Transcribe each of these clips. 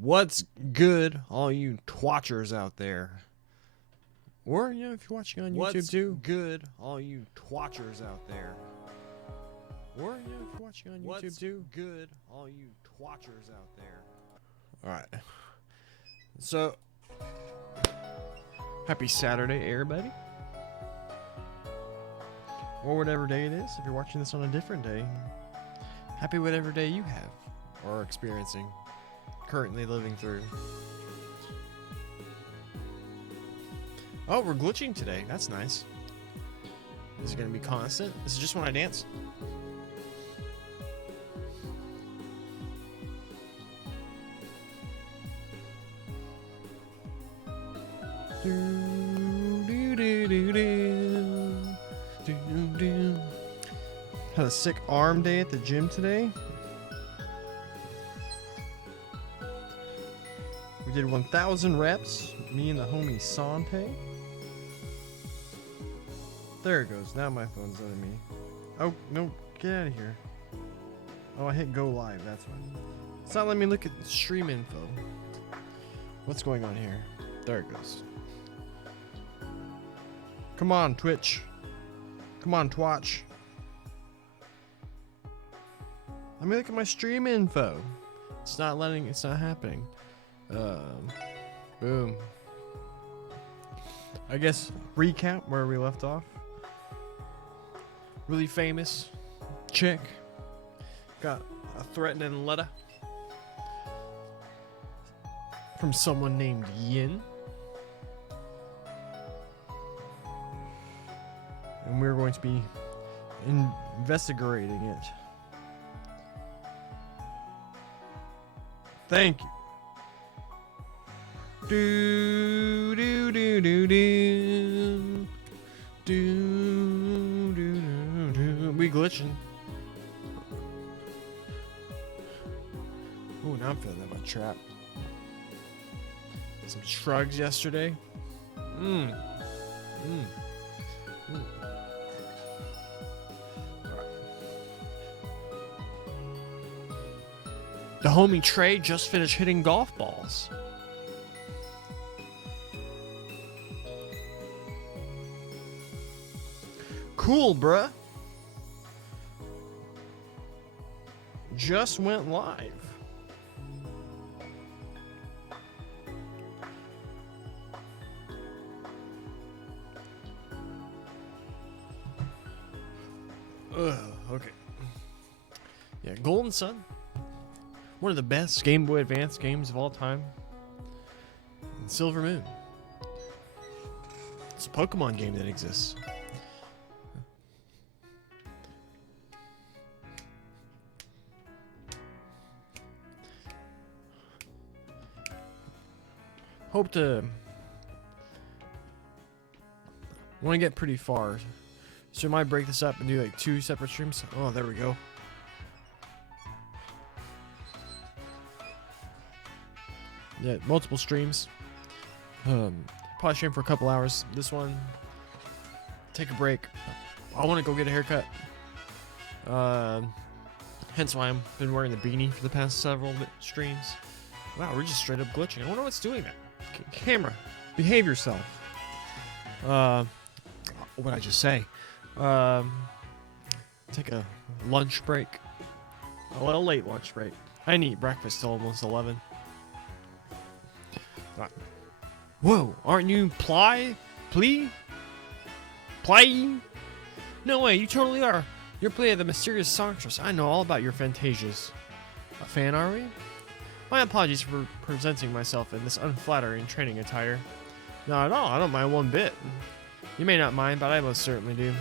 What's good, all you twatchers out there? Or, you know, if you're watching on YouTube too. What's good, all you twatchers out there? Or, you know, if you're watching on YouTube too. Good, all you twatchers out there? Alright. So, happy Saturday, everybody. Or whatever day it is, if you're watching this on a different day. Happy whatever day you have or are experiencing, currently living through. Oh, we're glitching today. That's nice. Is it going to be constant? Is it just when I dance? Had a sick arm day at the gym today. We did 1,000 reps, me and the homie Sante. There it goes. Now my phone's letting me. Oh, no. Get out of here. Oh, I hit go live. That's why. It's not letting me look at stream info. What's going on here? There it goes. Come on, Twitch. Come on, Twatch. Let me look at my stream info. It's not happening. Boom. I guess recap where we left off. Really famous chick got a threatening letter from someone named Yin. And we're going to be investigating it. Thank you. Do do do do do do do do. We glitching. Oh, now I'm feeling that my trap. Some shrugs yesterday. The homie Trey just finished hitting golf balls. Cool, bruh. Just went live. Okay. Yeah, Golden Sun. One of the best Game Boy Advance games of all time. And Silver Moon. It's a Pokemon game that exists. Hope to want to get pretty far, so I might break this up and do like 2 separate streams. Oh, there we go. Yeah, multiple streams. Probably stream for a couple hours. This one, take a break. I want to go get a haircut. Hence why I've been wearing the beanie for the past several streams. Wow, we're just straight up glitching. I wonder what's doing that. Camera, behave yourself. What did I just say? Take a lunch break. A little late lunch break. I didn't eat breakfast till almost 11. Whoa, aren't you Play? No way, you totally are. You're Play, the mysterious songstress. I know all about your fantasias. A fan, are we? My apologies for presenting myself in this unflattering training attire. Not at all, I don't mind one bit. You may not mind, but I most certainly do.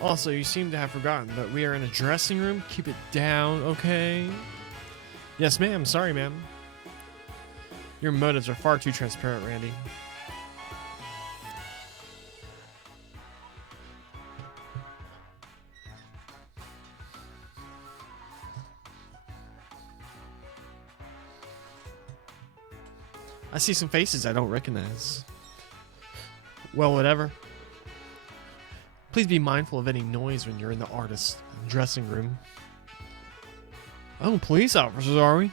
Also, you seem to have forgotten that we are in a dressing room. Keep it down, okay? Yes, ma'am. Sorry, ma'am. Your motives are far too transparent, Randy. I see some faces I don't recognize. Well, whatever. Please be mindful of any noise when you're in the artist's dressing room. Oh, police officers, are we?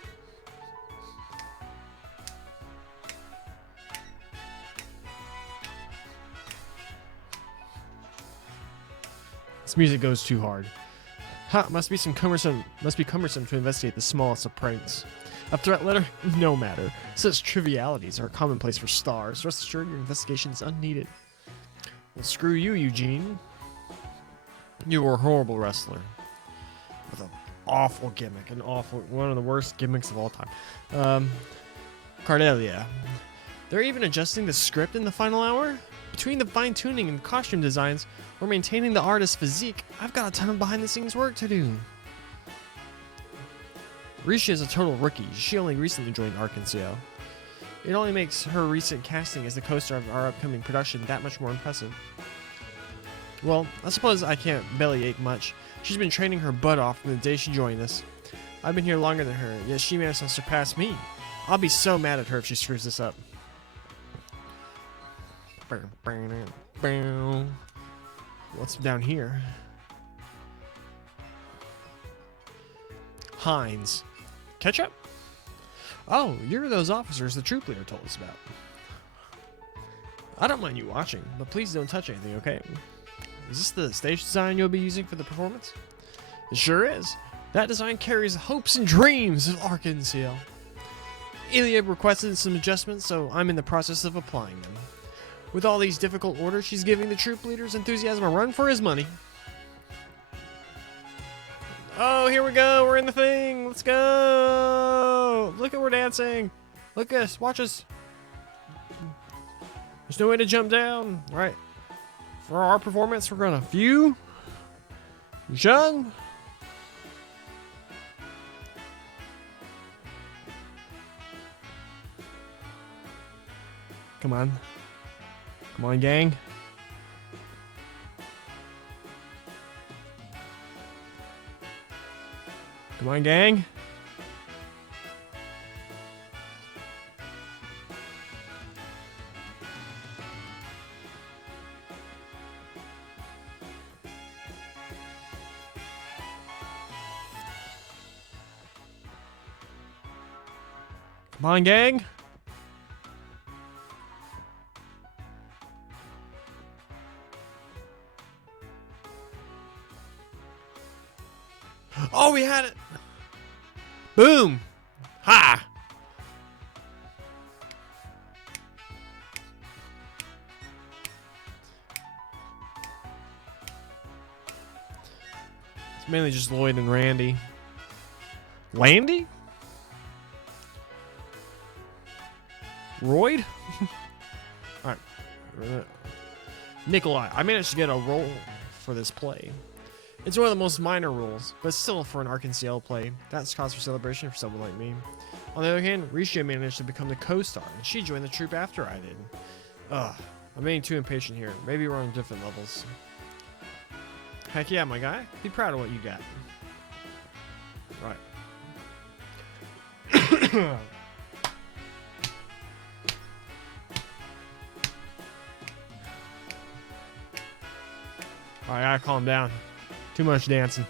music goes too hard. Ha, must be cumbersome to investigate the smallest of pranks. A threat letter? No matter. Such trivialities are commonplace for stars. Rest assured your investigation is unneeded. Well, screw you, Eugene. You were a horrible wrestler. With an awful gimmick. One of the worst gimmicks of all time. Cardelia. They're even adjusting the script in the final hour? Between the fine-tuning and costume designs, or maintaining the artist's physique, I've got a ton of behind-the-scenes work to do. Rishi is a total rookie. She only recently joined Arkansas. It only makes her recent casting as the co-star of our upcoming production that much more impressive. Well, I suppose I can't bellyache much. She's been training her butt off from the day she joined us. I've been here longer than her, yet she managed to surpass me. I'll be so mad at her if she screws this up. What's down here? Heinz. Ketchup? Oh, you're those officers the troop leader told us about. I don't mind you watching, but please don't touch anything, okay? Is this the stage design you'll be using for the performance? It sure is. That design carries hopes and dreams of Arkansas. Ilya requested some adjustments, so I'm in the process of applying them. With all these difficult orders, she's giving the troop leader's enthusiasm a run for his money. Oh, here we go. We're in the thing. Let's go. Look at we're dancing. Look at us. Watch us. There's no way to jump down. All right. For our performance, we're going to fusion. Come on. Come on, gang. Come on, gang. Come on, gang. Oh, we had it. Boom. Ha. It's mainly just Lloyd and Randy. Landy? Royd? Alright. Nikolai. I managed to get a role for this play. It's one of the most minor roles, but still for an Arkansas play, that's cause for celebration for someone like me. On the other hand, Risha managed to become the co-star, and she joined the troupe after I did. Ugh, I'm getting too impatient here. Maybe we're on different levels. Heck yeah, my guy. Be proud of what you got. Right. I gotta calm down. Too much dancing.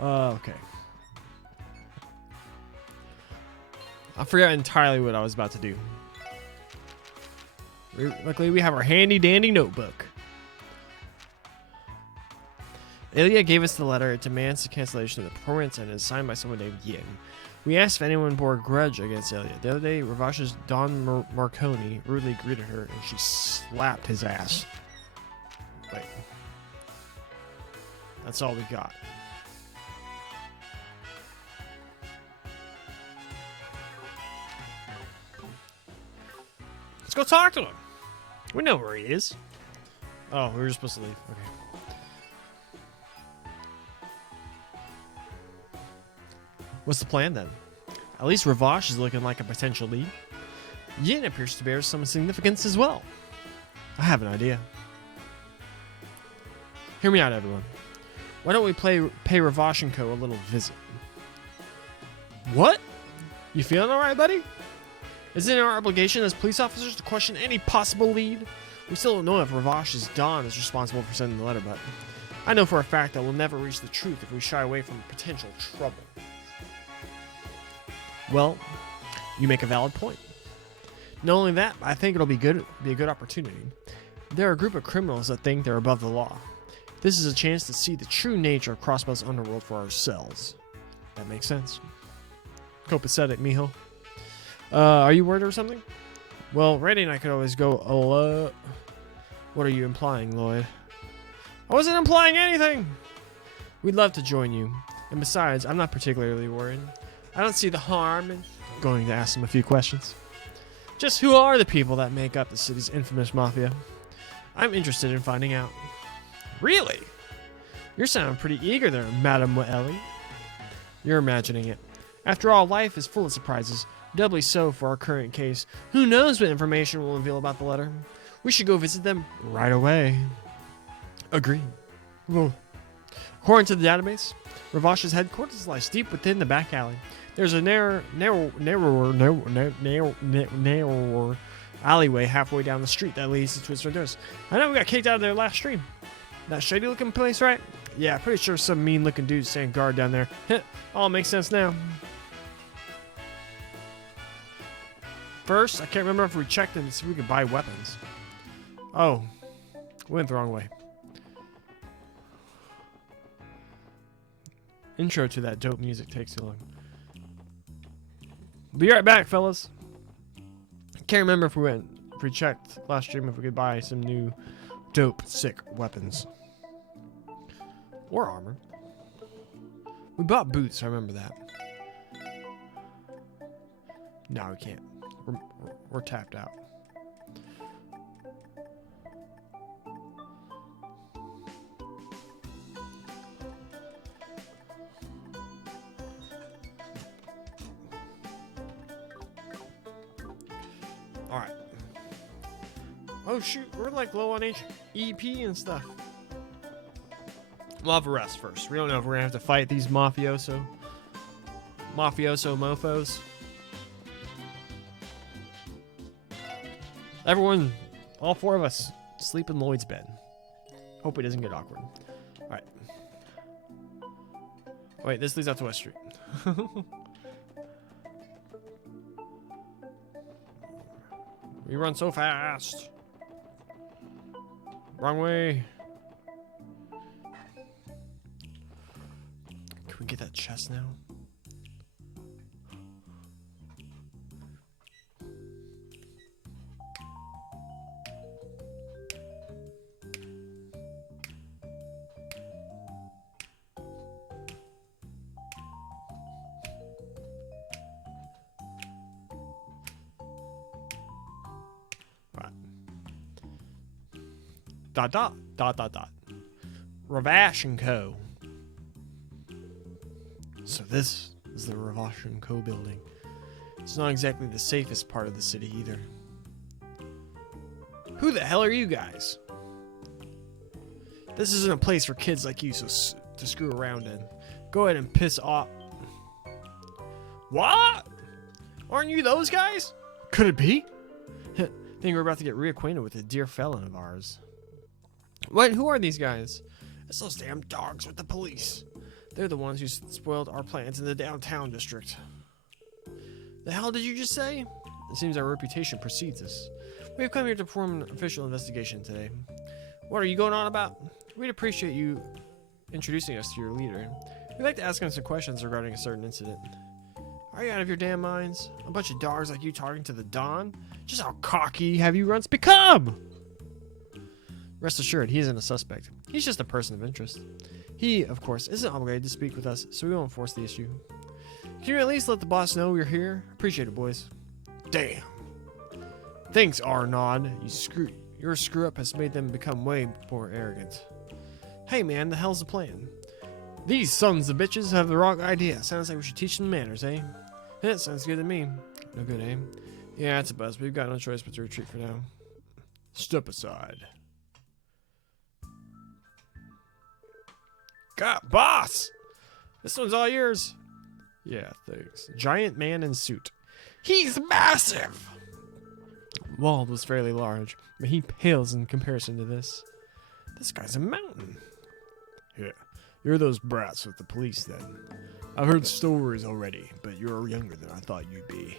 Okay. I forgot entirely what I was about to do. Luckily, we have our handy dandy notebook. Ilya gave us the letter. It demands the cancellation of the performance and is signed by someone named Yin. We asked if anyone bore a grudge against Ilya. The other day, Ravash's Don Marconi rudely greeted her, and she slapped his ass. Wait. That's all we got. Let's go talk to him. We know where he is. Oh, we were just supposed to leave. Okay. What's the plan then? At least Ravash is looking like a potential lead. Yin appears to bear some significance as well. I have an idea. Hear me out, everyone. Why don't we pay Ravash & Co. a little visit? What? You feeling alright, buddy? Isn't it our obligation as police officers to question any possible lead? We still don't know if Ravash's Don is responsible for sending the letter, but I know for a fact that we'll never reach the truth if we shy away from potential trouble. Well, you make a valid point. Not only that, I think it'll be a good opportunity. There are a group of criminals that think they're above the law. This is a chance to see the true nature of Crossbell's underworld for ourselves. That makes sense. Copacetic, mijo. Are you worried or something? Well, Randy and I could always go, What are you implying, Lloyd? I wasn't implying anything! We'd love to join you. And besides, I'm not particularly worried. I don't see the harm in going to ask them a few questions. Just who are the people that make up the city's infamous mafia? I'm interested in finding out. Really? You're sounding pretty eager there, Madame Ellie. You're imagining it. After all, life is full of surprises. Doubly so for our current case. Who knows what information will reveal about the letter? We should go visit them right away. Agreed. Well, according to the database, Ravash's headquarters lies deep within the back alley. There's a narrower alleyway halfway down the street that leads to Twister Doors. I know we got kicked out of there last stream. That shady looking place, right? Yeah, pretty sure some mean looking dude standing guard down there. All makes sense now. First, I can't remember if we checked and see if we could buy weapons. Oh, went the wrong way. Intro to that dope music takes too long. Be right back, fellas. Can't remember if we checked last stream if we could buy some new dope, sick weapons. Or armor. We bought boots, I remember that. No, we can't. We're tapped out. Alright. Oh shoot, we're like low on EP and stuff. We'll have a rest first. We don't know if we're gonna have to fight these mafioso mofos. Everyone, all four of us, sleep in Lloyd's bed. Hope it doesn't get awkward. Alright. Wait, this leads out to West Street. We run so fast. Wrong way. Can we get that chest now? Dot. Ravash & Co. So this is the Ravash & Co. building. It's not exactly the safest part of the city either. Who the hell are you guys? This isn't a place for kids like you to screw around in. Go ahead and piss off. What? Aren't you those guys? Could it be? Think we're about to get reacquainted with a dear felon of ours. What? Who are these guys? It's those damn dogs with the police. They're the ones who spoiled our plans in the downtown district. The hell did you just say? It seems our reputation precedes us. We have come here to perform an official investigation today. What are you going on about? We'd appreciate you introducing us to your leader. We'd like to ask him some questions regarding a certain incident. Are you out of your damn minds? A bunch of dogs like you talking to the Don? Just how cocky have you runts become? Rest assured, he isn't a suspect. He's just a person of interest. He, of course, isn't obligated to speak with us, so we won't force the issue. Can you at least let the boss know we're here? Appreciate it, boys. Damn. Thanks, Arnaud. Your screw-up has made them become way more arrogant. Hey, man, the hell's the plan? These sons of bitches have the wrong idea. Sounds like we should teach them manners, eh? That sounds good to me. No good, eh? Yeah, it's a buzz. We've got no choice but to retreat for now. Step aside. God, boss! This one's all yours. Yeah, thanks. Giant man in suit. He's massive! Wald was fairly large, but he pales in comparison to this. This guy's a mountain. Yeah, you're those brats with the police then. I've heard stories already, but you're younger than I thought you'd be.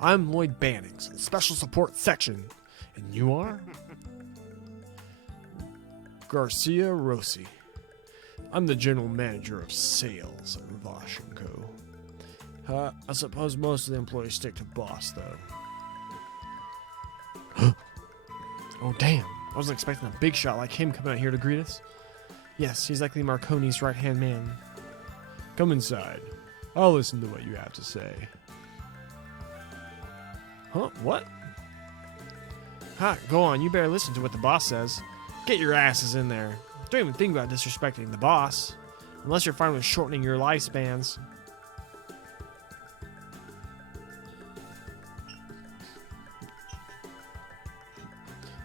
I'm Lloyd Bannings, Special Support Section. And you are? Garcia Rossi. I'm the General Manager of Sales at Ravache & Co. I suppose most of the employees stick to boss, though. Oh, damn. I wasn't expecting a big shot like him coming out here to greet us. Yes, he's likely Marconi's right-hand man. Come inside. I'll listen to what you have to say. Huh? What? Ha, go on. You better listen to what the boss says. Get your asses in there. Don't even think about disrespecting the boss. Unless you're fine with shortening your lifespans.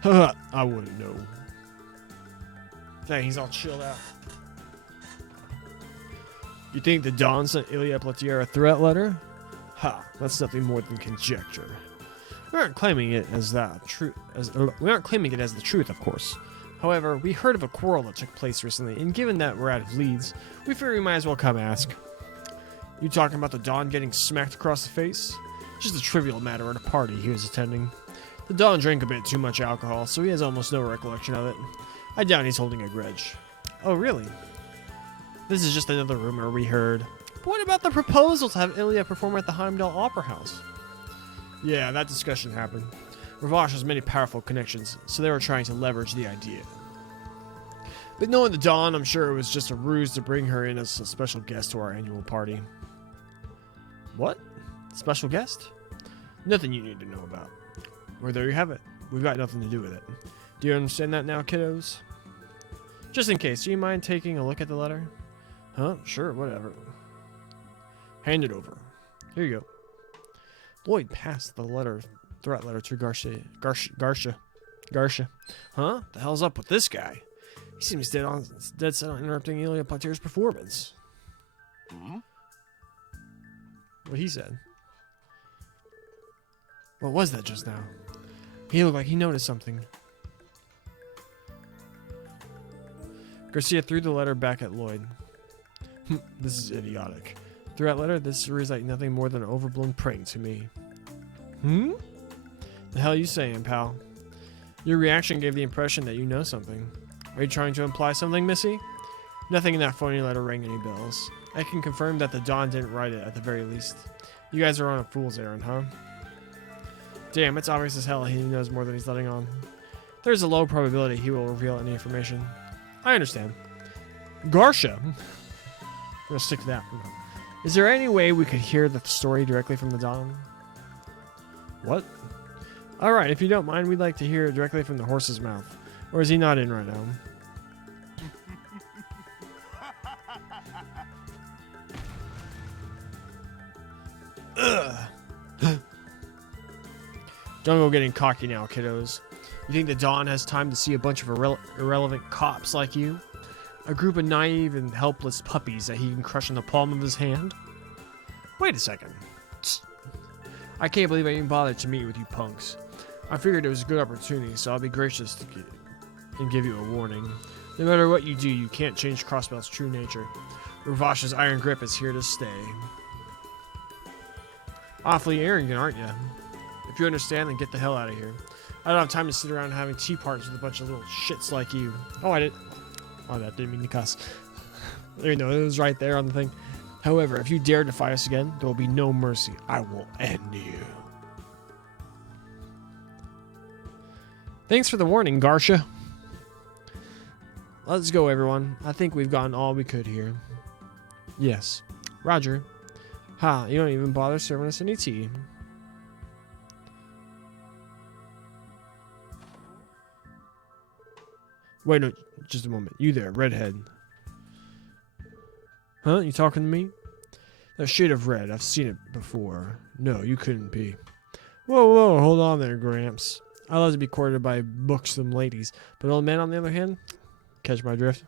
Haha, I wouldn't know. Dang, he's all chilled out. You think the Don sent Ilya Platier a threat letter? Ha, that's nothing more than conjecture. We aren't claiming it as the truth, of course. However, we heard of a quarrel that took place recently, and given that we're out of leads, we figure we might as well come ask. You talking about the Don getting smacked across the face? Just a trivial matter at a party he was attending. The Don drank a bit too much alcohol, so he has almost no recollection of it. I doubt he's holding a grudge. Oh, really? This is just another rumor we heard. But what about the proposal to have Ilya perform at the Heimdall Opera House? Yeah, that discussion happened. Ravache has many powerful connections, so they were trying to leverage the idea. But knowing the Dawn, I'm sure it was just a ruse to bring her in as a special guest to our annual party. What? Special guest? Nothing you need to know about. Well, there you have it. We've got nothing to do with it. Do you understand that now, kiddos? Just in case, do you mind taking a look at the letter? Huh? Sure, whatever. Hand it over. Here you go. Lloyd passed the threat letter to Garcia. Huh? The hell's up with this guy? He seems dead set on interrupting Ilya Platier's performance. What he said. What was that just now? He looked like he noticed something. Garcia threw the letter back at Lloyd. This is idiotic. Threat letter? This reads like nothing more than an overblown prank to me. The hell are you saying, pal? Your reaction gave the impression that you know something. Are you trying to imply something, Missy? Nothing in that phony letter rang any bells. I can confirm that the Don didn't write it at the very least. You guys are on a fool's errand, huh? Damn, it's obvious as hell he knows more than he's letting on. There's a low probability he will reveal any information. I understand. Garcia. I'm gonna stick to that. Is there any way we could hear the story directly from the Don? What? Alright, if you don't mind, we'd like to hear it directly from the horse's mouth. Or is he not in right now? Ugh. Don't go getting cocky now, kiddos. You think the Don has time to see a bunch of irrelevant cops like you? A group of naive and helpless puppies that he can crush in the palm of his hand? Wait a second. I can't believe I even bothered to meet with you punks. I figured it was a good opportunity, so I'll be gracious and give you a warning. No matter what you do, you can't change Crossbell's true nature. Ravache's iron grip is here to stay. Awfully arrogant, aren't you? If you understand, then get the hell out of here. I don't have time to sit around having tea parties with a bunch of little shits like you. Oh, I didn't. Oh, that didn't mean to cuss. You know, it was right there on the thing. However, if you dare defy us again, there will be no mercy. I will end you. Thanks for the warning, Garcia. Let's go, everyone. I think we've gotten all we could here. Yes. Roger. Ha, you don't even bother serving us any tea. Wait, no, just a moment. You there, redhead. Huh? You talking to me? That shade of red, I've seen it before. No, you couldn't be. Whoa, hold on there, Gramps. I love to be courted by buxom ladies, but old men, on the other hand, catch my drift?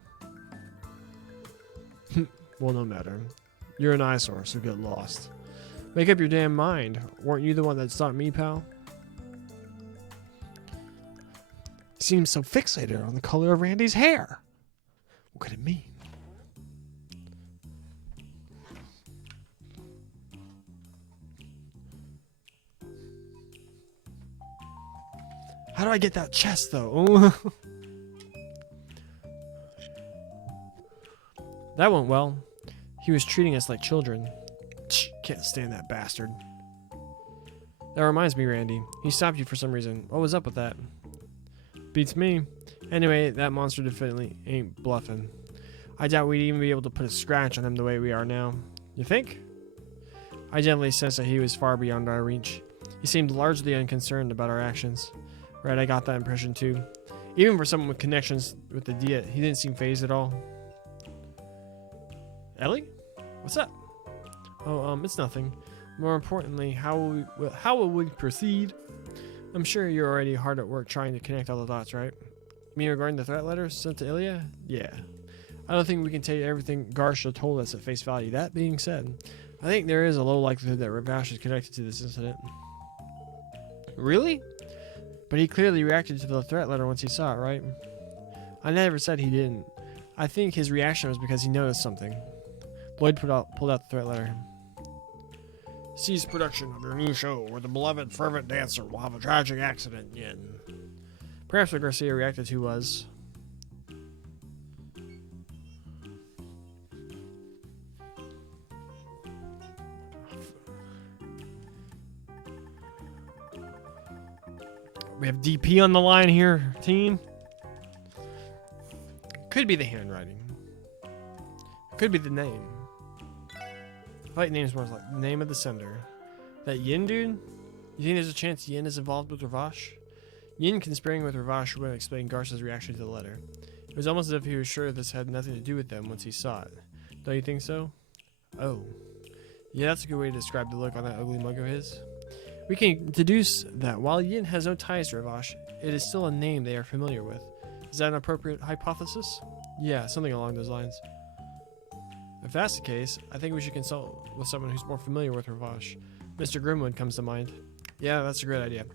Well, no matter. You're an eyesore, so get lost. Make up your damn mind. Weren't you the one that stopped me, pal? He seems so fixated on the color of Randy's hair. What could it mean? How do I get that chest, though? That went well. He was treating us like children. Can't stand that bastard. That reminds me, Randy. He stopped you for some reason. What was up with that? Beats me. Anyway, that monster definitely ain't bluffing. I doubt we'd even be able to put a scratch on him the way we are now. You think? I gently sensed that he was far beyond our reach. He seemed largely unconcerned about our actions. Right, I got that impression too. Even for someone with connections with the Diet, he didn't seem fazed at all. Ellie? What's up? Oh, it's nothing. More importantly, how will we proceed? I'm sure you're already hard at work trying to connect all the dots, right? Me regarding the threat letter sent to Ilya? Yeah. I don't think we can take everything Garsha told us at face value. That being said, I think there is a low likelihood that Ravash is connected to this incident. Really? But he clearly reacted to the threat letter once he saw it, right? I never said he didn't. I think his reaction was because he noticed something. Lloyd pulled out the threat letter. Cease production of your new show where the beloved fervent dancer will have a tragic accident in. Perhaps what Garcia reacted to was... We have DP on the line here, team. Could be the handwriting. Could be the name. I like names more like the name of the sender. That Yin dude? You think there's a chance Yin is involved with Ravash? Yin conspiring with Ravash would explain Garza's reaction to the letter. It was almost as if he was sure this had nothing to do with them once he saw it. Don't you think so? Oh. Yeah, that's a good way to describe the look on that ugly mug of his. We can deduce that while Yin has no ties to Ravash, it is still a name they are familiar with. Is that an appropriate hypothesis? Yeah, something along those lines. If that's the case, I think we should consult with someone who's more familiar with Ravash. Mr. Grimwood comes to mind. Yeah, that's a great idea.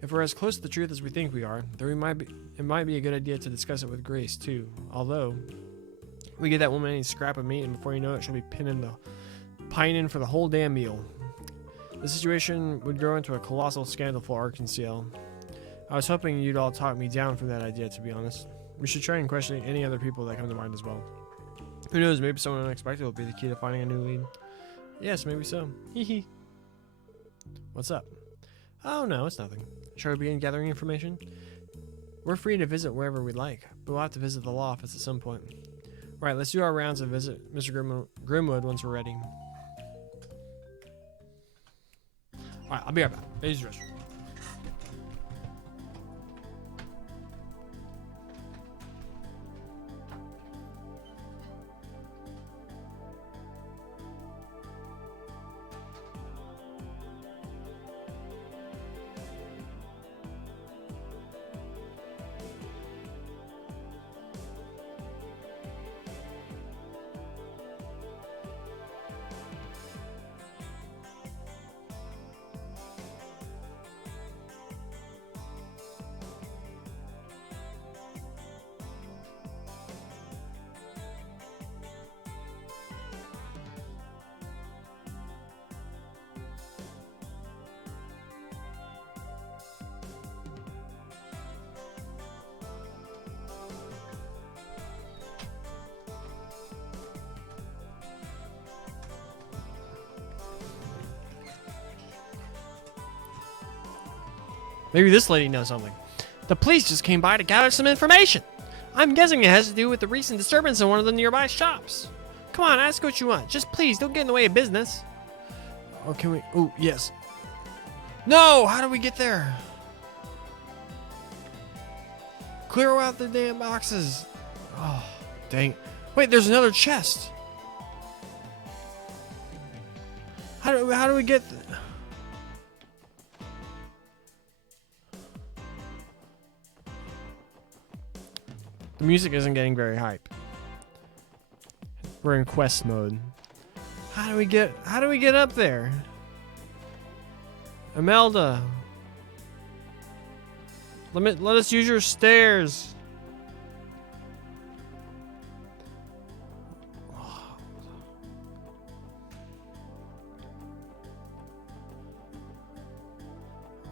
If we're as close to the truth as we think we are, then it might be a good idea to discuss it with Grace, too. Although, we get that woman any scrap of meat, and before you know it, she'll be pining for the whole damn meal. The situation would grow into a colossal scandal for Arkansas. I was hoping you'd all talk me down from that idea, to be honest. We should try and question any other people that come to mind as well. Who knows, maybe someone unexpected will be the key to finding a new lead. Yes, maybe so. Hehe. What's up? Oh no, it's nothing. Shall we begin gathering information? We're free to visit wherever we'd like, but we'll have to visit the law office at some point. Right, let's do our rounds and visit Mr. Grimwood once we're ready. Alright, I'll be right back. Ladies and gentlemen. Maybe this lady knows something. The police just came by to gather some information. I'm guessing it has to do with the recent disturbance in one of the nearby shops. Come on, ask what you want. Just please, don't get in the way of business. Oh, can we? Oh, yes. No, how do we get there? Clear out the damn boxes. Oh, dang. Wait, there's another chest. How do we get... The music isn't getting very hype. We're in quest mode. How do we get up there? Imelda. Let us use your stairs.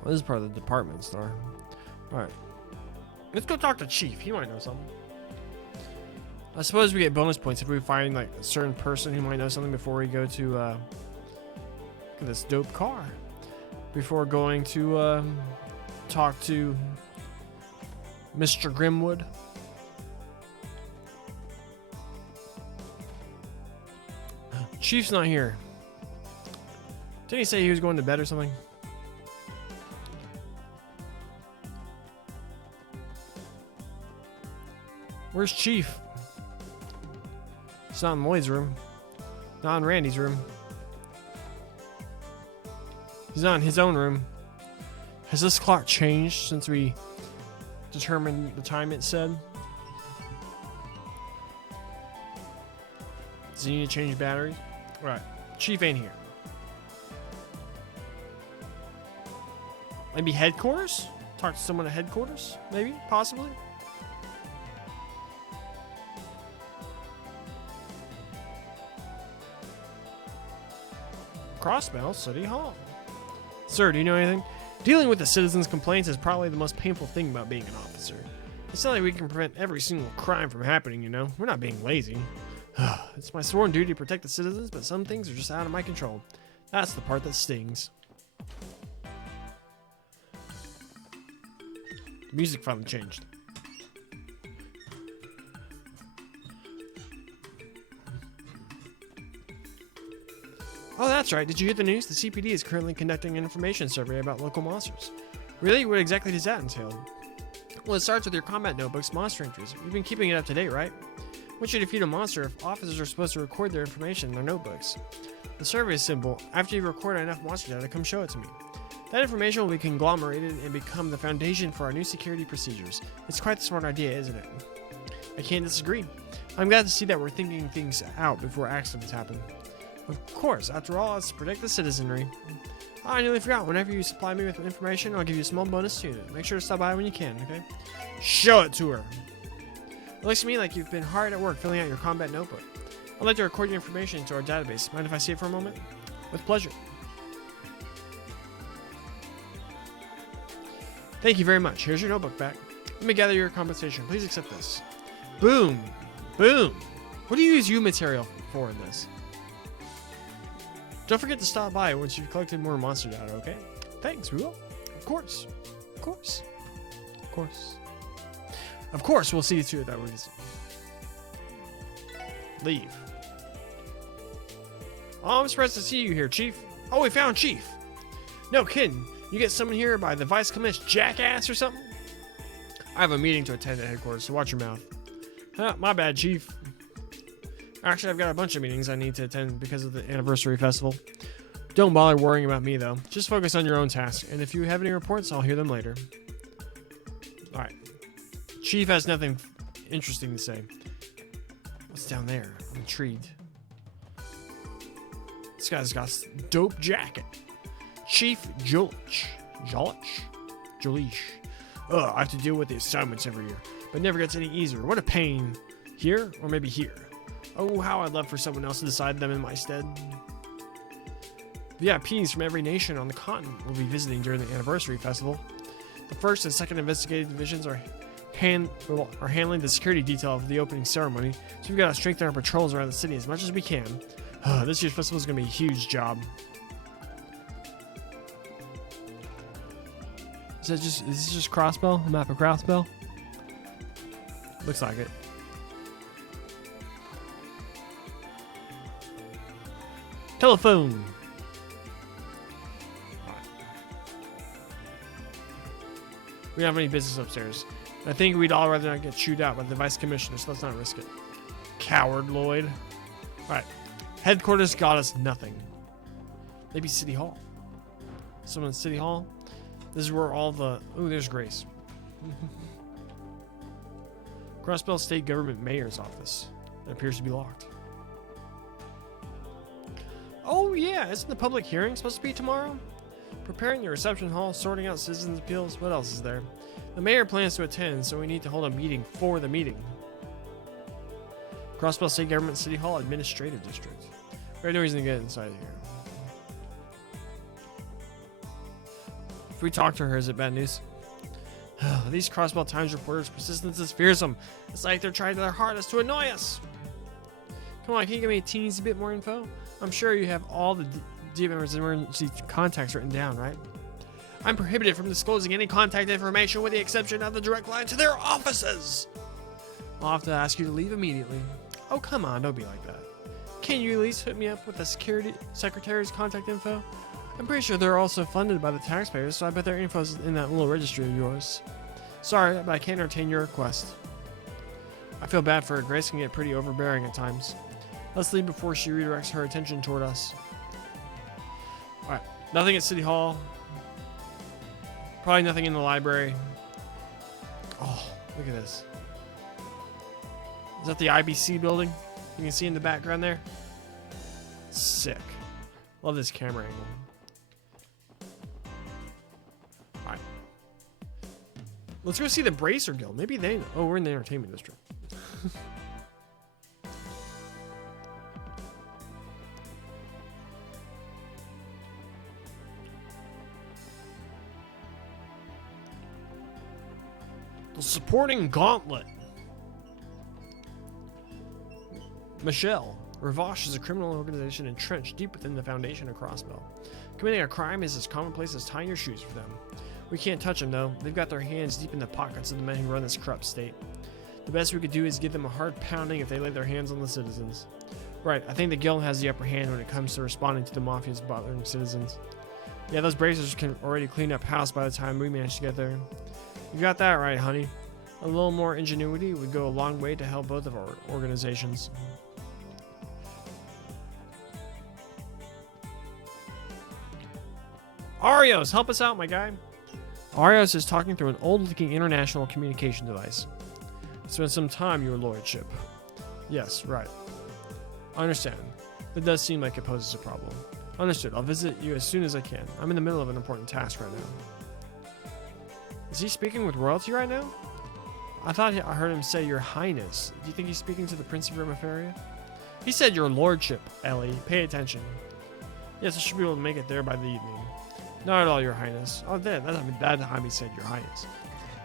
Well, this is part of the department store. Alright. Let's go talk to Chief. He might know something. I suppose we get bonus points if we find like a certain person who might know something before we go to look at this dope car. Before going to talk to Mr. Grimwood. Chief's not here. Didn't he say he was going to bed or something? Where's Chief? It's not in Lloyd's room. Not in Randy's room. He's not in his own room. Has this clock changed since we determined the time it said? Does he need to change batteries? Right. Chief ain't here. Maybe headquarters? Talk to someone at headquarters? Maybe? Possibly? Crossbell City Hall. Sir, do you know anything? Dealing with the citizens' complaints is probably the most painful thing about being an officer. It's not like we can prevent every single crime from happening, you know? We're not being lazy. It's my sworn duty to protect the citizens, but some things are just out of my control. That's the part that stings. The music finally changed. Oh, that's right. Did you hear the news? The CPD is currently conducting an information survey about local monsters. Really? What exactly does that entail? Well, it starts with your combat notebook's monster entries. You've been keeping it up to date, right? Once you defeat a monster, officers are supposed to record their information in their notebooks. The survey is simple. After you record enough monster data, come show it to me. That information will be conglomerated and become the foundation for our new security procedures. It's quite the smart idea, isn't it? I can't disagree. I'm glad to see that we're thinking things out before accidents happen. Of course, after all, it's to protect the citizenry. Oh, I nearly forgot. Whenever you supply me with information, I'll give you a small bonus to it. Make sure to stop by when you can, okay? Show it to her. It looks to me like you've been hard at work filling out your combat notebook. I'd like to record your information into our database. Mind if I see it for a moment? With pleasure. Thank you very much. Here's your notebook back. Let me gather your compensation. Please accept this. Boom. Boom. What do you use material for in this? Don't forget to stop by once you've collected more monster data, okay? Thanks, we will. Of course. Of course. Of course. Of course, we'll see to it that we leave. Oh, I'm surprised to see you here, Chief. Oh, we found Chief. No kidding. You get summoned here by the Vice Commish jackass or something? I have a meeting to attend at headquarters, so watch your mouth. My bad, Chief. Actually, I've got a bunch of meetings I need to attend because of the anniversary festival. Don't bother worrying about me, though. Just focus on your own task, and if you have any reports, I'll hear them later. Alright. Chief has nothing interesting to say. What's down there? I'm intrigued. This guy's got a dope jacket. Chief Jolich. Jolich. Ugh, I have to deal with the assignments every year, but it never gets any easier. What a pain. Here, or maybe here. Oh, how I'd love for someone else to decide them in my stead. VIPs from every nation on the continent will be visiting during the anniversary festival. The first and second investigative divisions are handling the security detail of the opening ceremony, so we've got to strengthen our patrols around the city as much as we can. This year's festival is going to be a huge job. Is this just Crossbell? A map of Crossbell? Looks like it. Telephone. We don't have any business upstairs. I think we'd all rather not get chewed out by the Vice Commissioner, so let's not risk it. Coward Lloyd. Alright. Headquarters got us nothing. Maybe City Hall. Someone in City Hall? This is where all the... Ooh, there's Grace. Crossbell State Government Mayor's Office. It appears to be locked. Oh yeah, isn't the public hearing supposed to be tomorrow? Preparing the reception hall, sorting out citizens' appeals, what else is there? The mayor plans to attend, so we need to hold a meeting for the meeting. Crossbell State Government City Hall Administrative District. We have no reason to get inside here. If we talk to her, is it bad news? These Crossbell Times reporters' persistence is fearsome. It's like they're trying their hardest to annoy us. Come on, can you give me a teensy bit more info? I'm sure you have all the DM's emergency contacts written down, right? I'm prohibited from disclosing any contact information with the exception of the direct line to their offices. I'll have to ask you to leave immediately. Oh, come on, don't be like that. Can you at least hook me up with the security secretary's contact info? I'm pretty sure they're also funded by the taxpayers, so I bet their info's in that little registry of yours. Sorry, but I can't entertain your request. I feel bad for her. Grace can get pretty overbearing at times. Let's leave before she redirects her attention toward us. Alright, nothing at City Hall. Probably nothing in the library. Oh, look at this. Is that the IBC building? You can see in the background there. Sick. Love this camera angle. Alright. Let's go see the Bracer Guild. Maybe they know. Oh, we're in the entertainment district. The supporting gauntlet. Michelle. Ravache is a criminal organization entrenched deep within the foundation of Crossbell. Committing a crime is as commonplace as tying your shoes for them. We can't touch them though. They've got their hands deep in the pockets of the men who run this corrupt state. The best we could do is give them a hard pounding if they lay their hands on the citizens. Right, I think the guild has the upper hand when it comes to responding to the mafia's bothering citizens. Yeah, those bracers can already clean up house by the time we manage to get there. You got that right, honey. A little more ingenuity would go a long way to help both of our organizations. Arios, help us out, my guy. Arios is talking through an old-looking international communication device. Spend some time, your lordship. Yes, right. I understand. That does seem like it poses a problem. Understood. I'll visit you as soon as I can. I'm in the middle of an important task right now. Is he speaking with royalty right now? I thought I heard him say your highness. Do you think he's speaking to the Prince of Rimaferia? He said your lordship, Ellie. Pay attention. Yes, I should be able to make it there by the evening. Not at all, your highness. Oh, that time he said your highness.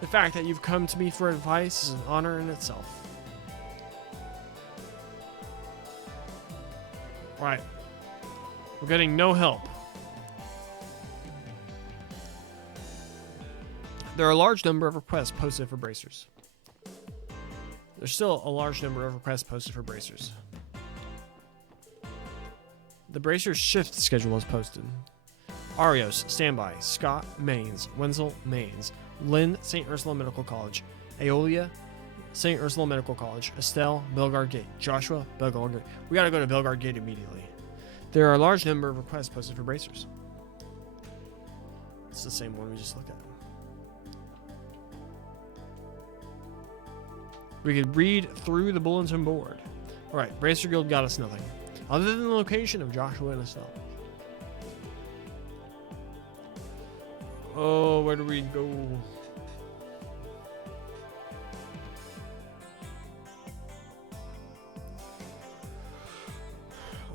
The fact that you've come to me for advice is an honor in itself. Right. We're getting no help. There are a large number of requests posted for bracers. There's still a large number of requests posted for bracers. The bracers shift schedule is posted. Arios, standby. Scott, Mains. Wenzel, Mains. Lynn, St. Ursula Medical College. Aeolia, St. Ursula Medical College. Estelle, Belgard Gate. Joshua, Belgard Gate. We gotta go to Belgard Gate immediately. There are a large number of requests posted for bracers. It's the same one we just looked at. We could read through the bulletin board. Alright, Bracer Guild got us nothing. Other than the location of Joshua and Estelle. Oh, where do we go?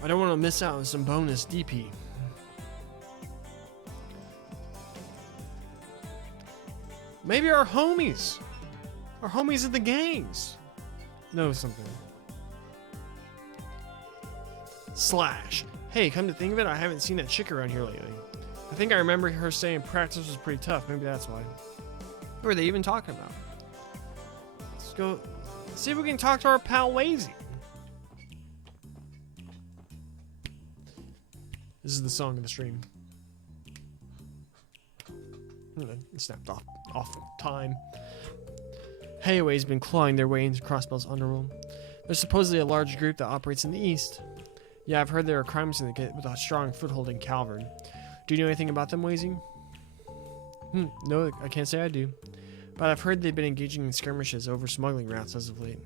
I don't want to miss out on some bonus DP. Maybe our homies. Our homies at the gangs know something. Slash. Hey, come to think of it, I haven't seen that chick around here lately. I think I remember her saying practice was pretty tough. Maybe that's why. What are they even talking about? Let's go see if we can talk to our pal Wazy. This is the song of the stream. It snapped off time. Hayaway's been clawing their way into Crossbell's underworld. There's supposedly a large group that operates in the east. Yeah, I've heard there are crime syndicate with a strong foothold in Calvern. Do you know anything about them, Wazy? No, I can't say I do. But I've heard they've been engaging in skirmishes over smuggling routes as of late.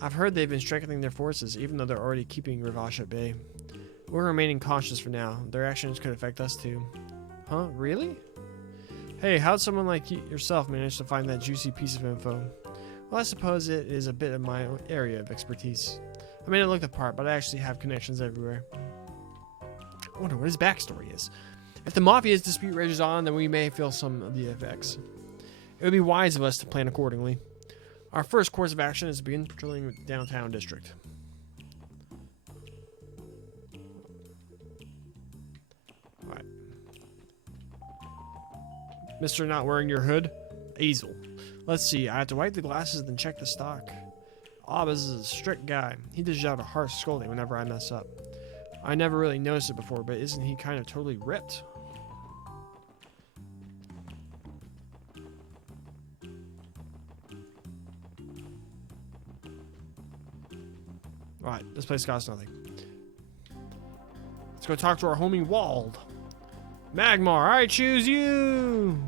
I've heard they've been strengthening their forces, even though they're already keeping Ravache at bay. We're remaining cautious for now. Their actions could affect us too. Huh? Really? Hey, how'd someone like yourself manage to find that juicy piece of info? Well, I suppose it is a bit of my area of expertise. I may not look the part, but I actually have connections everywhere. I wonder what his backstory is. If the Mafia's dispute rages on, then we may feel some of the effects. It would be wise of us to plan accordingly. Our first course of action is to begin patrolling the downtown district. Alright. Mr. Not wearing your hood? Easel. Let's see, I have to wipe the glasses then check the stock. Abbas is a strict guy. He dishes out a harsh scolding whenever I mess up. I never really noticed it before, but isn't he kind of totally ripped? Alright, this place costs nothing. Let's go talk to our homie Wald. Magmar, I choose you!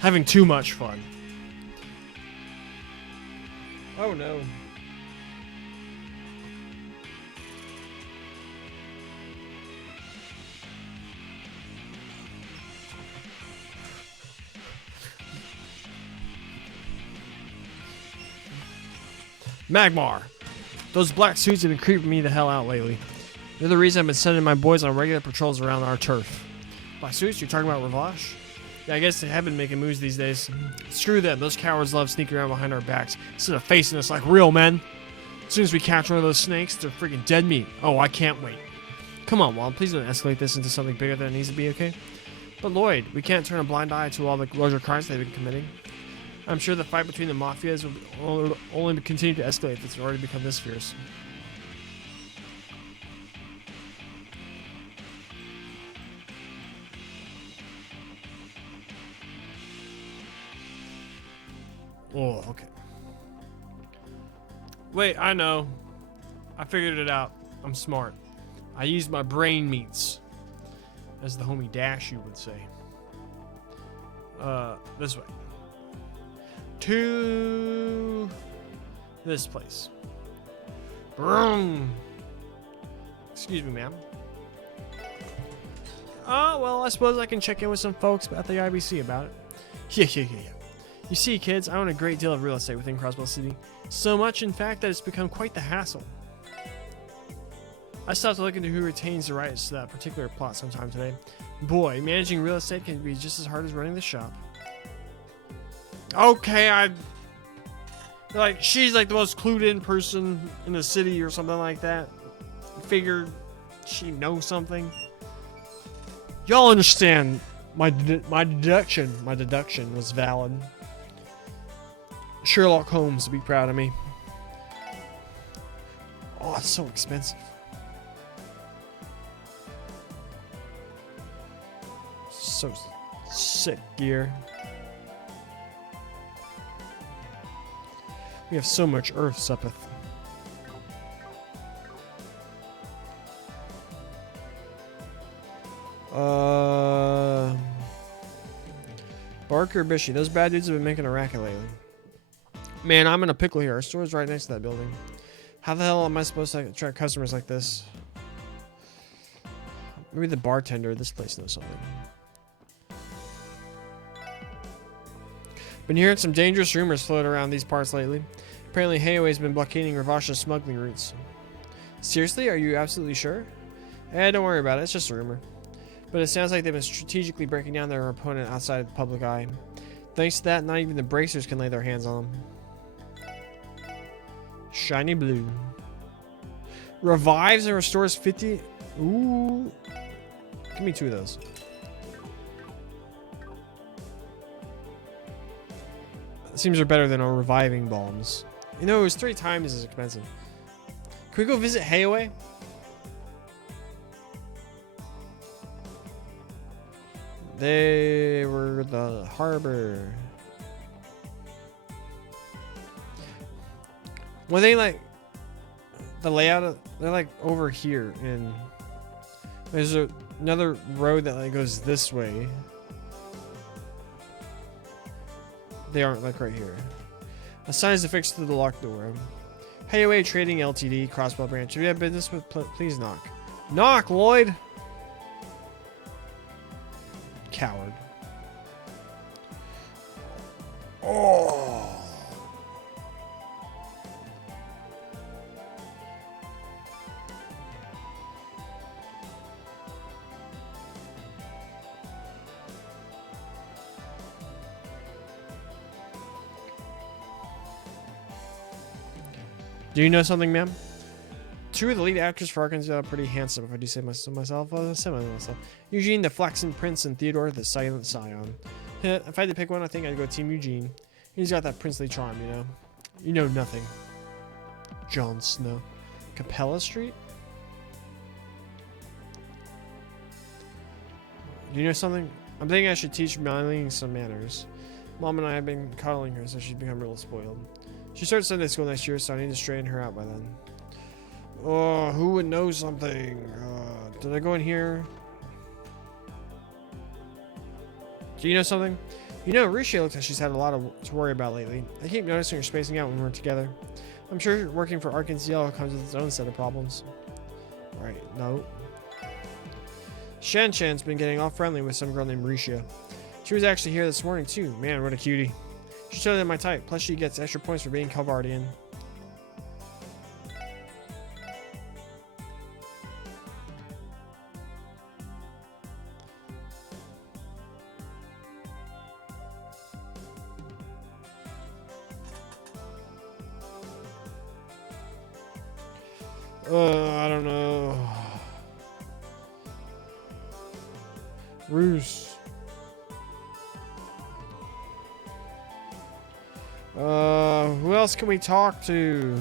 Having too much fun. Oh no. Magmar. Those black suits have been creeping me the hell out lately. They're the reason I've been sending my boys on regular patrols around our turf. Black suits? You're talking about Ravash? Yeah, I guess they have been making moves these days. Screw them. Those cowards love sneaking around behind our backs instead of facing us like real men. As soon as we catch one of those snakes, they're freaking dead meat. Oh, I can't wait. Come on, Wald. Please don't escalate this into something bigger than it needs to be, okay? But Lloyd, we can't turn a blind eye to all the larger crimes they've been committing. I'm sure the fight between the mafias will only continue to escalate if it's already become this fierce. Oh, okay. Wait, I know. I figured it out. I'm smart. I used my brain meats. As the homie Dash, you would say. This way. To this place. Vroom. Excuse me, ma'am. Oh, well, I suppose I can check in with some folks at the IBC about it. Yeah. You see, kids, I own a great deal of real estate within Crossbell City. So much, in fact, that it's become quite the hassle. I stopped to look into who retains the rights to that particular plot sometime today. Boy, managing real estate can be just as hard as running the shop. Okay, like, she's like the most clued in person in the city or something like that. Figured she knows something. Y'all understand my deduction was valid. Sherlock Holmes would be proud of me. Oh, it's so expensive. So sick gear. We have so much earth suppeth. Barker, Bishy, those bad dudes have been making a racket lately. Man, I'm in a pickle here. Our store's right next to that building. How the hell am I supposed to attract customers like this? Maybe the bartender at this place knows something. Been hearing some dangerous rumors floating around these parts lately. Apparently, Hayaway's been blockading Ravash's smuggling routes. Seriously? Are you absolutely sure? Don't worry about it. It's just a rumor. But it sounds like they've been strategically breaking down their opponent outside the public eye. Thanks to that, not even the bracers can lay their hands on them. Shiny blue. Revives and restores 50. Ooh. Give me 2 of those. Seems are better than our reviving bombs. You know, it was 3 times as expensive. Can we go visit Hayaway? They were the harbor. Well, they like the layout of, they're like over here, and there's another road that like goes this way. They aren't like right here. A sign is affixed to the locked door. Hayaway Trading Ltd. Crossbell branch. If you have business with, please knock. Knock, Lloyd. Coward. Oh. Do you know something, ma'am? 2 of the lead actors for Arkansas are pretty handsome, if I do say myself. Eugene, the flaxen prince, and Theodore, the silent scion. If I had to pick one, I think I'd go Team Eugene. He's got that princely charm, you know? You know nothing. Jon Snow. Capella Street? Do you know something? I'm thinking I should teach Mylene some manners. Mom and I have been coddling her, so she's become real spoiled. She starts Sunday school next year, so I need to straighten her out by then. Oh, who would know something? Did I go in here? Do you know something? You know, Risha looks like she's had a lot to worry about lately. I keep noticing her spacing out when we're together. I'm sure working for Arkansas comes with its own set of problems. Alright, no. Shan Shan's been getting all friendly with some girl named Risha. She was actually here this morning too. Man, what a cutie. She's totally my type. Plus, she gets extra points for being Calvardian. I don't know. Roos. Who else can we talk to?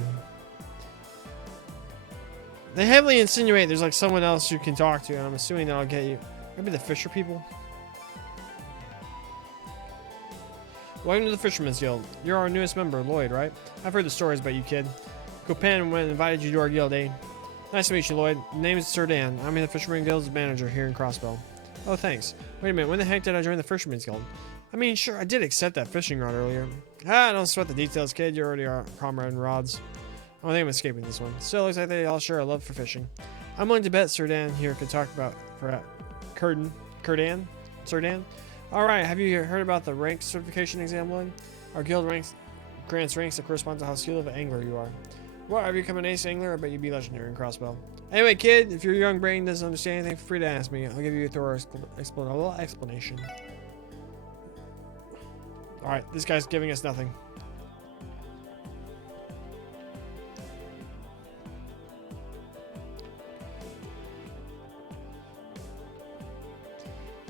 They heavily insinuate there's like someone else you can talk to, and I'm assuming that'll get you. Maybe the Fisher people? Welcome to the Fisherman's Guild. You're our newest member, Lloyd, right? I've heard the stories about you, kid. Copan went and invited you to our guild, eh? Nice to meet you, Lloyd. My name is Sir Dan. I'm in the Fisherman Guild's manager here in Crossbell. Oh, thanks. Wait a minute, when the heck did I join the Fisherman's Guild? I mean, sure, I did accept that fishing rod earlier. Don't sweat the details, kid. You're already our comrade in rods. I don't think I'm escaping this one. Still, looks like they all share a love for fishing. I'm willing to bet Sir Dan here could talk about Kurdan? Sir Dan? Alright, have you heard about the rank certification exam, Lloyd? Our guild grants ranks that correspond to how skilled of an angler you are. What, have you become an ace angler? I bet you'd be legendary in Crossbell. Anyway, kid, if your young brain doesn't understand anything, feel free to ask me. I'll give you a thorough explanation. Alright, this guy's giving us nothing.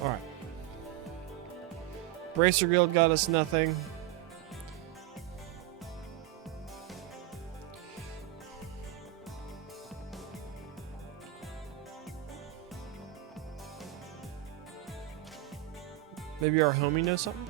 Alright. Bracer Guild got us nothing. Maybe our homie knows something?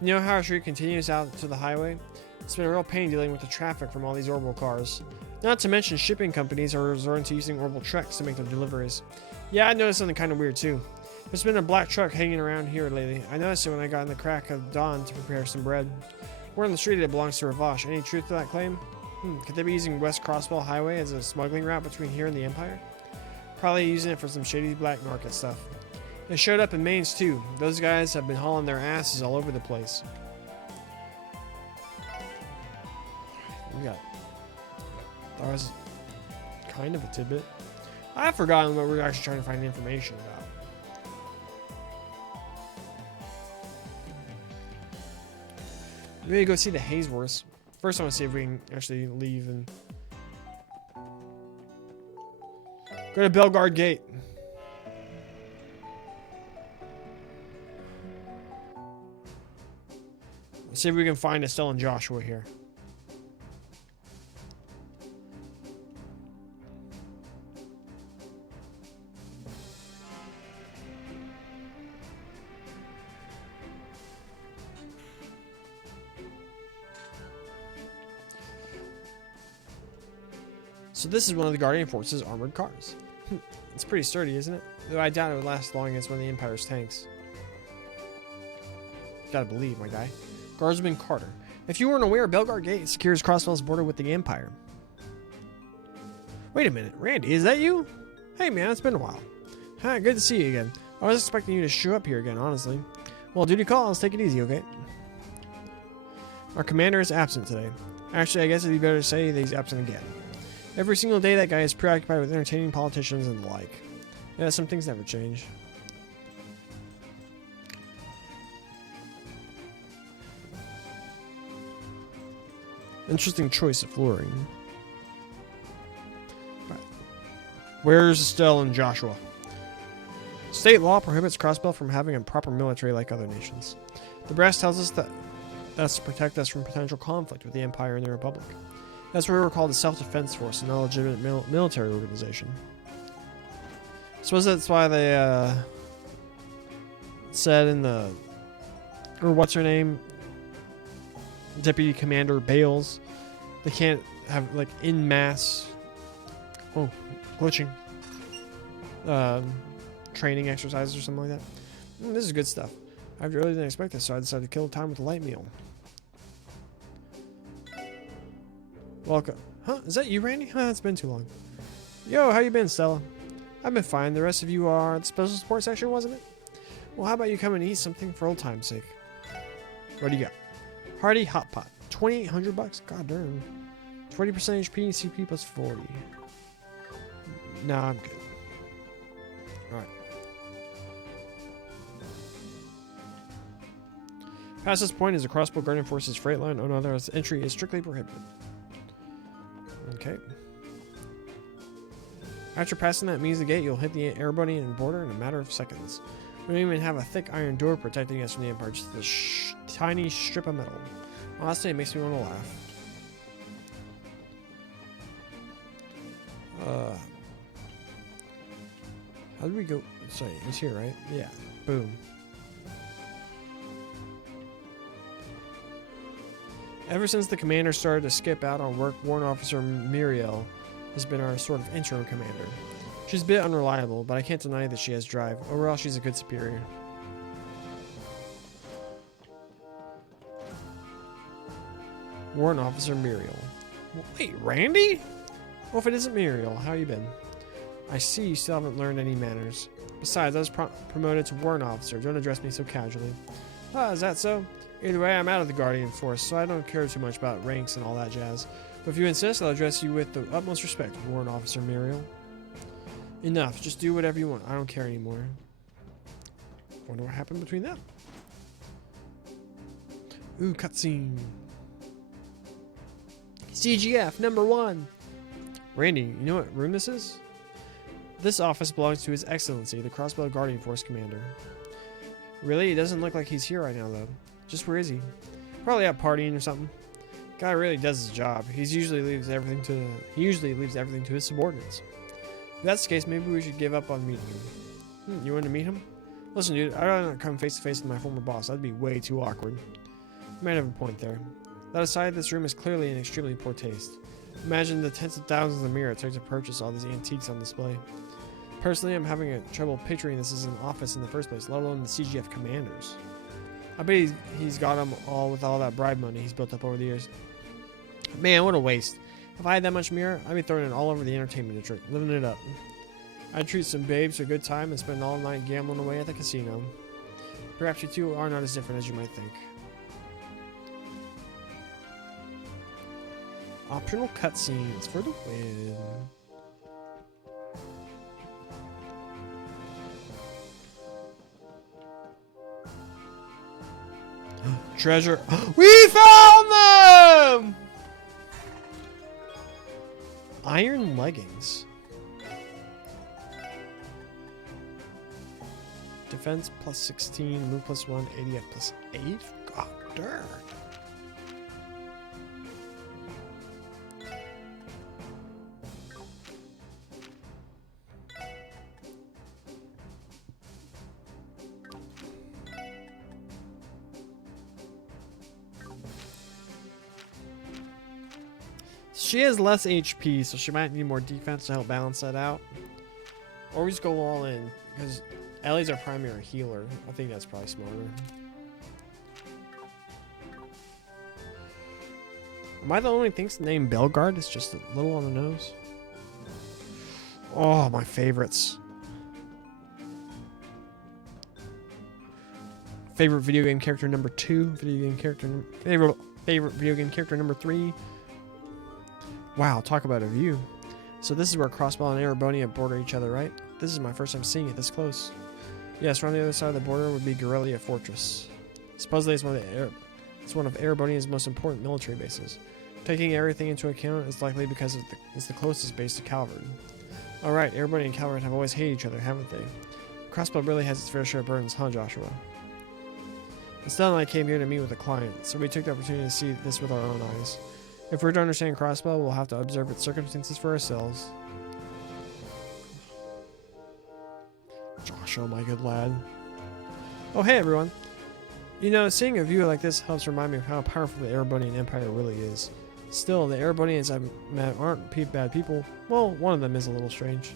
You know how our street continues out to the highway? It's been a real pain dealing with the traffic from all these orbital cars. Not to mention shipping companies are resorting to using orbital trucks to make their deliveries. Yeah, I noticed something kind of weird too. There's been a black truck hanging around here lately. I noticed it when I got in the crack of dawn to prepare some bread. Word on the street it belongs to Ravash. Any truth to that claim? Could they be using West Crossbell Highway as a smuggling route between here and the Empire? Probably using it for some shady black market stuff. They showed up in Mainz too. Those guys have been hauling their asses all over the place. We got... That was kind of a tidbit. I've forgotten what we're actually trying to find information about. Maybe go see the Hazeworths. First, I want to see if we can actually leave and go to Belgard Gate. Let's see if we can find Estelle and Joshua here. So this is one of the Guardian Force's armored cars. It's pretty sturdy, isn't it? Though I doubt it would last long against one of the Empire's tanks. You gotta believe, my guy. Guardsman Carter. If you weren't aware, Belgard Gate secures Crossbell's border with the Empire. Wait a minute, Randy, is that you? Hey man, it's been a while. Hi, good to see you again. I was expecting you to show up here again, honestly. Well, duty call, let's take it easy, okay? Our commander is absent today. Actually, I guess it'd be better to say that he's absent again. Every single day that guy is preoccupied with entertaining politicians and the like. Yeah, some things never change. Interesting choice of flooring. Right. Where's Estelle and Joshua? State law prohibits Crossbell from having a proper military like other nations. The brass tells us that that's to protect us from potential conflict with the Empire and the Republic. That's why we were called a self-defense force and not a legitimate military organization. Suppose that's why they said in the... Or what's her name? Deputy Commander Bales. They can't have, like, in mass... Oh, glitching. Training exercises or something like that. This is good stuff. I really didn't expect this, so I decided to kill time with a light meal. Welcome. Huh? Is that you, Randy? Huh, it's been too long. Yo, how you been, Stella? I've been fine. The rest of you are at the special support section, wasn't it? Well, how about you come and eat something for old time's sake? What do you got? Hearty Hot Pot. 2,800 bucks? God darn. 20% HP, CP plus 40. Nah, I'm good. Alright. Past this point is a Crossbow Guardian Forces freight line. Oh no, there's entry is strictly prohibited. Okay. After passing that means the gate, you'll hit the airbuddy and border in a matter of seconds. We don't even have a thick iron door protecting us from the Empire, just a tiny strip of metal. Honestly, it makes me want to laugh. How do we go? Sorry, it's here, right? Yeah. Boom. Ever since the commander started to skip out on work, Warrant Officer Muriel has been our sort of interim commander. She's a bit unreliable, but I can't deny that she has drive. Overall, she's a good superior. Warrant Officer Muriel. Wait, Randy? Well, if it isn't Muriel, how you been? I see you still haven't learned any manners. Besides, I was promoted to Warrant Officer. Don't address me so casually. Ah, is that so? Either way, I'm out of the Guardian Force, so I don't care too much about ranks and all that jazz. But if you insist, I'll address you with the utmost respect, Warrant Officer Muriel. Enough. Just do whatever you want. I don't care anymore. Wonder what happened between them. Ooh, cutscene. CGF number 1. Randy, you know what room this is? This office belongs to His Excellency, the Crossbell Guardian Force Commander. Really? It doesn't look like he's here right now, though. Just where is he? Probably out partying or something. Guy really does his job. He usually leaves everything to his subordinates. If that's the case, maybe we should give up on meeting him. You want to meet him? Listen, dude, I'd rather not come face to face with my former boss. That'd be way too awkward. You might have a point there. That aside, this room is clearly in extremely poor taste. Imagine the tens of thousands of mirrors it took to purchase all these antiques on display. Personally, I'm having trouble picturing this as an office in the first place, let alone the CGF commanders. I bet he's got them all with all that bribe money he's built up over the years. Man, what a waste. If I had that much mirror, I'd be throwing it all over the entertainment district, living it up. I'd treat some babes to a good time and spend all night gambling away at the casino. Perhaps you two are not as different as you might think. Optional cutscenes for the win. Treasure. We found them! Iron leggings. Defense plus 16, move plus 1, ADF plus 8. God darn. She has less HP, so she might need more defense to help balance that out. Or we just go all in, because Ellie's our primary healer. I think that's probably smarter. Am I the only thing named Belgard? It's just a little on the nose. Oh, my favorites. Favorite video game character number 2. Favorite video game character number 3. Wow, talk about a view. So this is where Crossbell and Erebonia border each other, right? This is my first time seeing it this close. Yes, around the other side of the border would be Garrelia Fortress. Supposedly it's one of Erebonia's most important military bases. Taking everything into account is likely because it's the closest base to Calvard. Alright, Erebonia and Calvard have always hated each other, haven't they? Crossbell really has its fair share of burdens, huh, Joshua? Estelle and I came here to meet with a client, so we took the opportunity to see this with our own eyes. If we're to understand Crossbell, we'll have to observe its circumstances for ourselves. Joshua, my good lad. Oh, hey everyone. You know, seeing a view like this helps remind me of how powerful the Erebonian Empire really is. Still, the Erebonians I've met aren't bad people. Well, one of them is a little strange.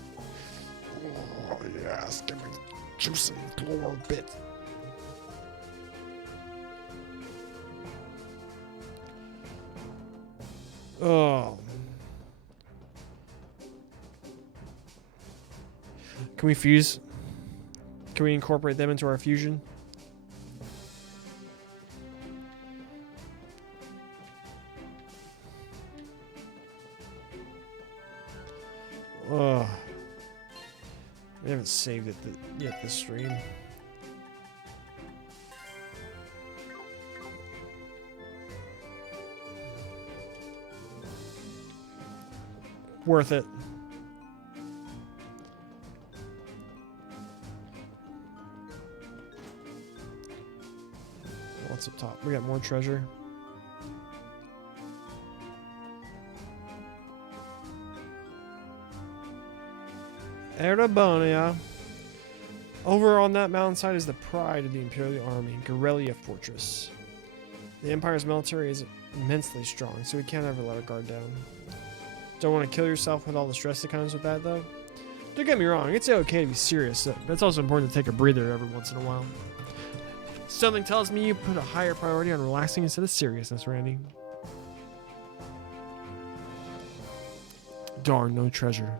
Oh, yes, give me juicy lore bit. Oh. Can we fuse? Can we incorporate them into our fusion? Oh. We haven't saved it yet this stream. Worth it. What's up top? We got more treasure. Erebonia. Over on that mountainside is the pride of the Imperial Army, Garrelia Fortress. The Empire's military is immensely strong, so we can't ever let our guard down. Don't want to kill yourself with all the stress that comes with that, though. Don't get me wrong, it's okay to be serious, but it's also important to take a breather every once in a while. Something tells me you put a higher priority on relaxing instead of seriousness, Randy. Darn, no treasure.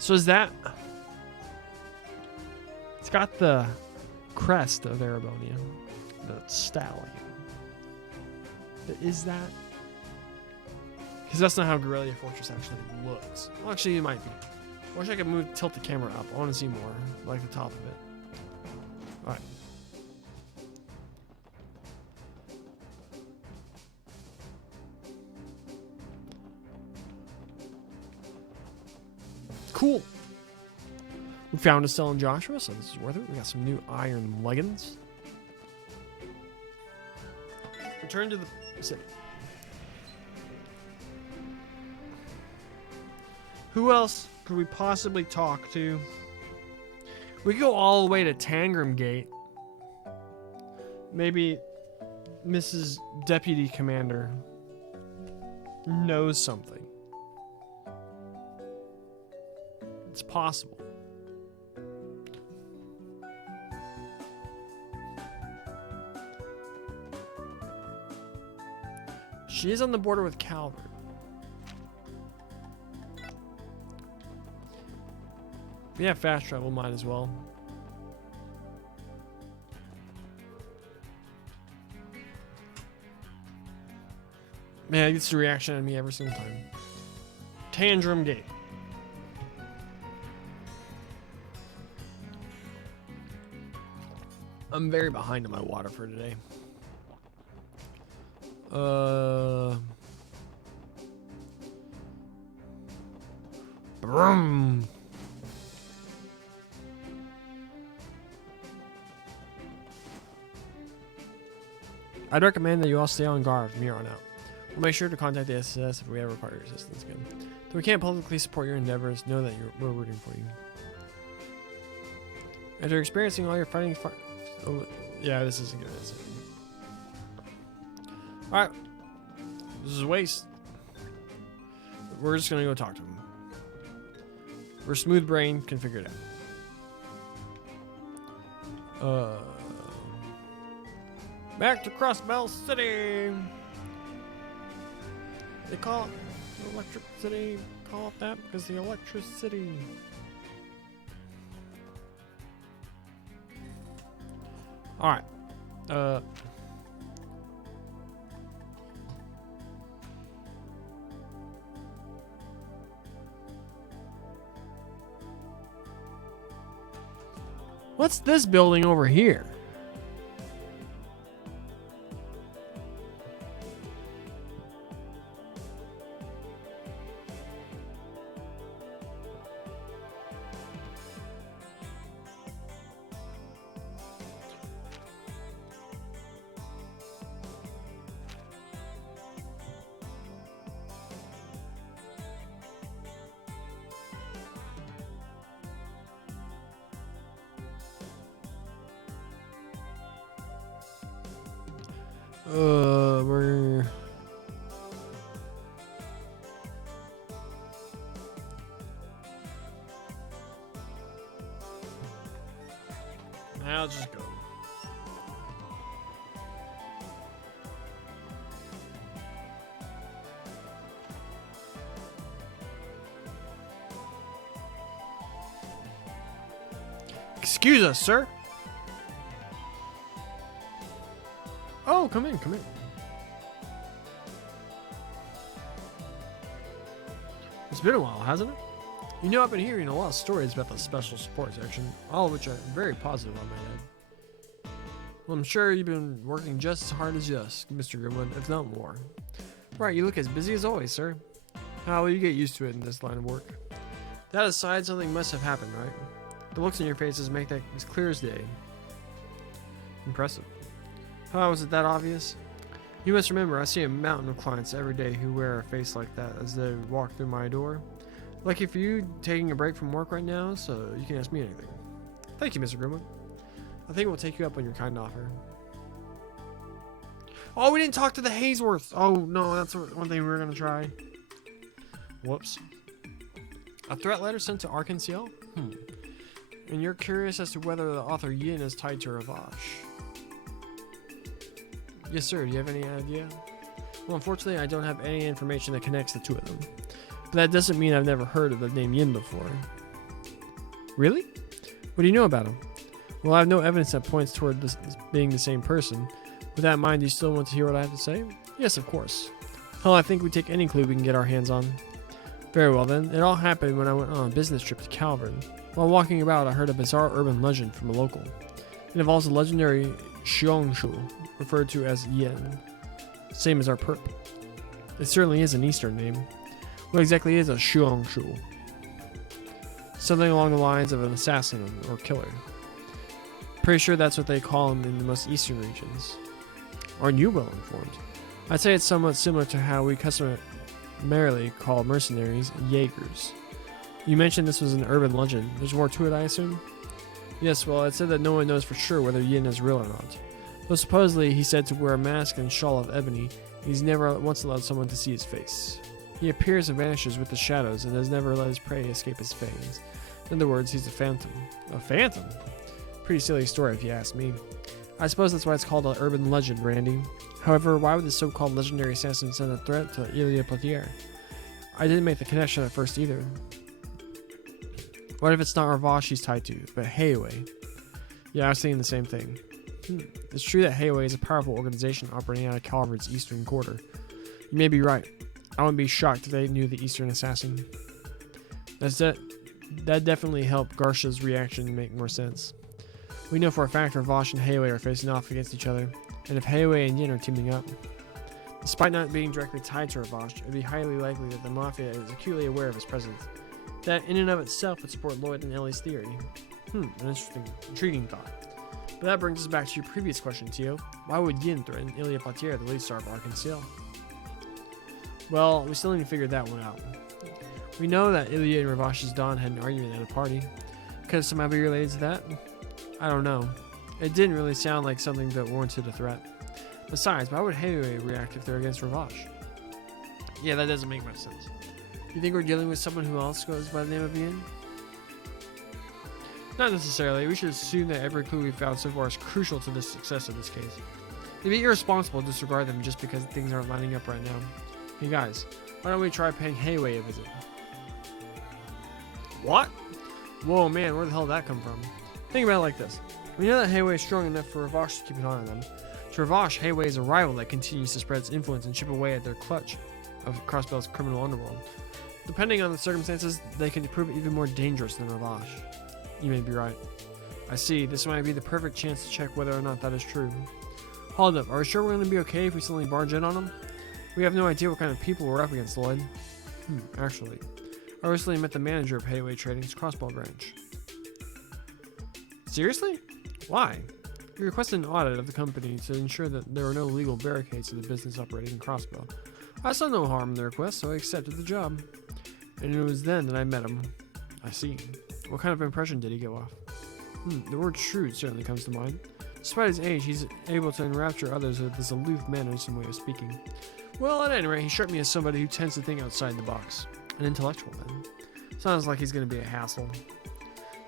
So is that... It's got the crest of Erebonia. The stallion. But is that? Because that's not how Garrelia Fortress actually looks. Well, actually, it might be. I wish I could tilt the camera up. I want to see more, like the top of it. Alright. Cool. We found Estelle and Joshua, so this is worth it. We got some new iron leggings. Return to the city. Who else could we possibly talk to? We could go all the way to Tangram Gate. Maybe Mrs. Deputy Commander knows something. It's possible. She is on the border with Calvard. We have fast travel, might as well. Man, it gets the reaction out of me every single time. Tangram Gate. I'm very behind on my water for today. Brum. I'd recommend that you all stay on guard from here on out. We'll make sure to contact the SS if we ever require your assistance again. Though we can't publicly support your endeavors, know that we're rooting for you. After experiencing all your fighting, oh, yeah, this isn't good. Alright. This is a waste. We're just gonna go talk to him. We're smooth brain, can figure it out. Back to Crossbell City. They call it the Electric City. Call it that because the electricity. All right. What's this building over here? We're... I'll just go. Excuse us, sir. Oh, come in, come in. It's been a while, hasn't it? You know, I've been hearing a lot of stories about the special support section, all of which are very positive on my head. Well, I'm sure you've been working just as hard as us, Mr. Grimwood, if not more. Right, you look as busy as always, sir. How will you get used to it in this line of work? That aside, something must have happened, right? The looks on your faces make that as clear as day. Impressive. How was it that obvious? You must remember, I see a mountain of clients every day who wear a face like that as they walk through my door. Lucky for you, taking a break from work right now, so you can ask me anything. Thank you, Mr. Grimwood. I think we'll take you up on your kind offer. Oh, we didn't talk to the Haysworth. Oh, no, that's one thing we were going to try. Whoops. A threat letter sent to Arkansas? And you're curious as to whether the author Yin is tied to Ravash. Yes, sir. Do you have any idea? Well, unfortunately, I don't have any information that connects the two of them. But that doesn't mean I've never heard of the name Yin before. Really? What do you know about him? Well, I have no evidence that points toward this being the same person. With that in mind, do you still want to hear what I have to say? Yes, of course. Hell, I think we take any clue we can get our hands on. Very well, then. It all happened when I went on a business trip to Calvin. While walking about, I heard a bizarre urban legend from a local. It involves a legendary Xiangshu, referred to as Yin. Same as our perp. It certainly is an Eastern name. What exactly is a Xiangshu? Something along the lines of an assassin or killer. Pretty sure that's what they call them in the most eastern regions. Aren't you well informed? I'd say it's somewhat similar to how we customarily call mercenaries Jaegers. You mentioned this was an urban legend. There's more to it, I assume? Yes, well, it said that no one knows for sure whether Yin is real or not. Though supposedly he said to wear a mask and shawl of ebony, and he's never once allowed someone to see his face. He appears and vanishes with the shadows and has never let his prey escape his fangs. In other words, he's a phantom. A phantom? Pretty silly story if you ask me. I suppose that's why it's called an urban legend, Randy. However, why would the so-called legendary assassin send a threat to Ilya Platier? I didn't make the connection at first either. What if it's not Ravash he's tied to, but Heiwei? Yeah, I was thinking the same thing. It's true that Heiwei is a powerful organization operating out of Calvard's eastern quarter. You may be right. I wouldn't be shocked if they knew the Eastern Assassin. That definitely helped Garsha's reaction make more sense. We know for a fact Ravash and Heiwei are facing off against each other, and if Heiwei and Yin are teaming up. Despite not being directly tied to Ravash, it would be highly likely that the Mafia is acutely aware of his presence. That in and of itself would support Lloyd and Ellie's theory. An intriguing thought. But that brings us back to your previous question, Tio. Why would Yin threaten Ilya Potier, the lead star of Arc and Seal? Well, we still need to figure that one out. We know that Ilya and Ravash's Don had an argument at a party. Could it somehow be related to that? I don't know. It didn't really sound like something that warranted a threat. Besides, why would Heiwei react if they're against Ravash? Yeah, that doesn't make much sense. You think we're dealing with someone who else goes by the name of Yin? Not necessarily. We should assume that every clue we've found so far is crucial to the success of this case. It'd be irresponsible to disregard them just because things aren't lining up right now. Hey guys, why don't we try paying Heiwei a visit? What? Whoa man, where the hell did that come from? Think about it like this. We know that Heiwei is strong enough for Ravash to keep an eye on them. To Ravash, Heiwei is a rival that continues to spread its influence and chip away at their clutch of Crossbell's criminal underworld. Depending on the circumstances, they can prove even more dangerous than Ravash. You may be right. I see, this might be the perfect chance to check whether or not that is true. Hold up, are we sure we're going to be okay if we suddenly barge in on them? We have no idea what kind of people we're up against, Lloyd. Actually, I recently met the manager of Heiwei Trading's Crossbell branch. Seriously? Why? He requested an audit of the company to ensure that there were no legal barricades to the business operating in Crossbell. I saw no harm in the request, so I accepted the job. And it was then that I met him. I see. What kind of impression did he give off? The word shrewd certainly comes to mind. Despite his age, he's able to enrapture others with his aloof manners and way of speaking. Well, at any rate, he struck me as somebody who tends to think outside the box. An intellectual, then. Sounds like he's going to be a hassle.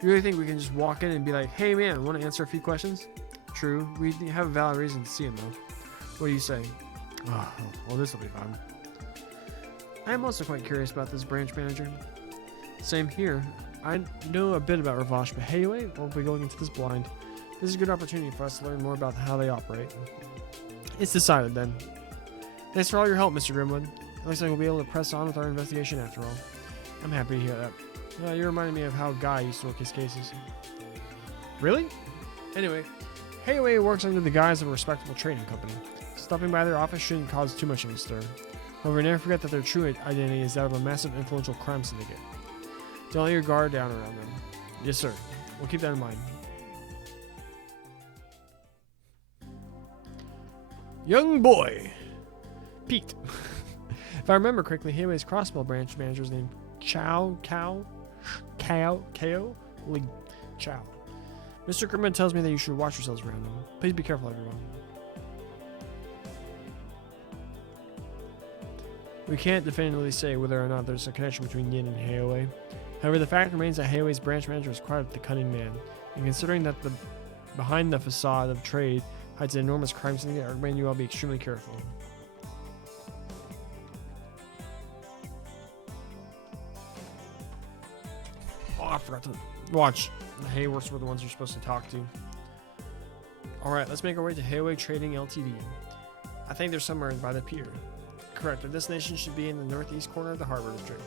You really think we can just walk in and be like, hey man, want to answer a few questions? True, we have a valid reason to see him though. What do you say? Oh, well, this will be fun. I am also quite curious about this branch manager. Same here. I know a bit about Ravash, but Heiwei won't be going into this blind. This is a good opportunity for us to learn more about how they operate. It's decided then. Thanks for all your help, Mr. Grimwood. It looks like we'll be able to press on with our investigation after all. I'm happy to hear that. You reminded me of how Guy used to work his cases. Really? Anyway, Heiwei works under the guise of a respectable trading company. Stopping by their office shouldn't cause too much of a stir. However, never forget that their true identity is that of a massive influential crime syndicate. Don't let your guard down around them. Yes, sir. We'll keep that in mind. Young boy. Pete. If I remember correctly, Heiwei's Crossbell branch manager is named Kao Lee Chow. Mr. Grimwood tells me that you should watch yourselves around him. Please be careful, everyone. We can't definitively say whether or not there's a connection between Yin and Heiwei. However, the fact remains that Heiwei's branch manager is quite the cunning man, and considering that behind the facade of trade hides an enormous crime syndicate, I recommend you all be extremely careful. Oh, I forgot to watch. The Hayworths were the ones you're supposed to talk to. Alright, let's make our way to Heiwei Trading Ltd. I think they're somewhere by the pier. Correct, their destination should be in the northeast corner of the harbor district.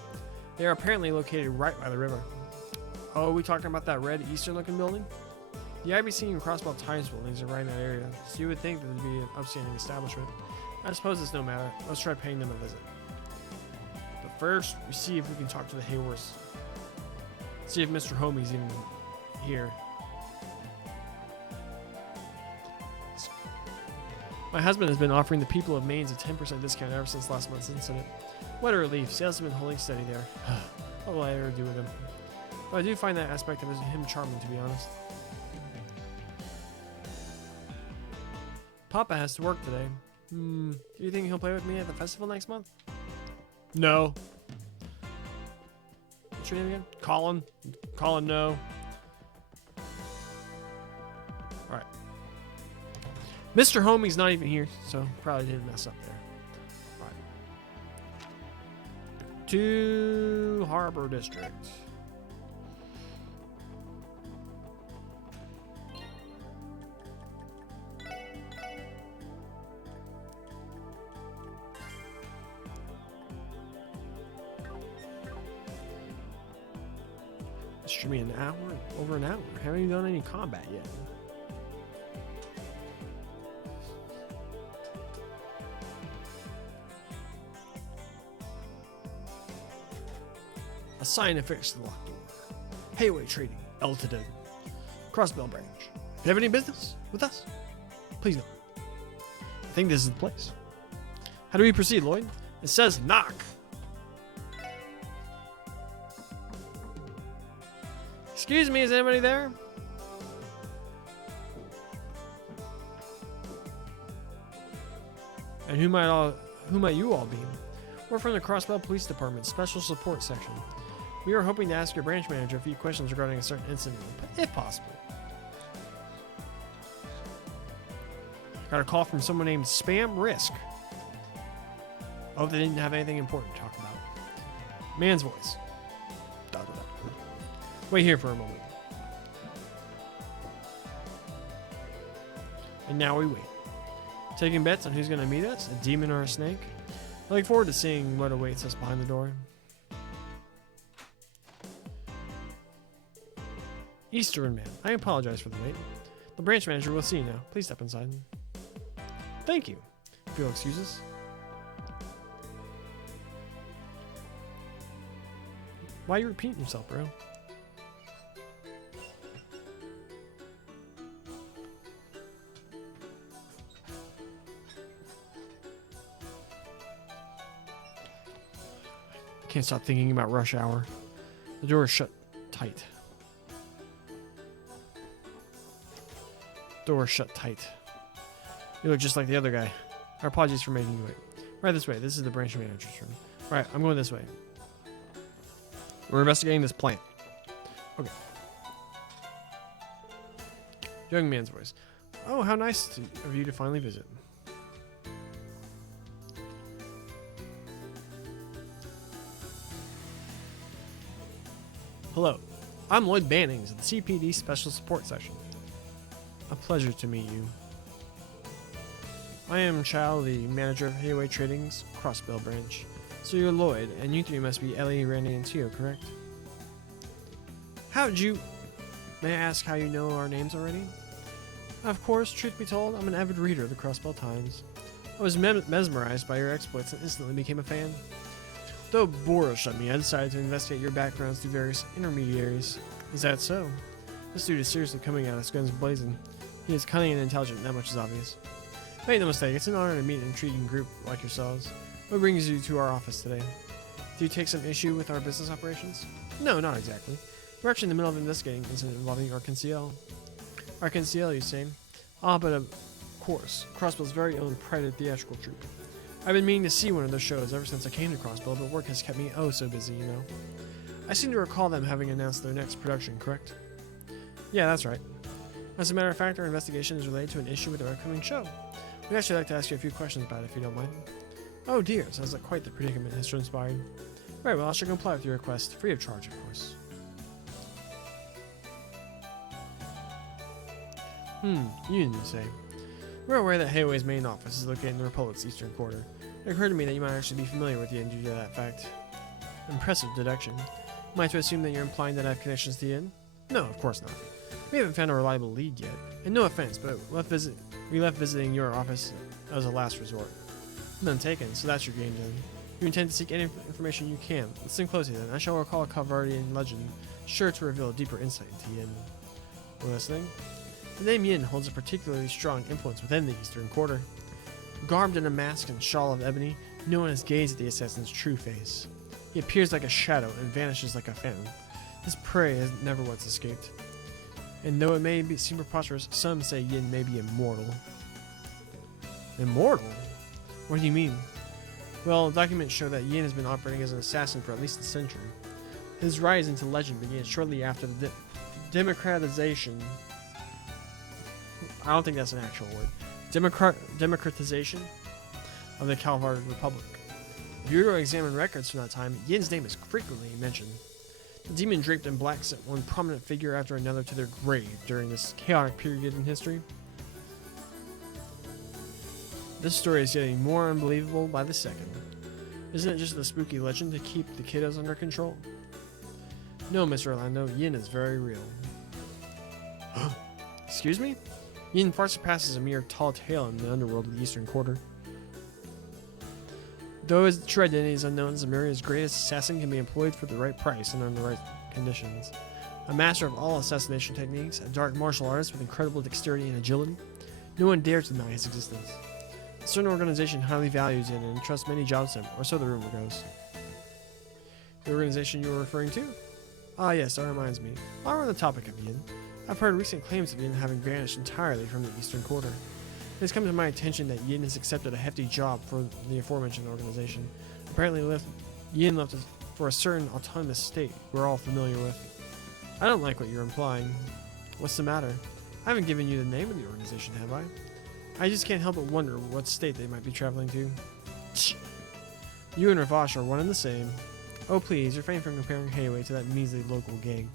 They are apparently located right by the river. Oh, are we talking about that red eastern looking building? The IBC and Crossbell Times buildings are right in that area, so you would think that it would be an upstanding establishment. I suppose it's no matter. Let's try paying them a visit. But first, we see if we can talk to the Hayworths. See if Mr. Homie's even here. My husband has been offering the people of Mainz a 10% discount ever since last month's incident. What a relief. Sales have been holding steady there. What will I ever do with him? But I do find that aspect of him charming, to be honest. Papa has to work today. Do you think he'll play with me at the festival next month? No. What's your name again? Colin. Colin, no. Alright. Mr. Homie's not even here, so probably didn't mess up there. Alright. To Harbor District. This should be an hour, over an hour. Haven't even done any combat yet. A sign affixed to the locked door. Hayway Trading, Ltd. Crossbell Branch. If you have any business with us, please don't. I think this is the place. How do we proceed, Lloyd? It says knock. Excuse me, is anybody there? And who might you all be? We're from the Crossbell Police Department Special Support Section. We are hoping to ask your branch manager a few questions regarding a certain incident, if possible. Got a call from someone named Spam Risk. I hope they didn't have anything important to talk about. Man's voice. Dot, dot, dot. Wait here for a moment. And now we wait. Taking bets on who's going to meet us, a demon or a snake. I look forward to seeing what awaits us behind the door. Eastern Man, I apologize for the wait. The branch manager will see you now. Please step inside. Thank you. If you'll excuse us. Why are you repeating yourself, bro? Can't stop thinking about rush hour. The door is shut tight. Door is shut tight. You look just like the other guy. Our apologies for making you wait. Right this way. This is the branch manager's room. Right, I'm going this way. We're investigating this plant. Okay. Young man's voice. Oh, how nice of you to finally visit. Hello, I'm Lloyd Bannings of the CPD Special Support Section. A pleasure to meet you. I am Chow, the manager of Hayway Trading's Crossbell Branch. So you're Lloyd, and you three must be Ellie, Randy, and Tio, correct? How'd you... May I ask how you know our names already? Of course, truth be told, I'm an avid reader of the Crossbell Times. I was mesmerized by your exploits and instantly became a fan. Though Boros shut me, I decided to investigate your backgrounds through various intermediaries. Is that so? This dude is seriously coming at us guns blazing. He is cunning and intelligent, that much is obvious. Make no mistake, it's an honor to meet an intriguing group like yourselves. What brings you to our office today? Do you take some issue with our business operations? No, not exactly. We're actually in the middle of investigating an incident involving Arc-en-Ciel. Arc-en-Ciel, you say? Ah, but of course, Crossbell's very own private theatrical troupe. I've been meaning to see one of their shows ever since I came to Crossbell, but work has kept me oh so busy, you know. I seem to recall them having announced their next production, correct? Yeah, that's right. As a matter of fact, our investigation is related to an issue with our upcoming show. We'd actually like to ask you a few questions about it, if you don't mind. Oh dear, sounds like quite the predicament has transpired. Very well, I shall comply with your request, free of charge, of course. You didn't say. We're aware that Hayway's main office is located in the Republic's eastern quarter. It occurred to me that you might actually be familiar with the inn due to that fact. Impressive deduction. Am I to assume that you're implying that I have connections to the inn? No, of course not. We haven't found a reliable lead yet. And no offense, but we left visiting your office as a last resort. None taken, so that's your game then. You intend to seek any information you can. Listen closely then. I shall recall a Calvardian legend, sure to reveal deeper insight into Yin. We're listening? The name Yin holds a particularly strong influence within the Eastern Quarter. Garbed in a mask and shawl of ebony, no one has gazed at the assassin's true face. He appears like a shadow and vanishes like a phantom. His prey has never once escaped. And though it may seem preposterous, some say Yin may be immortal. Immortal? What do you mean? Well, documents show that Yin has been operating as an assassin for at least a century. His rise into legend began shortly after the democratization. I don't think that's an actual word. Democratization of the Calvar Republic. If you were to examine records from that time, Yin's name is frequently mentioned. The demon draped in black sent one prominent figure after another to their grave during this chaotic period in history. This story is getting more unbelievable by the second. Isn't it just a spooky legend to keep the kiddos under control? No, Mr. Orlando, Yin is very real. Excuse me? Yin far surpasses a mere tall tale in the underworld of the Eastern Quarter. Though his true identity is unknown, Zemuria's greatest assassin can be employed for the right price and under the right conditions. A master of all assassination techniques, a dark martial artist with incredible dexterity and agility, no one dares deny his existence. A certain organization highly values him and entrusts many jobs to him, or so the rumor goes. The organization you were referring to? Ah yes, that reminds me. While we're on the topic of Yin, I've heard recent claims of Yin having vanished entirely from the Eastern Quarter. It has come to my attention that Yin has accepted a hefty job for the aforementioned organization. Apparently Yin left for a certain autonomous state we're all familiar with. I don't like what you're implying. What's the matter? I haven't given you the name of the organization, have I? I just can't help but wonder what state they might be traveling to. You and Ravash are one and the same. Oh please, refrain from comparing Hayway to that measly local gang.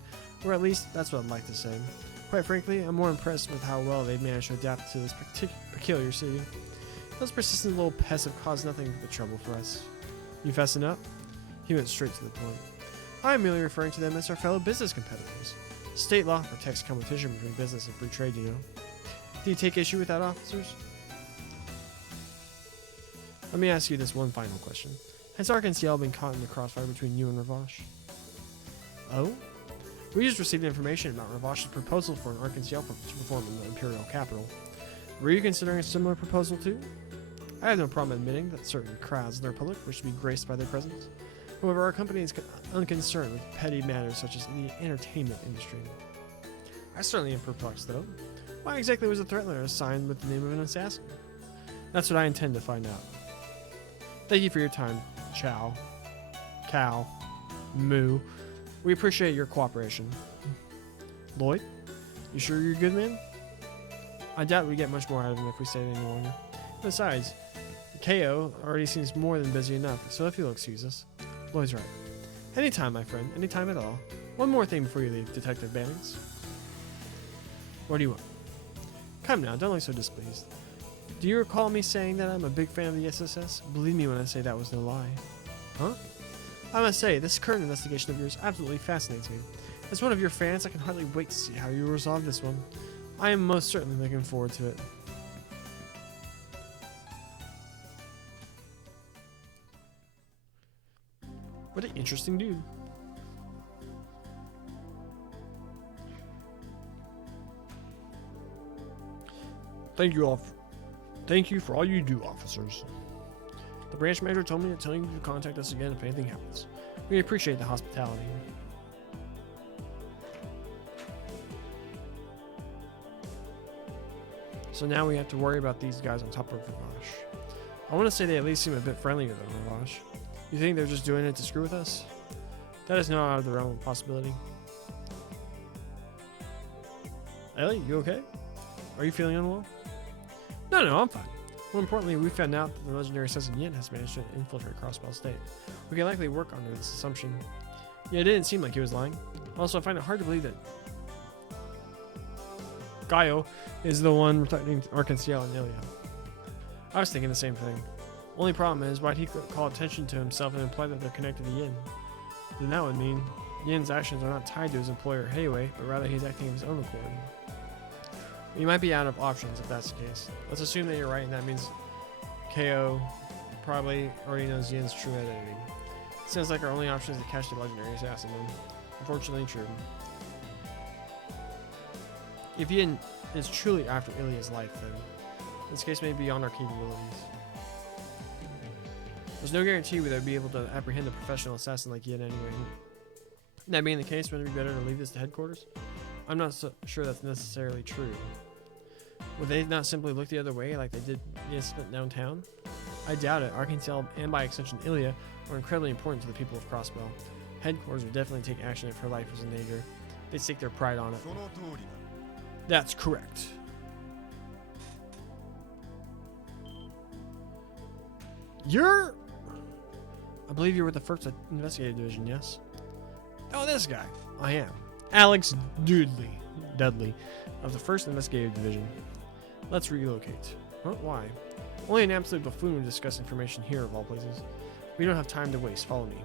Or at least, that's what I'd like to say. Quite frankly, I'm more impressed with how well they've managed to adapt to this peculiar city. Those persistent little pests have caused nothing but trouble for us. You fessing up? He went straight to the point. I am merely referring to them as our fellow business competitors. State law protects competition between business and free trade, you know. Do you take issue with that, officers? Let me ask you this one final question. Has Arkansas been caught in the crossfire between you and Ravash? Oh? We just received information about Ravash's proposal for an Arkansas to perform in the Imperial capital. Were you considering a similar proposal too? I have no problem admitting that certain crowds in the Republic wish to be graced by their presence. However, our company is unconcerned with petty matters such as the entertainment industry. I certainly am perplexed, though. Why exactly was a threat letter signed with the name of an assassin? That's what I intend to find out. Thank you for your time, Chow. Cow. Moo. We appreciate your cooperation. Lloyd? You sure you're a good man? I doubt we get much more out of him if we stay any longer. Besides, KO already seems more than busy enough, so if you'll excuse us. Lloyd's right. Anytime, my friend. Anytime at all. One more thing before you leave, Detective Bannings. What do you want? Come now, don't look so displeased. Do you recall me saying that I'm a big fan of the SSS? Believe me when I say that was no lie. Huh? I must say, this current investigation of yours absolutely fascinates me. As one of your fans, I can hardly wait to see how you resolve this one. I am most certainly looking forward to it. What an interesting dude. Thank you for all you do, officers. The branch manager told me to tell you to contact us again if anything happens. We appreciate the hospitality. So now we have to worry about these guys on top of Ravash. I want to say they at least seem a bit friendlier than Ravash. You think they're just doing it to screw with us? That is not out of the realm of possibility. Ellie, you okay? Are you feeling unwell? No, I'm fine. More importantly, we found out that the legendary assassin Yin has managed to infiltrate Crossbell State. We can likely work under this assumption. Yeah, it didn't seem like he was lying. Also, I find it hard to believe that Gaio is the one protecting Arkansas and Ilya. I was thinking the same thing. Only problem is, why'd he call attention to himself and imply that they're connected to Yin? Then that would mean Yin's actions are not tied to his employer Hayway, but rather he's acting of his own accord. You might be out of options if that's the case. Let's assume that you're right, and that means KO probably already knows Yin's true identity. It sounds like our only option is to catch the legendary assassin, then. Unfortunately true. If Yin is truly after Ilya's life, then this case may be beyond our capabilities. There's no guarantee we'd be able to apprehend a professional assassin like Yin anyway. That being the case, wouldn't it be better to leave this to headquarters? I'm not so sure that's necessarily true. Would they not simply look the other way like they did the incident downtown? I doubt it. Arkansas, and by extension Ilya, are incredibly important to the people of Crossbell. Headquarters would definitely take action if her life was in danger. They'd stake their pride on it. That's correct. I believe you're with the 1st Investigative Division, yes? Oh, this guy. I am. Alex Dudley of the 1st Investigative Division. Let's relocate. Huh? Why? Only an absolute buffoon would discuss information here of all places. We don't have time to waste. Follow me.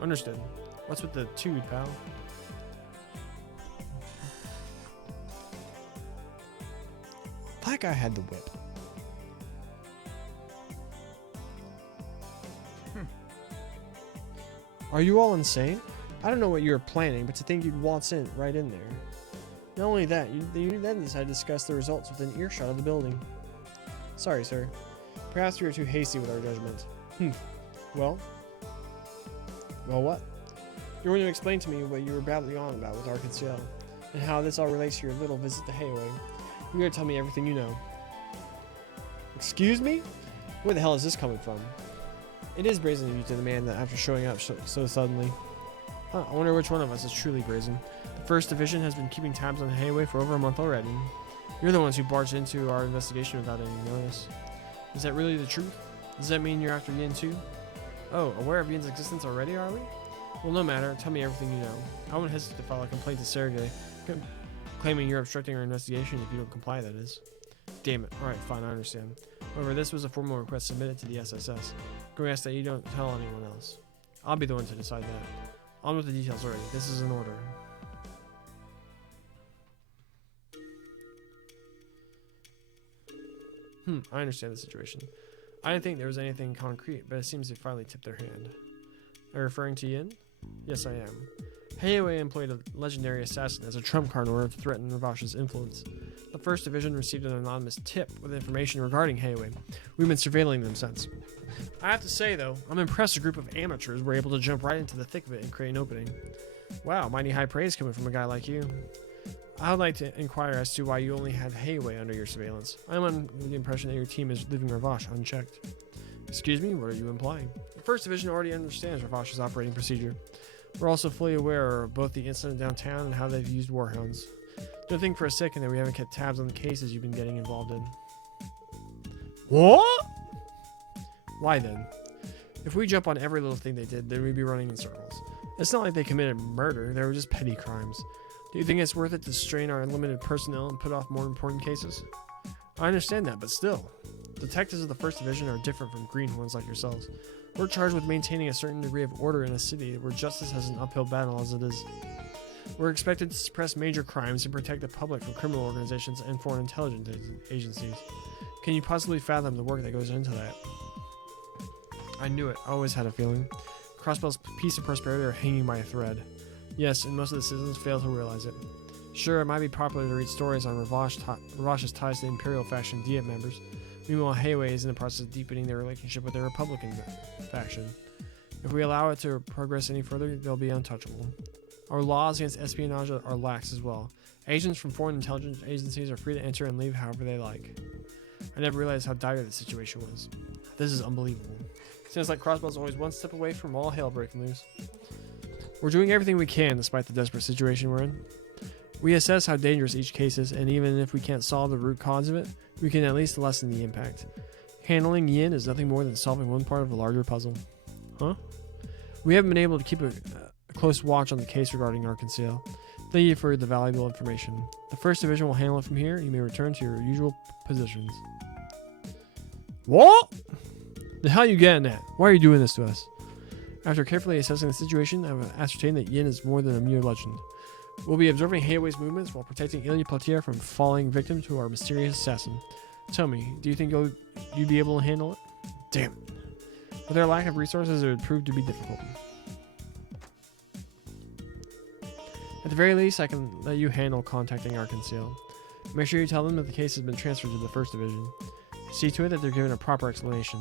Understood. What's with the tube, pal? That guy had the whip. Are you all insane? I don't know what you were planning, but to think you'd waltz in right in there. Not only that, you then decided to discuss the results within earshot of the building. Sorry, sir. Perhaps we were too hasty with our judgment. Well? Well, what? You're going to explain to me what you were babbling on about with Arkansas, and how this all relates to your little visit to Hayway. You're going to tell me everything you know. Excuse me? Where the hell is this coming from? It is brazen of you to demand that after showing up so suddenly. Huh, I wonder which one of us is truly brazen. The 1st Division has been keeping tabs on Hayway for over a month already. You're the ones who barged into our investigation without any notice. Is that really the truth? Does that mean you're after Yin too? Oh, aware of Yin's existence already, are we? Well, no matter. Tell me everything you know. I won't hesitate to file a complaint to Sergei, claiming you're obstructing our investigation if you don't comply, that is. Damn it. Alright, fine, I understand. However, this was a formal request submitted to the SSS. Going to ask that you don't tell anyone else. I'll be the one to decide that. On with the details already. This is an order. I understand the situation. I didn't think there was anything concrete, but it seems they finally tipped their hand. Are you referring to Yin? Yes, I am. Hayway employed a legendary assassin as a trump card in order to threaten Ravash's influence. The 1st Division received an anonymous tip with information regarding Hayway. We've been surveilling them since. I have to say, though, I'm impressed a group of amateurs were able to jump right into the thick of it and create an opening. Wow, mighty high praise coming from a guy like you. I would like to inquire as to why you only had Hayway under your surveillance. I'm under the impression that your team is leaving Ravash unchecked. Excuse me, what are you implying? The 1st Division already understands Ravash's operating procedure. We're also fully aware of both the incident downtown and how they've used warhounds. Don't think for a second that we haven't kept tabs on the cases you've been getting involved in. What? Why then? If we jump on every little thing they did, then we'd be running in circles. It's not like they committed murder, they were just petty crimes. Do you think it's worth it to strain our limited personnel and put off more important cases? I understand that, but still. Detectives of the 1st Division are different from greenhorns like yourselves. We're charged with maintaining a certain degree of order in a city where justice has an uphill battle as it is. We're expected to suppress major crimes and protect the public from criminal organizations and foreign intelligence agencies. Can you possibly fathom the work that goes into that? I knew it. I always had a feeling. Crossbell's peace and prosperity are hanging by a thread. Yes, and most of the citizens fail to realize it. Sure, it might be popular to read stories on Ravash's ties to the Imperial faction Diet members. Meanwhile, Hayway is in the process of deepening their relationship with the Republican faction. If we allow it to progress any further, they'll be untouchable. Our laws against espionage are lax as well. Agents from foreign intelligence agencies are free to enter and leave however they like. I never realized how dire the situation was. This is unbelievable. Seems like Crossbell's always one step away from all hell breaking loose. We're doing everything we can despite the desperate situation we're in. We assess how dangerous each case is, and even if we can't solve the root cause of it, we can at least lessen the impact. Handling Yin is nothing more than solving one part of a larger puzzle. Huh? We haven't been able to keep a close watch on the case regarding Arkansas. Thank you for the valuable information. The 1st Division will handle it from here. You may return to your usual positions. What? The hell are you getting at? Why are you doing this to us? After carefully assessing the situation, I've ascertained that Yin is more than a mere legend. We'll be observing Hayway's movements while protecting Ilya Platier from falling victim to our mysterious assassin. Tell me, do you think you'd be able to handle it? Damn it. With our lack of resources, it would prove to be difficult. At the very least, I can let you handle contacting Arkansas. Make sure you tell them that the case has been transferred to the 1st Division. See to it that they're given a proper explanation.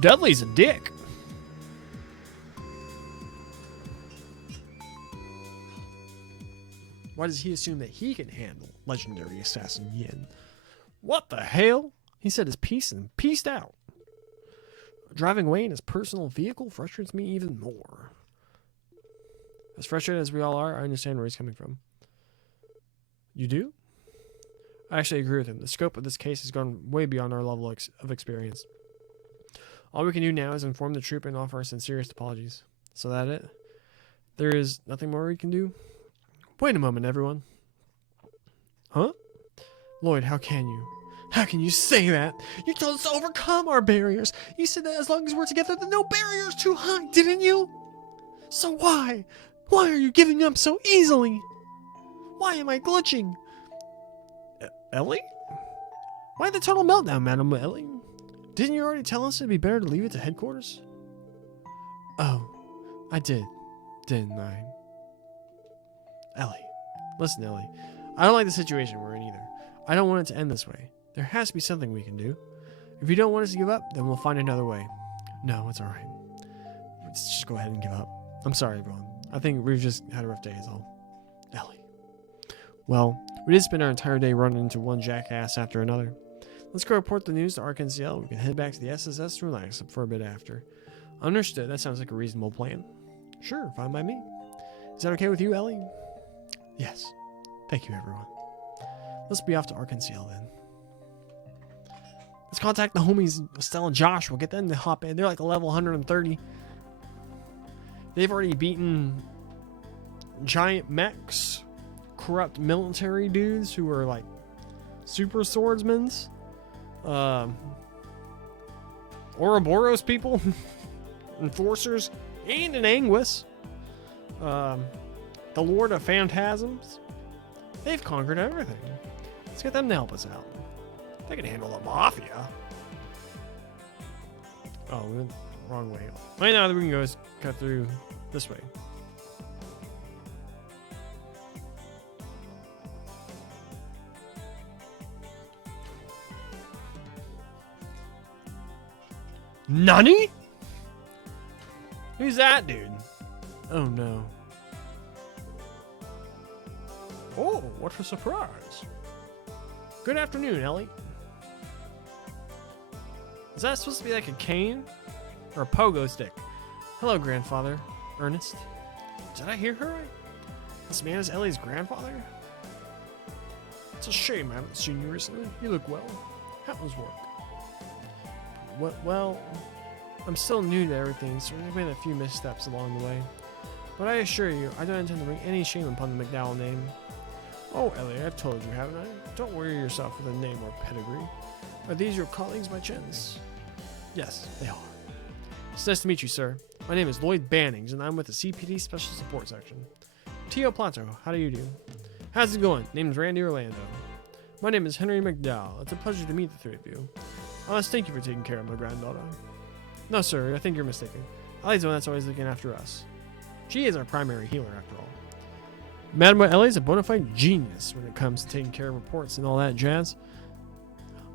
Dudley's a dick. Why does he assume that he can handle legendary assassin Yin? What the hell? He said his piece and pieced out. Driving away in his personal vehicle frustrates me even more. As frustrated as we all are, I understand where he's coming from. You do? I actually agree with him. The scope of this case has gone way beyond our level of experience. All we can do now is inform the troop and offer our sincerest apologies. So that it? There is nothing more we can do? Wait a moment, everyone. Huh? Lloyd, how can you? How can you say that? You told us to overcome our barriers. You said that as long as we're together, then no barrier's too high, didn't you? So why? Why are you giving up so easily? Why am I glitching? Ellie? Why the total meltdown, Madam Ellie? Didn't you already tell us it'd be better to leave it to headquarters? Oh, I did, didn't I? Ellie. Listen, Ellie. I don't like the situation we're in either. I don't want it to end this way. There has to be something we can do. If you don't want us to give up, then we'll find another way. No, it's alright. Let's just go ahead and give up. I'm sorry, everyone. I think we've just had a rough day is all. Ellie. Well, we did spend our entire day running into one jackass after another. Let's go report the news to ArcNCL. We can head back to the SSS to relax for a bit after. Understood. That sounds like a reasonable plan. Sure, fine by me. Is that okay with you, Ellie? Yes. Thank you, everyone. Let's be off to ArcNCL then. Let's contact the homies, Estelle and Josh. We'll get them to hop in. They're like a level 130. They've already beaten giant mechs, corrupt military dudes who are like super swordsmen. Ouroboros people, enforcers, and an Anguis. The Lord of Phantasms. They've conquered everything. Let's get them to help us out. They can handle the Mafia. Oh, we went the wrong way. Right now, we can go is cut through this way. Nani? Who's that dude? Oh no. Oh, what a surprise. Good afternoon, Ellie. Is that supposed to be like a cane? Or a pogo stick? Hello, grandfather. Ernest. Did I hear her right? This man is Ellie's grandfather? It's a shame I haven't seen you recently. You look well. How was work? Well, I'm still new to everything, so I've made a few missteps along the way. But I assure you, I don't intend to bring any shame upon the McDowell name. Oh, Ellie, I've told you, haven't I? Don't worry yourself with a name or pedigree. Are these your colleagues by chance? Yes, they are. It's nice to meet you, sir. My name is Lloyd Bannings, and I'm with the CPD Special Support Section. Tio Plato, how do you do? How's it going? Name's Randy Orlando. My name is Henry McDowell. It's a pleasure to meet the three of you. I must thank you for taking care of my granddaughter. No, sir, I think you're mistaken. Ellie's the one that's always looking after us. She is our primary healer, after all. Mademoiselle Ellie's a bona fide genius when it comes to taking care of reports and all that jazz.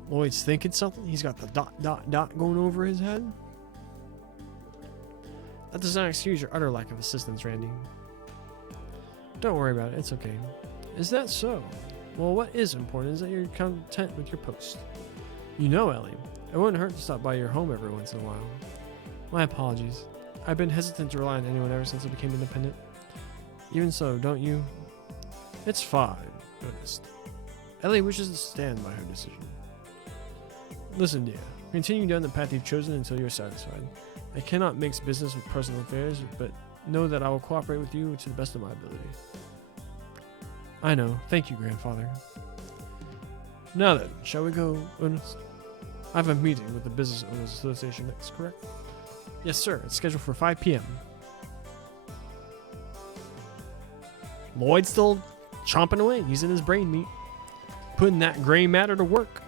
Lloyd's thinking something? He's got the ... going over his head? That does not excuse your utter lack of assistance, Randy. Don't worry about it, it's okay. Is that so? Well, what is important is that you're content with your post. You know, Ellie, it wouldn't hurt to stop by your home every once in a while. My apologies. I've been hesitant to rely on anyone ever since I became independent. Even so, don't you? It's fine, Ernest. Ellie wishes to stand by her decision. Listen, dear. Continue down the path you've chosen until you're satisfied. I cannot mix business with personal affairs, but know that I will cooperate with you to the best of my ability. I know. Thank you, grandfather. Now then, shall we go, Ernest? I have a meeting with the Business Owners Association next, correct? Yes, sir. It's scheduled for 5 p.m. Lloyd's still chomping away, using his brain meat, putting that gray matter to work.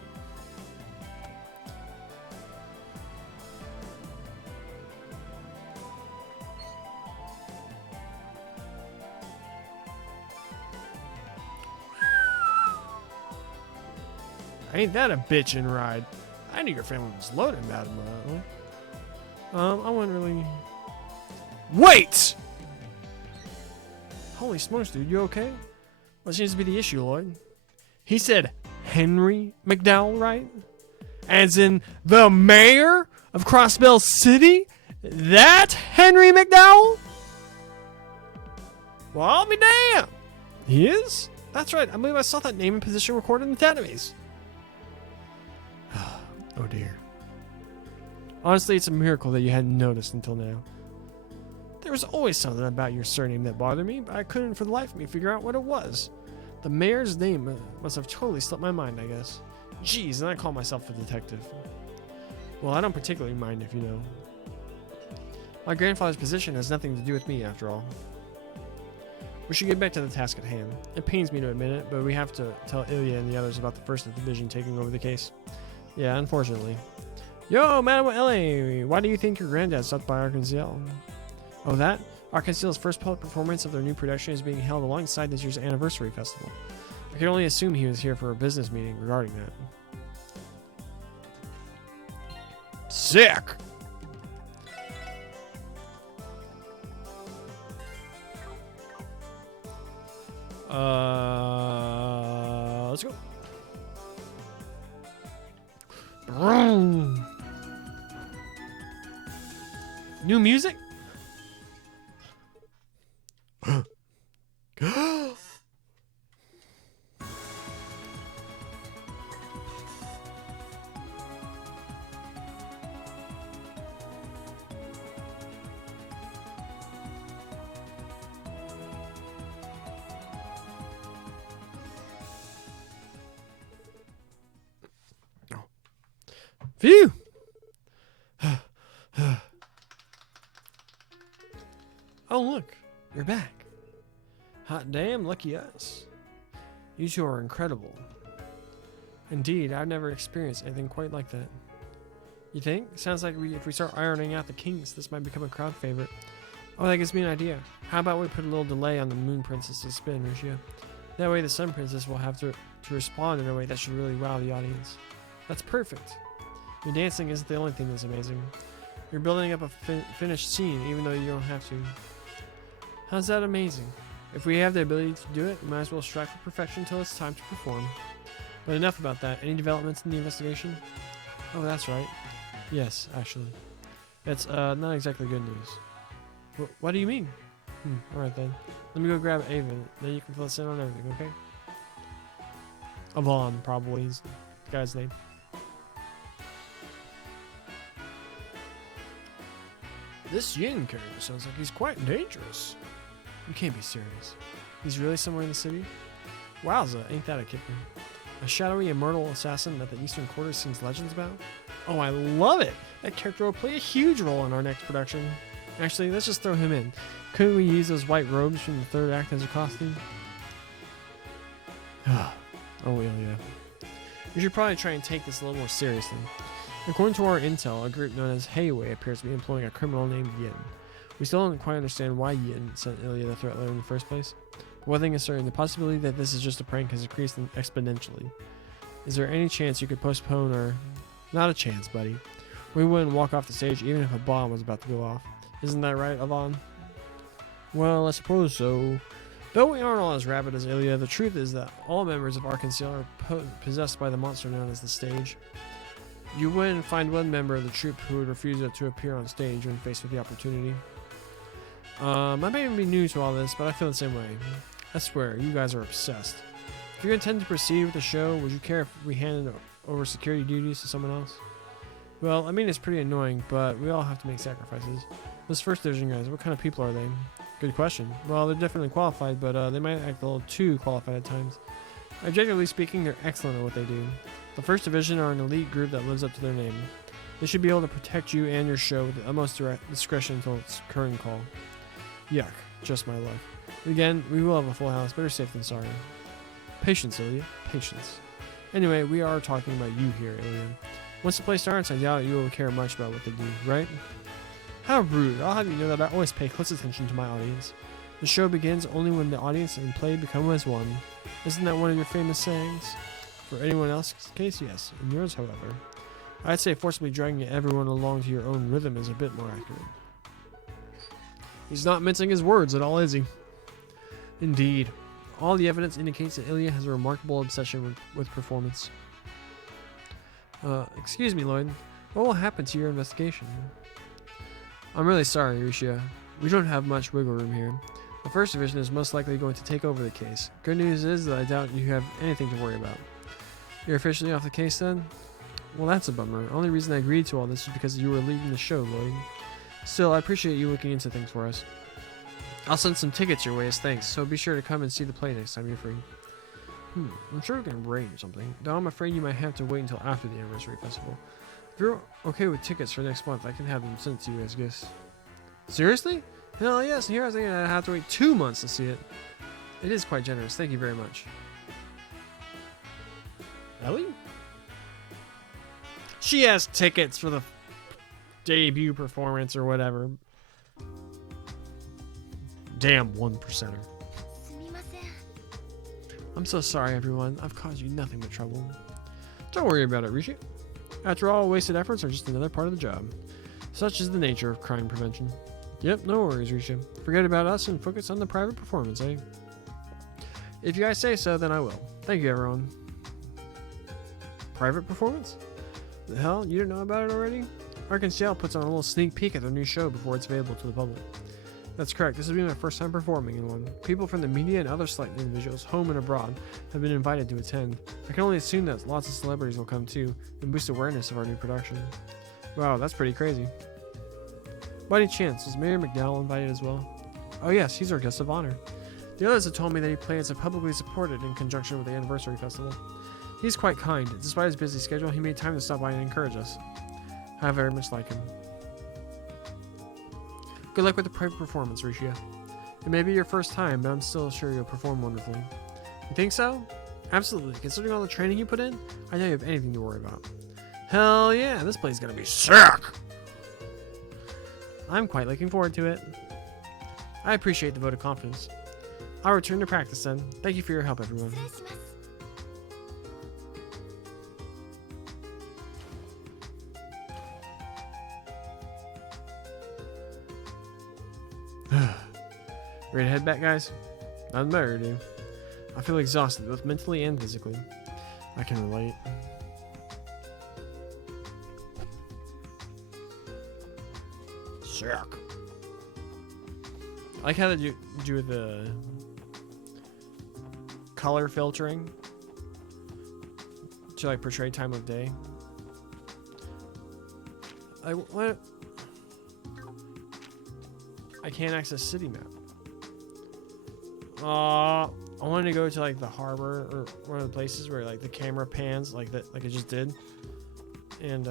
Ain't that a bitchin' ride? I knew your family was loaded, madam. I wouldn't really... Wait! Holy smokes, dude, you okay? What seems to be the issue, Lloyd? He said Henry McDowell, right? As in the mayor of Crossbell City? That Henry McDowell? Well, I'll be damned. He is? That's right. I believe I saw that name and position recorded in the database. Oh dear. Honestly, it's a miracle that you hadn't noticed until now. There was always something about your surname that bothered me, but I couldn't for the life of me figure out what it was. The mayor's name must have totally slipped my mind, I guess. Jeez, and I call myself a detective. Well, I don't particularly mind if you know. My grandfather's position has nothing to do with me, after all. We should get back to the task at hand. It pains me to admit it, but we have to tell Ilya and the others about the 1st Division taking over the case. Yeah, unfortunately. Yo, Mademoiselle Ellie, why do you think your granddad stopped by Arc-en-Ciel? Oh, that? Arc-en-Ciel's first public performance of their new production is being held alongside this year's anniversary festival. I can only assume he was here for a business meeting regarding that. Sick! Let's go. New music? Phew! Oh, look, you're back. Hot damn, lucky us. You two are incredible. Indeed, I've never experienced anything quite like that. You think? Sounds like if we start ironing out the kinks, this might become a crowd favorite. Oh, that gives me an idea. How about we put a little delay on the Moon Princess's spin, Ricia? That way the Sun Princess will have to respond in a way that should really wow the audience. That's perfect. Your dancing isn't the only thing that's amazing. You're building up a finished scene even though you don't have to. How's that amazing? If we have the ability to do it, we might as well strive for perfection until it's time to perform. But enough about that. Any developments in the investigation? Oh, that's right. Yes, actually. It's not exactly good news. What do you mean? Alright then. Let me go grab Ava, then you can fill us in on everything, okay? Avon, probably is the guy's name. This Yin character sounds like he's quite dangerous. You can't be serious. He's really somewhere in the city? Wowza, ain't that a kicker? A shadowy immortal assassin that the Eastern Quarter sings legends about? Oh, I love it! That character will play a huge role in our next production. Actually, let's just throw him in. Couldn't we use those white robes from the third act as a costume? Oh, well, yeah. We should probably try and take this a little more seriously. According to our intel, a group known as Hayway appears to be employing a criminal named Yin. We still don't quite understand why Yin sent Ilya the threat letter in the first place. But one thing is certain, the possibility that this is just a prank has increased exponentially. Is there any chance you could postpone or... Not a chance, buddy. We wouldn't walk off the stage even if a bomb was about to go off. Isn't that right, Avon? Well, I suppose so. Though we aren't all as rabid as Ilya, the truth is that all members of Arc-en-Ciel are possessed by the monster known as the Stage. You wouldn't find one member of the troupe who would refuse to appear on stage when faced with the opportunity. I may even be new to all this, but I feel the same way. I swear, you guys are obsessed. If you intend to proceed with the show, would you care if we handed over security duties to someone else? Well, I mean, it's pretty annoying, but we all have to make sacrifices. Those first division guys, what kind of people are they? Good question. Well, they're definitely qualified, but they might act a little too qualified at times. Objectively speaking, they're excellent at what they do. The First Division are an elite group that lives up to their name. They should be able to protect you and your show with the utmost discretion until its current call. Yuck, just my luck. Again, we will have a full house, better safe than sorry. Patience, Ilya, patience. Anyway, we are talking about you here, Ilya. Once the play starts, I doubt you will care much about what they do, right? How rude. I'll have you know that I always pay close attention to my audience. The show begins only when the audience and play become as one. Isn't that one of your famous sayings? For anyone else's case, yes. In yours, however, I'd say forcibly dragging everyone along to your own rhythm is a bit more accurate. He's not mincing his words at all, is he? Indeed. All the evidence indicates that Ilya has a remarkable obsession with performance. Excuse me, Lloyd. What will happen to your investigation? I'm really sorry, Ricia. We don't have much wiggle room here. The First Division is most likely going to take over the case. Good news is that I doubt you have anything to worry about. You're officially off the case then? Well, that's a bummer. The only reason I agreed to all this is because you were leading the show, Lloyd. Still, I appreciate you looking into things for us. I'll send some tickets your way as thanks, so be sure to come and see the play next time you're free. I'm sure we can arrange something, though I'm afraid you might have to wait until after the anniversary festival. If you're okay with tickets for next month, I can have them sent to you as gifts. Seriously? Hell yes, and here I was thinking I'd have to wait 2 months to see it. It is quite generous, thank you very much. Ellie? She has tickets for the debut performance or whatever. Damn 1%er. I'm so sorry, everyone. I've caused you nothing but trouble. Don't worry about it, Rishi. After all, wasted efforts are just another part of the job. Such is the nature of crime prevention. Yep, no worries, Risha. Forget about us and focus on the private performance, eh? If you guys say so, then I will. Thank you, everyone. Private performance? The hell? You didn't know about it already? Arc-en-Ciel puts on a little sneak peek at their new show before it's available to the public. That's correct. This will be my first time performing in one. People from the media and other select individuals, home and abroad, have been invited to attend. I can only assume that lots of celebrities will come too and boost awareness of our new production. Wow, that's pretty crazy. By any chance, is Mayor McDowell invited as well? Oh yes, he's our guest of honor. The others have told me that he plans to publicly support it in conjunction with the anniversary festival. He's quite kind. Despite his busy schedule, he made time to stop by and encourage us. I very much like him. Good luck with the private performance, Risha. It may be your first time, but I'm still sure you'll perform wonderfully. You think so? Absolutely. Considering all the training you put in, I doubt you have anything to worry about. Hell yeah, this play's gonna be sick! I'm quite looking forward to it. I appreciate the vote of confidence. I'll return to practice then. Thank you for your help, everyone. Ready to head back, guys? Nothing better to do. I feel exhausted, both mentally and physically. I can relate. Sick. I like how they do the color filtering to like portray time of day. I can't access city map. I wanted to go to like the harbor or one of the places where like the camera pans like that, like it just did, and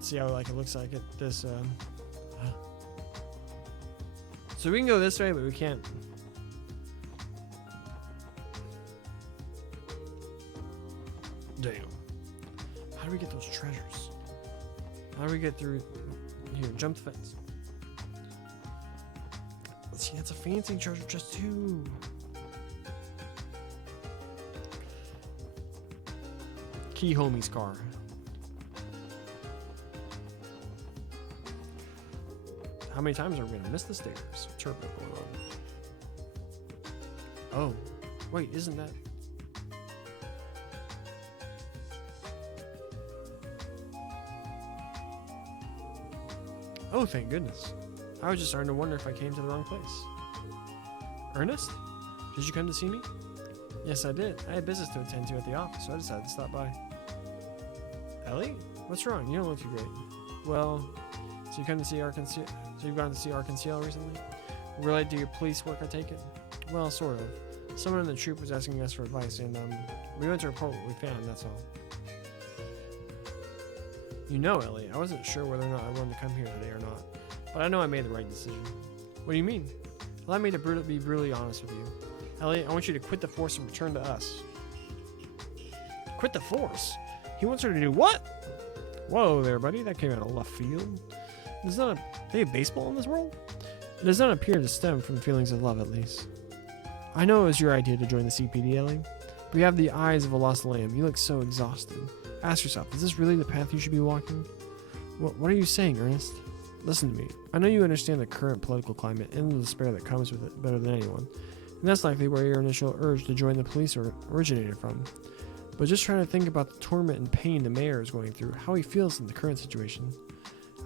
see how like it looks like at this. So we can go this way, but we can't. Damn. How do we get those treasures? How do we get through here? Jump the fence. Let's see, that's a fancy treasure chest too. Key homie's car. How many times are we gonna miss the stairs? Turbo going on. Oh, wait, isn't that? Oh, thank goodness. I was just starting to wonder if I came to the wrong place. Ernest? Did you come to see me? Yes, I did. I had business to attend to at the office, so I decided to stop by. Ellie? What's wrong? You don't look too great. Well, so you come to see Arc-en-Ciel? So you've gone to see Arc-en-Ciel recently? Related to your police work, I take it? Well, sort of. Someone in the troop was asking us for advice, and we went to report what we found, that's all. You know, Ellie, I wasn't sure whether or not I wanted to come here today or not, but I know I made the right decision. What do you mean? Allow me to be brutally honest with you. Ellie, I want you to quit the force and return to us. Quit the force? He wants her to do what? Whoa there, buddy. That came out of left field. There's not they have baseball in this world? It does not appear to stem from feelings of love, at least. I know it was your idea to join the CPD, Ellie, but you have the eyes of a lost lamb. You look so exhausted. Ask yourself, is this really the path you should be walking? What are you saying, Ernest? Listen to me. I know you understand the current political climate and the despair that comes with it better than anyone, and that's likely where your initial urge to join the police originated from. But just trying to think about the torment and pain the mayor is going through, how he feels in the current situation.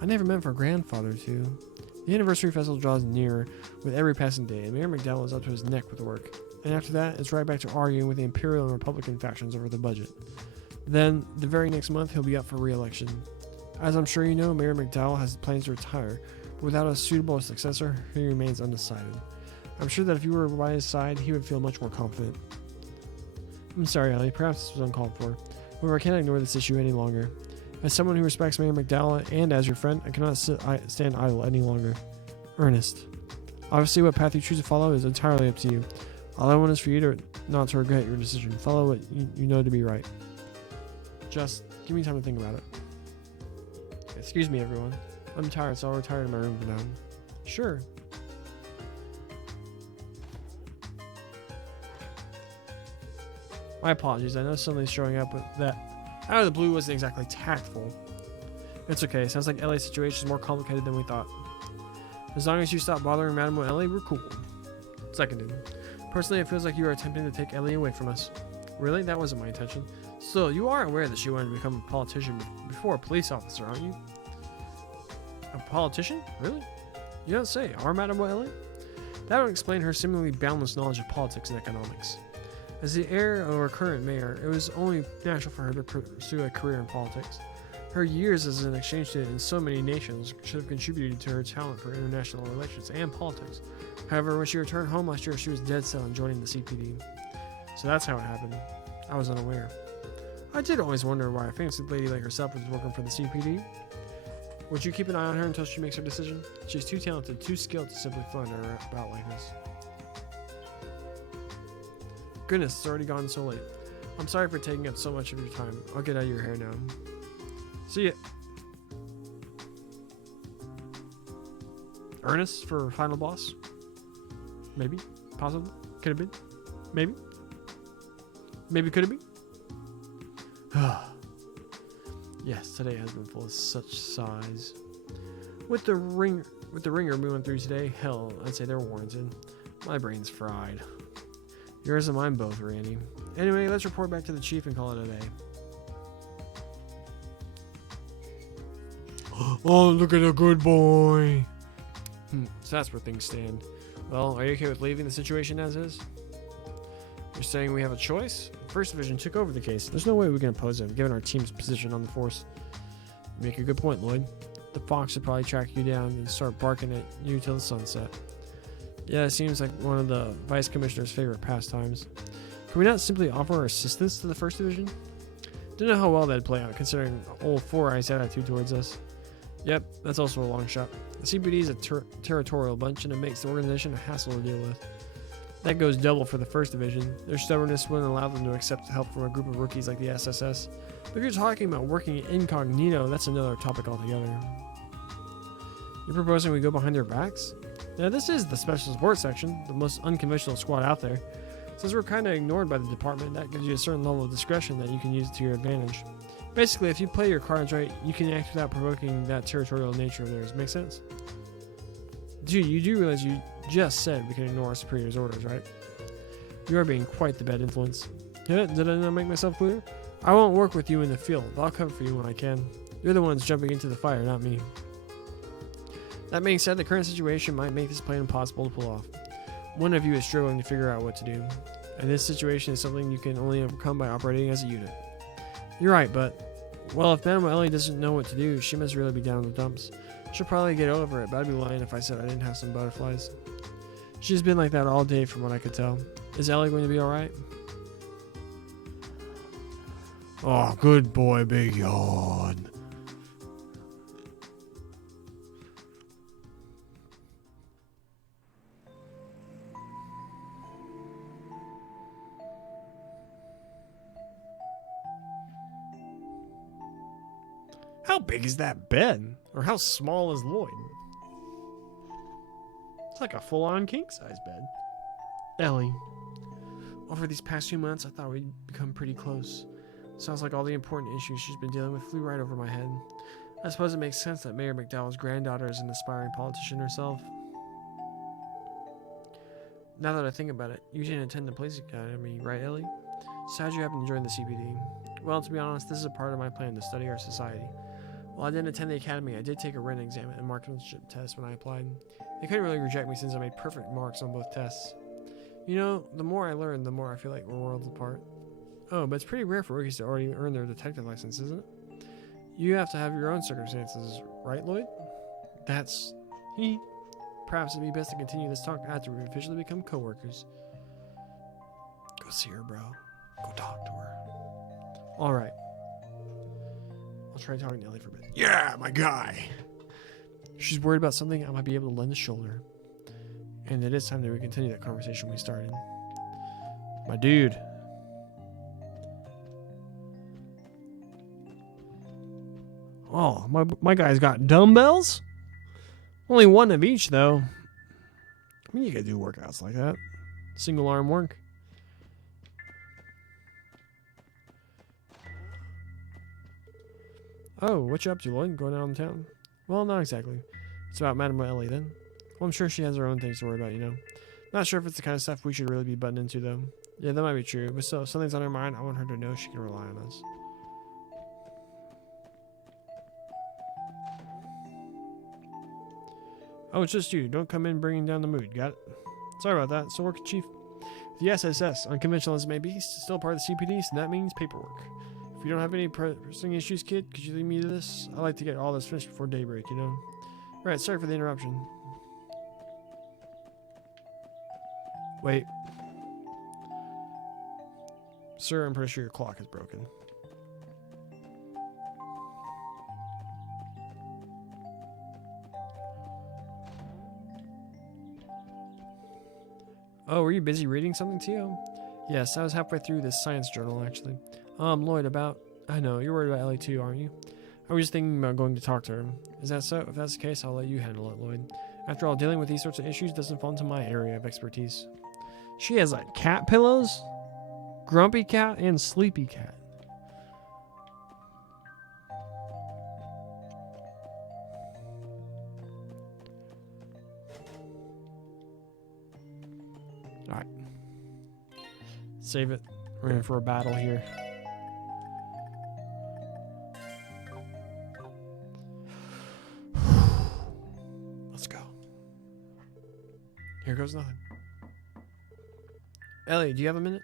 I never meant for grandfather to. The anniversary festival draws nearer with every passing day, and Mayor McDowell is up to his neck with work. And after that, it's right back to arguing with the Imperial and Republican factions over the budget. Then, the very next month, he'll be up for re-election. As I'm sure you know, Mayor McDowell has plans to retire, but without a suitable successor, he remains undecided. I'm sure that if you were by his side, he would feel much more confident. I'm sorry, Ellie, perhaps this was uncalled for. However, I cannot ignore this issue any longer. As someone who respects Mayor McDowell and as your friend, I cannot stand idle any longer. Ernest. Obviously, what path you choose to follow is entirely up to you. All I want is for you not to regret your decision. Follow what you know to be right. Just give me time to think about it. Excuse me, everyone. I'm tired, so I'll retire to my room for now. Sure. My apologies. I know somebody's showing up, but that out of the blue wasn't exactly tactful. It's okay. Sounds like Ellie's situation is more complicated than we thought. As long as you stop bothering Madame Ellie, we're cool. Seconded. Personally, it feels like you are attempting to take Ellie away from us. Really? That wasn't my intention. Still, you are aware that she wanted to become a politician before a police officer, aren't you? A politician? Really? You don't say. Are Madame Ellie? That would explain her seemingly boundless knowledge of politics and economics. As the heir of our current mayor, it was only natural for her to pursue a career in politics. Her years as an exchange student in so many nations should have contributed to her talent for international relations and politics. However, when she returned home last year, she was dead set on joining the CPD. So that's how it happened. I was unaware. I did always wonder why a fancy lady like herself was working for the CPD. Would you keep an eye on her until she makes her decision? She's too talented, too skilled to simply fund her about like this. Goodness, it's already gone so late. I'm sorry for taking up so much of your time. I'll get out of your hair now. See ya. Ernest for final boss? Maybe? Possibly? Could have been? Maybe? Maybe could have been? Yes, today has been full of such sighs. With the ringer moving through today, hell, I'd say they're warranted. My brain's fried. Yours and mine both, Randy. Anyway, let's report back to the chief and call it a day. Oh, look at a good boy. So that's where things stand. Well, are you okay with leaving the situation as is? You're saying we have a choice? First Division took over the case. There's no way we can oppose him, given our team's position on the force. You make a good point, Lloyd. The fox would probably track you down and start barking at you till the sunset. Yeah, it seems like one of the Vice Commissioner's favorite pastimes. Can we not simply offer our assistance to the First Division? Don't know how well that'd play out, considering old Four Eyes' attitude towards us. Yep, that's also a long shot. The CPD is a territorial bunch, and it makes the organization a hassle to deal with. That goes double for the First Division. Their stubbornness wouldn't allow them to accept help from a group of rookies like the SSS. But if you're talking about working incognito, that's another topic altogether. You're proposing we go behind their backs? Now, this is the Special Support Section, the most unconventional squad out there. Since we're kind of ignored by the department, that gives you a certain level of discretion that you can use to your advantage. Basically, if you play your cards right, you can act without provoking that territorial nature of theirs. Make sense? Dude, you do realize you just said we can ignore our superior's orders, right? You are being quite the bad influence. Yeah, did I not make myself clear? I won't work with you in the field, but I'll cover for you when I can. You're the ones jumping into the fire, not me. That being said, the current situation might make this plan impossible to pull off. One of you is struggling to figure out what to do, and this situation is something you can only overcome by operating as a unit. You're right, but, well, if Madame Ellie doesn't know what to do, she must really be down in the dumps. She'll probably get over it, but I'd be lying if I said I didn't have some butterflies. She's been like that all day from what I could tell. Is Ellie going to be alright? Oh, good boy, big yawn. How big is that bed? Or how small is Lloyd? It's like a full-on king-size bed. Ellie. Over these past few months, I thought we'd become pretty close. Sounds like all the important issues she's been dealing with flew right over my head. I suppose it makes sense that Mayor McDowell's granddaughter is an aspiring politician herself. Now that I think about it, you didn't attend the police academy, right, Ellie? So how'd you happen to join the CPD? Well, to be honest, this is a part of my plan to study our society. While I didn't attend the academy, I did take a written exam and marksmanship test when I applied. They couldn't really reject me since I made perfect marks on both tests. You know, the more I learn, the more I feel like we're worlds apart. Oh, but it's pretty rare for rookies to already earn their detective license, isn't it? You have to have your own circumstances, right, Lloyd? That's... Perhaps it'd be best to continue this talk after we officially become co-workers. Go see her, bro. Go talk to her. Alright. I'll try talking to Ellie for a bit. Yeah, my guy! If she's worried about something, I might be able to lend a shoulder. And it is time that we continue that conversation we started. My dude. Oh, my guy's got dumbbells? Only one of each, though. I mean, you could do workouts like that. Single arm work. Oh, what you up to, Lloyd? Going out in town? Well, not exactly. It's about Madame Ellie, then. Well, I'm sure she has her own things to worry about, you know. Not sure if it's the kind of stuff we should really be butting into, though. Yeah, that might be true, but still, if something's on her mind, I want her to know she can rely on us. Oh, it's just you. Don't come in bringing down the mood. Got it? Sorry about that. So, working chief. The SSS, unconventional as it may be, is still part of the CPD, so that means paperwork. If you don't have any pressing issues, kid, could you leave me to this? I like to get all this finished before daybreak, you know? Alright, sorry for the interruption. Wait. Sir, I'm pretty sure your clock is broken. Oh, were you busy reading something, Tio? Yes, I was halfway through this science journal, actually. Lloyd, about... I know, you're worried about Ellie too, aren't you? I was just thinking about going to talk to her. Is that so? If that's the case, I'll let you handle it, Lloyd. After all, dealing with these sorts of issues doesn't fall into my area of expertise. She has, like, cat pillows? Grumpy cat and sleepy cat. Alright. Save it. We're in for a battle here. Let's go. Here goes nothing. Ellie, do you have a minute?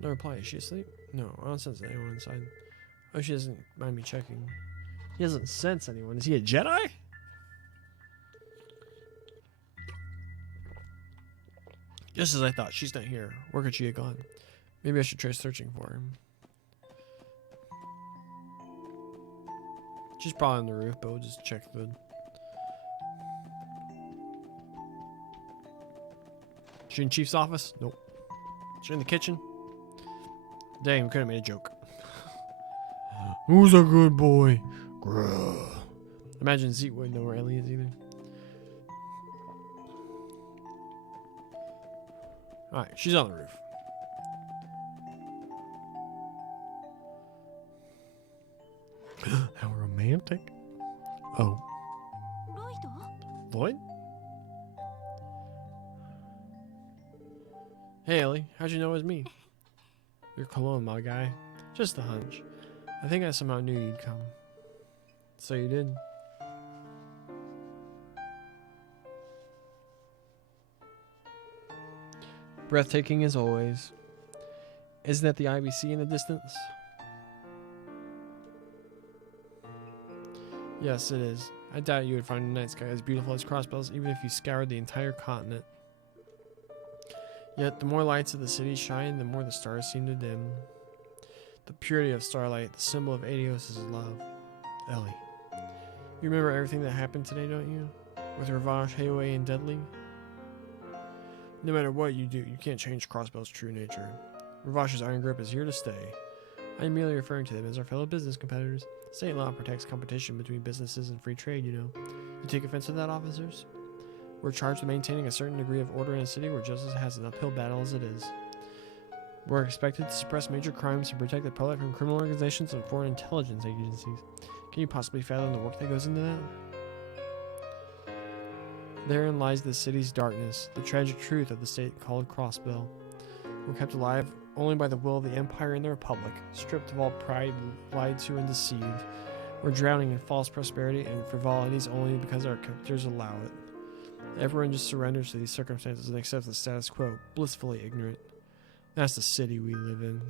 No reply. Is she asleep? No, I don't sense anyone inside. Oh, she doesn't mind me checking. He doesn't sense anyone. Is he a Jedi? Just as I thought. She's not here. Where could she have gone? Maybe I should try searching for her. She's probably on the roof, but we'll just check the... She in Chief's office? Nope. She in the kitchen? Dang, we could have made a joke. Who's a good boy? Grrr. Imagine Zeke wouldn't know where Ellie is either. Alright, she's on the roof. How romantic. Oh. Lloyd? Hey, Ellie. How'd you know it was me? Your cologne, my guy. Just a hunch. I think I somehow knew you'd come. So you did. Breathtaking as always. Isn't that the IBC in the distance? Yes, it is. I doubt you would find a night sky as beautiful as Crossbells, even if you scoured the entire continent. Yet, the more lights of the city shine, the more the stars seem to dim. The purity of starlight, the symbol of Adios, is love. Ellie. You remember everything that happened today, don't you? With Ravash, Hayway, and Deadly? No matter what you do, you can't change Crossbell's true nature. Ravash's iron grip is here to stay. I am merely referring to them as our fellow business competitors. State law protects competition between businesses and free trade, you know. You take offense to that, officers? We're charged with maintaining a certain degree of order in a city where justice has an uphill battle as it is. We're expected to suppress major crimes and protect the public from criminal organizations and foreign intelligence agencies. Can you possibly fathom the work that goes into that? Therein lies the city's darkness, the tragic truth of the state called Crossbell. We're kept alive only by the will of the Empire and the Republic, stripped of all pride, lied to and deceived. We're drowning in false prosperity and frivolities only because our captors allow it. Everyone just surrenders to these circumstances and accepts the status quo, blissfully ignorant. That's the city we live in.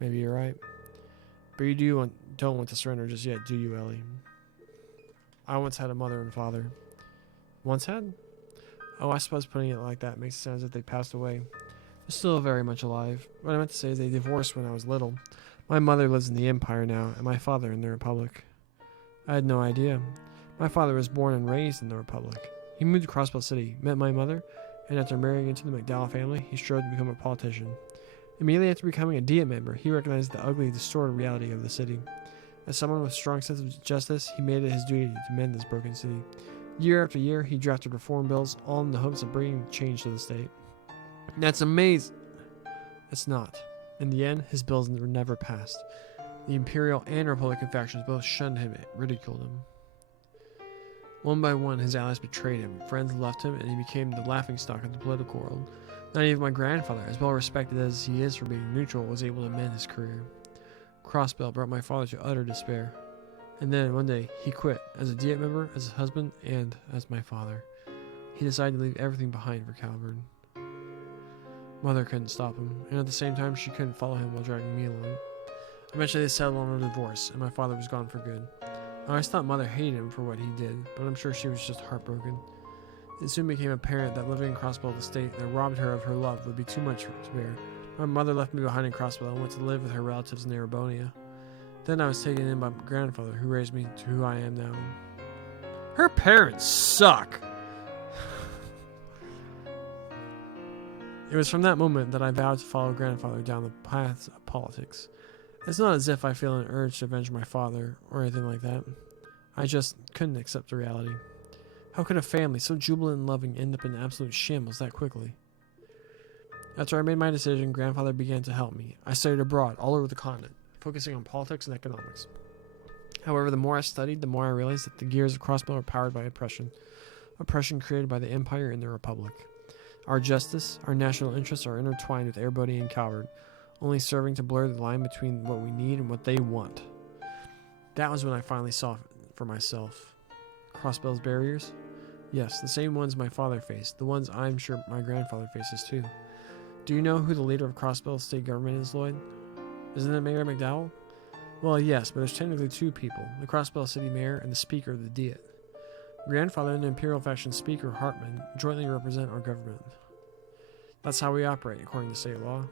Maybe you're right. But you don't want to surrender just yet, do you, Ellie? I once had a mother and father. Once had? Oh, I suppose putting it like that makes it sound as if they passed away. They're still very much alive. What I meant to say is they divorced when I was little. My mother lives in the Empire now, and my father in the Republic. I had no idea. My father was born and raised in the Republic. He moved to Crossbell City, met my mother, and after marrying into the McDowell family, he strove to become a politician. Immediately after becoming a Diet member, he recognized the ugly, distorted reality of the city. As someone with a strong sense of justice, he made it his duty to mend this broken city. Year after year, he drafted reform bills, all in the hopes of bringing change to the state. That's amazing. It's not. In the end, his bills were never passed. The Imperial and Republican factions both shunned him and ridiculed him. One by one, his allies betrayed him, friends left him, and he became the laughingstock of the political world. Not even my grandfather, as well respected as he is for being neutral, was able to mend his career. Crossbell brought my father to utter despair. And then, one day, he quit, as a Diet member, as a husband, and as my father. He decided to leave everything behind for Calvard. Mother couldn't stop him, and at the same time, she couldn't follow him while dragging me along. Eventually, they settled on a divorce, and my father was gone for good. I always thought Mother hated him for what he did, but I'm sure she was just heartbroken. It soon became apparent that living in Crossbell estate that robbed her of her love would be too much to bear. My mother left me behind in Crossbell and went to live with her relatives in Erebonia. Then I was taken in by my grandfather, who raised me to who I am now. Her parents suck! It was from that moment that I vowed to follow grandfather down the paths of politics. It's not as if I feel an urge to avenge my father or anything like that. I just couldn't accept the reality. How could a family so jubilant and loving end up in absolute shambles that quickly? After I made my decision, grandfather began to help me. I studied abroad, all over the continent, focusing on politics and economics. However, the more I studied, the more I realized that the gears of Crossbell were powered by oppression. Oppression created by the Empire and the Republic. Our justice, our national interests are intertwined with Erebonia and Calvard, only serving to blur the line between what we need and what they want. That was when I finally saw for myself. Crossbell's barriers? Yes, the same ones my father faced, the ones I'm sure my grandfather faces too. Do you know who the leader of Crossbell state government is, Lloyd? Isn't it Mayor McDowell? Well, yes, but there's technically two people, the Crossbell city mayor and the speaker of the Diet. Grandfather and the Imperial faction speaker, Hartman, jointly represent our government. That's how we operate, according to state law.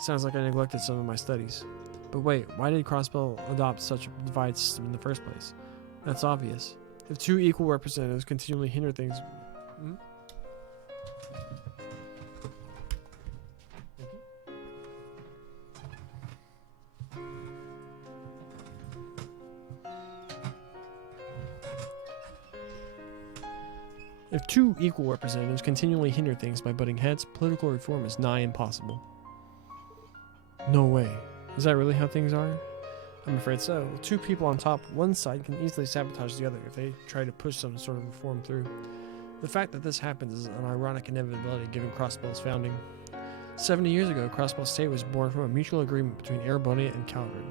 Sounds like I neglected some of my studies. But wait, why did Crossbell adopt such a divided system in the first place? That's obvious. If two equal representatives continually hinder things... If two equal representatives continually hinder things by butting heads, political reform is nigh impossible. No way. Is that really how things are? I'm afraid so. With two people on top, one side can easily sabotage the other if they try to push some sort of reform through. The fact that this happens is an ironic inevitability given Crossbell's founding. 70 years ago, Crossbell State was born from a mutual agreement between Erebonia and Calvard.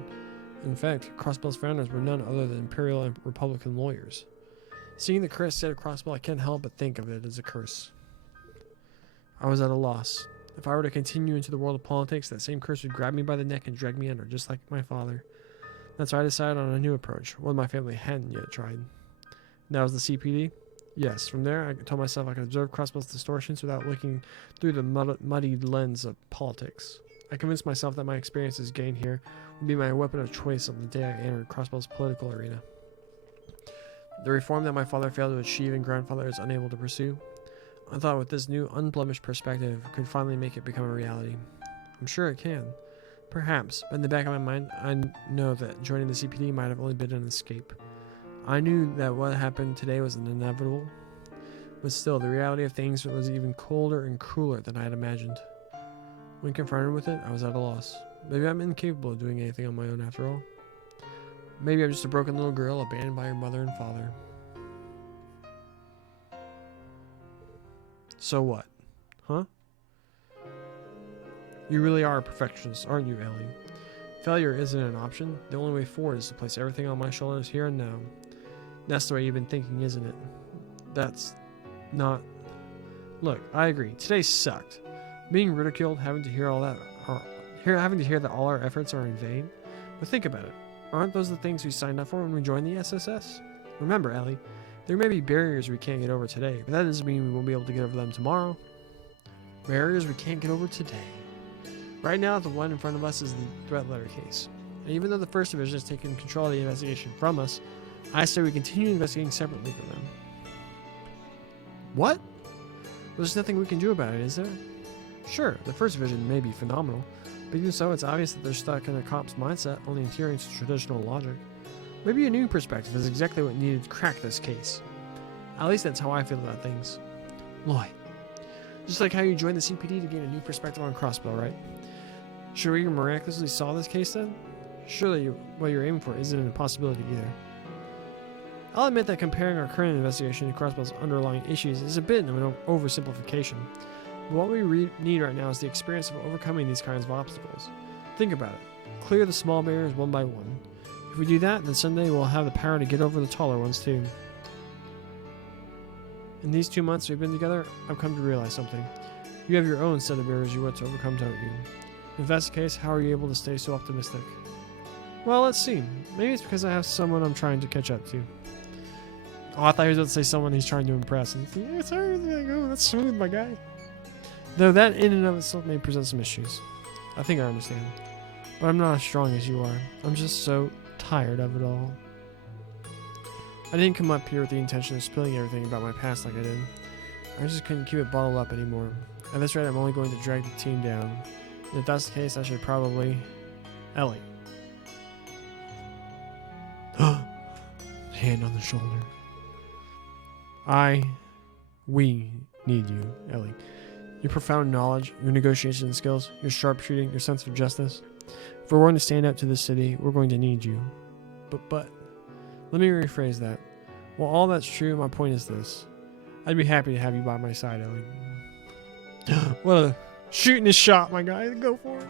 In fact, Crossbell's founders were none other than Imperial and Republican lawyers. Seeing the curse state of Crossbell, I can't help but think of it as a curse. I was at a loss. If I were to continue into the world of politics, that same curse would grab me by the neck and drag me under, just like my father. That's why I decided on a new approach, one my family hadn't yet tried. And that was the CPD? Yes, from there I told myself I could observe Crossbell's distortions without looking through the muddied lens of politics. I convinced myself that my experiences gained here would be my weapon of choice on the day I entered Crossbell's political arena. The reform that my father failed to achieve and grandfather is unable to pursue, I thought with this new, unblemished perspective could finally make it become a reality. I'm sure it can. Perhaps, but in the back of my mind, I know that joining the CPD might have only been an escape. I knew that what happened today was inevitable, but still, the reality of things was even colder and crueler than I had imagined. When confronted with it, I was at a loss. Maybe I'm incapable of doing anything on my own after all. Maybe I'm just a broken little girl abandoned by her mother and father. So what? Huh? You really are a perfectionist, aren't you, Ellie? Failure isn't an option. The only way forward is to place everything on my shoulders here and now. That's the way you've been thinking, isn't it? That's not... Look, I agree. Today sucked. Being ridiculed, having to hear that all our efforts are in vain. But think about it. Aren't those the things we signed up for when we joined the SSS? Remember, Ellie, there may be barriers we can't get over today, but that doesn't mean we won't be able to get over them tomorrow. Barriers we can't get over today. Right now, the one in front of us is the threat letter case. And even though the First Division has taken control of the investigation from us, I say we continue investigating separately from them. What? There's nothing we can do about it, is there? Sure, the first vision may be phenomenal, but even so, it's obvious that they're stuck in a cop's mindset, only adhering to traditional logic. Maybe a new perspective is exactly what needed to crack this case. At least that's how I feel about things. Lloyd, just like how you joined the CPD to gain a new perspective on Crossbell, right? Sure, we miraculously solve this case then? Surely what you're aiming for isn't an impossibility either. I'll admit that comparing our current investigation to Crossbell's underlying issues is a bit of an oversimplification. But what we need right now is the experience of overcoming these kinds of obstacles. Think about it. Clear the small barriers one by one. If we do that, then someday we'll have the power to get over the taller ones too. In these 2 months we've been together, I've come to realize something. You have your own set of barriers you want to overcome, don't you? If that's the case, how are you able to stay so optimistic? Well, let's see. Maybe it's because I have someone I'm trying to catch up to. Oh, I thought he was about to say someone he's trying to impress. And yeah, sorry, oh, that's smooth, my guy. Though that in and of itself may present some issues. I think I understand. But I'm not as strong as you are. I'm just so tired of it all. I didn't come up here with the intention of spilling everything about my past like I did. I just couldn't keep it bottled up anymore. At this rate, I'm only going to drag the team down. And if that's the case, I should probably... Ellie. Hand on the shoulder. We need you, Ellie. Your profound knowledge, your negotiation skills, your sharpshooting, your sense of justice. If we're going to stand up to this city, we're going to need you. But, let me rephrase that. While all that's true, my point is this. I'd be happy to have you by my side, Ellie. What a shooting a shot, my guy. Go for it.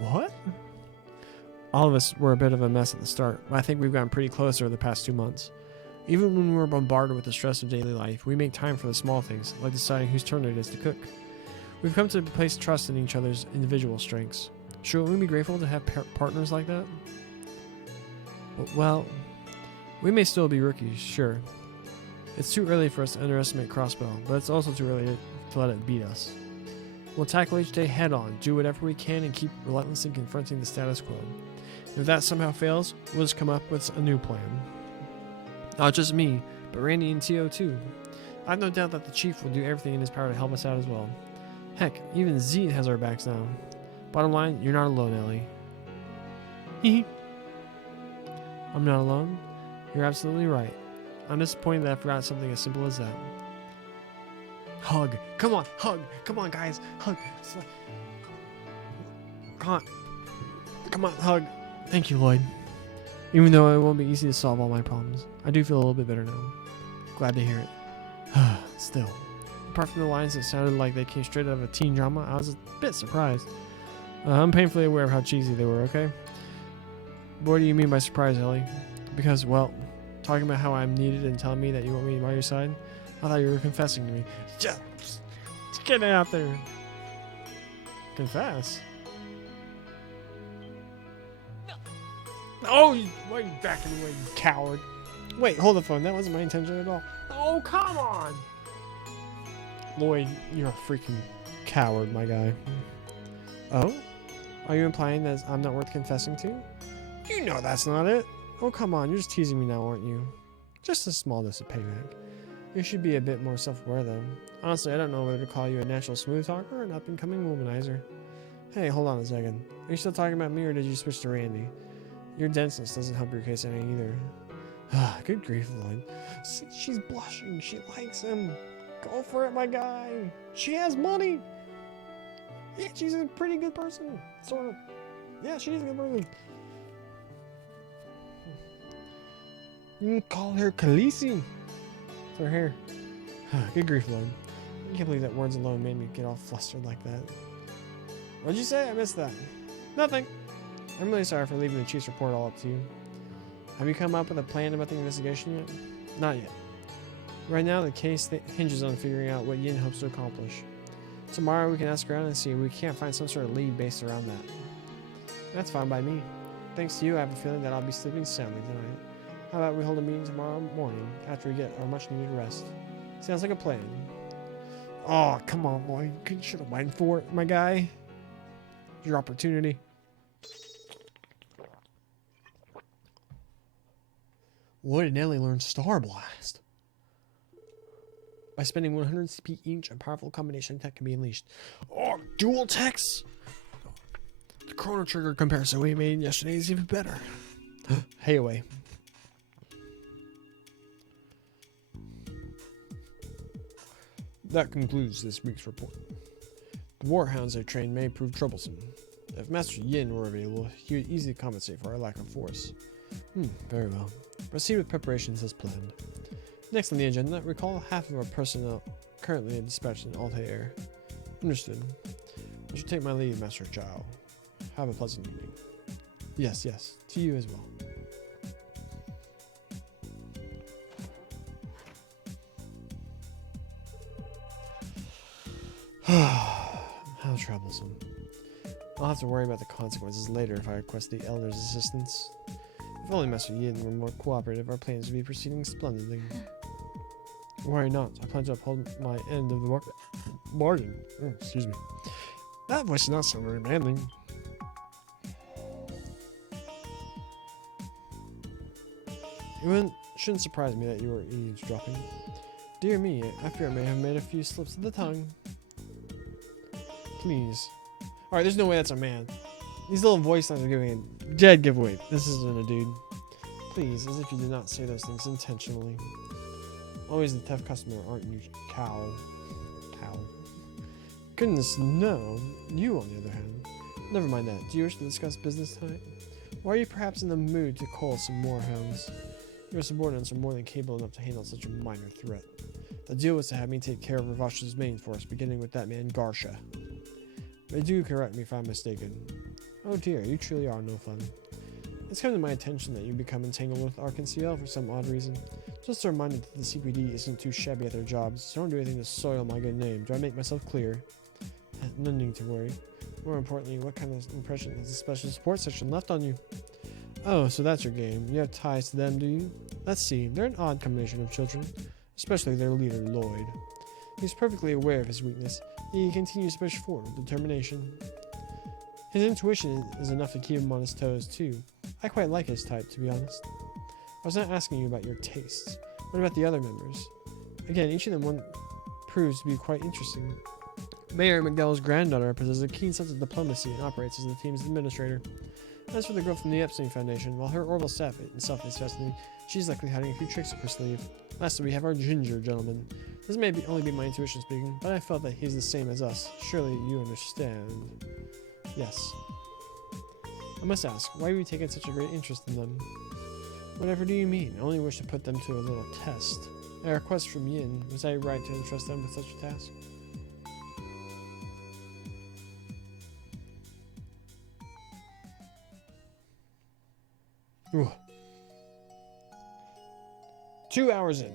What? All of us were a bit of a mess at the start, but I think we've gotten pretty close over the past 2 months. Even when we're bombarded with the stress of daily life, we make time for the small things, like deciding whose turn it is to cook. We've come to place trust in each other's individual strengths. Shouldn't we be grateful to have partners like that? Well, we may still be rookies, sure. It's too early for us to underestimate Crossbell, but it's also too early to let it beat us. We'll tackle each day head on, do whatever we can, and keep relentlessly confronting the status quo. If that somehow fails, we'll just come up with a new plan. Not just me, but Randy and Tio too. I've no doubt that the Chief will do everything in his power to help us out as well. Heck, even Zeke has our backs now. Bottom line, you're not alone, Ellie. Hehe. I'm not alone. You're absolutely right. I'm disappointed that I forgot something as simple as that. Hug. Come on, hug. Come on, guys. Hug. Come on. Come on, hug. Thank you, Lloyd. Even though it won't be easy to solve all my problems, I do feel a little bit better now. Glad to hear it. Still, apart from the lines that sounded like they came straight out of a teen drama, I was a bit surprised. I'm painfully aware of how cheesy they were, okay? What do you mean by surprise, Ellie? Because, well, talking about how I'm needed and telling me that you want me by your side, I thought you were confessing to me. Just get it out there. Confess? Oh, why are you backing away, you coward? Wait, hold the phone. That wasn't my intention at all. Oh, come on! Lloyd, you're a freaking coward, my guy. Oh? Are you implying that I'm not worth confessing to? You know that's not it. Oh, come on. You're just teasing me now, aren't you? Just a small dose of payback. You should be a bit more self-aware, though. Honestly, I don't know whether to call you a natural smooth talker or an up-and-coming womanizer. Hey, hold on a second. Are you still talking about me, or did you switch to Randy? Your denseness doesn't help your case any either. Good grief, Lloyd. See, she's blushing. She likes him. Go for it, my guy. She has money. Yeah, she's a pretty good person. Sort of. Yeah, she's a good person. You can call her Khaleesi. It's her hair. Good grief, Lloyd. I can't believe that words alone made me get all flustered like that. What'd you say? I missed that. Nothing. I'm really sorry for leaving the Chief's report all up to you. Have you come up with a plan about the investigation yet? Not yet. Right now, the case hinges on figuring out what Yin hopes to accomplish. Tomorrow, we can ask around and see if we can't find some sort of lead based around that. That's fine by me. Thanks to you, I have a feeling that I'll be sleeping soundly tonight. How about we hold a meeting tomorrow morning after we get our much-needed rest? Sounds like a plan. Oh, come on, Lloyd. You should have waited for it, my guy. Your opportunity. Lloyd and Ellie learned Star Blast. By spending 100 CP each, a powerful combination attack can be unleashed. Oh, dual attacks! The Chrono Trigger comparison we made yesterday is even better. Hey away. That concludes this week's report. The warhounds I've trained may prove troublesome. If Master Yin were available, he would easily compensate for our lack of force. Very well. Proceed with preparations as planned. Next on the agenda, recall half of our personnel currently dispatched in Altair. Understood. I should take my leave, Master Zhao. Have a pleasant evening. Yes, yes. To you as well. How troublesome. I'll have to worry about the consequences later if I request the Elder's assistance. If only Master Yin were more cooperative, our plans would be proceeding splendidly. Worry not. I plan to uphold my end of the bargain. Excuse me. That voice does not sound very manly. It shouldn't surprise me that you were eavesdropping. Dear me, I fear I may have made a few slips of the tongue. Please. Alright, there's no way that's a man. These little voice lines are giving a dead giveaway. This isn't a dude. Please, as if you did not say those things intentionally. Always the tough customer, aren't you, cow? Cow. Goodness, no. You, on the other hand. Never mind that. Do you wish to discuss business tonight? Or are you perhaps in the mood to cull some more hounds? Your subordinates are more than capable enough to handle such a minor threat. The deal was to have me take care of Ravash's main force, beginning with that man Garsha. But do correct me if I'm mistaken. Oh dear, you truly are no fun. It's come to my attention that you become entangled with Arkansas for some odd reason. Just a reminder that the CPD isn't too shabby at their jobs, so don't do anything to soil my good name. Do I make myself clear? No need to worry. More importantly, what kind of impression has the special support section left on you? Oh, so that's your game. You have ties to them, do you? Let's see. They're an odd combination of children, especially their leader, Lloyd. He's perfectly aware of his weakness, yet he continues to push forward with determination. His intuition is enough to keep him on his toes, too. I quite like his type, to be honest. I was not asking you about your tastes. What about the other members? Again, each of them one proves to be quite interesting. Mayor McDowell's granddaughter possesses a keen sense of diplomacy and operates as the team's administrator. As for the girl from the Epstein Foundation, while her orbital staff itself is fascinating, she's likely hiding a few tricks up her sleeve. Lastly, we have our ginger gentleman. This may only be my intuition speaking, but I felt that he's the same as us. Surely you understand. Yes. I must ask, why are you taking such a great interest in them? Whatever do you mean? I only wish to put them to a little test. A request from Yin. Was I right to entrust them with such a task? Ooh. 2 hours in.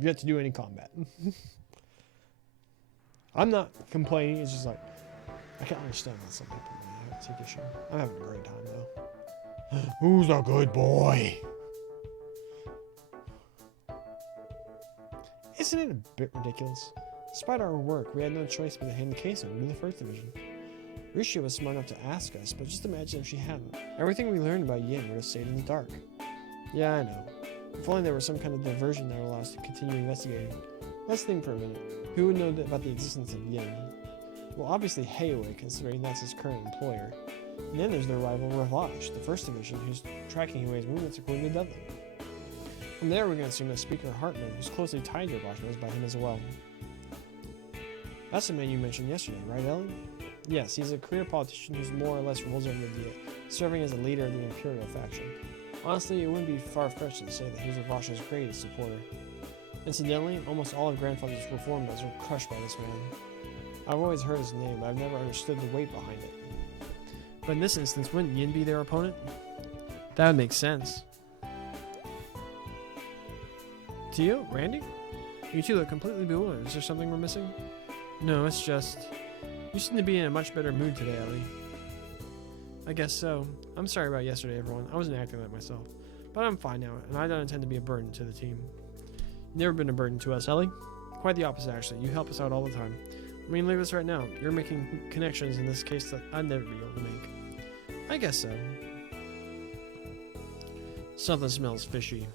Yet to do any combat. I'm not complaining, it's just like I can't understand that some people may take issue. I'm having a great time though. Who's a good boy? Isn't it a bit ridiculous? Despite our work, we had no choice but to hand the case over to the First Division. Risha was smart enough to ask us, but just imagine if she hadn't. Everything we learned about Yin would have stayed in the dark. Yeah, I know. If only there was some kind of diversion that would allow us to continue investigating. Let's think for a minute. Who would know about the existence of Yin? Well, obviously Heiwei, considering that's his current employer. And then there's their rival Ravash, the First Division, who's tracking Heiwei's movements according to Dudley. From there, we're going to assume that Speaker Hartman, who's closely tied to Ravash, knows about him as well. That's the man you mentioned yesterday, right, Ellie? Yes, he's a career politician who's more or less rules over the deal, serving as a leader of the Imperial faction. Honestly, it wouldn't be far-fetched to say that he's Ravash's greatest supporter. Incidentally, almost all of Grandfather's reform bills were crushed by this man. I've always heard his name, but I've never understood the weight behind it. But in this instance, wouldn't Yin be their opponent? That would make sense. Tio? Randy? You two look completely bewildered. Is there something we're missing? No, it's just... You seem to be in a much better mood today, Ellie. I guess so. I'm sorry about yesterday, everyone. I wasn't acting like myself. But I'm fine now, and I don't intend to be a burden to the team. You've never been a burden to us, Ellie. Quite the opposite, actually. You help us out all the time. I mean, look at us right now. You're making connections in this case that I'd never be able to make. I guess so. Something smells fishy.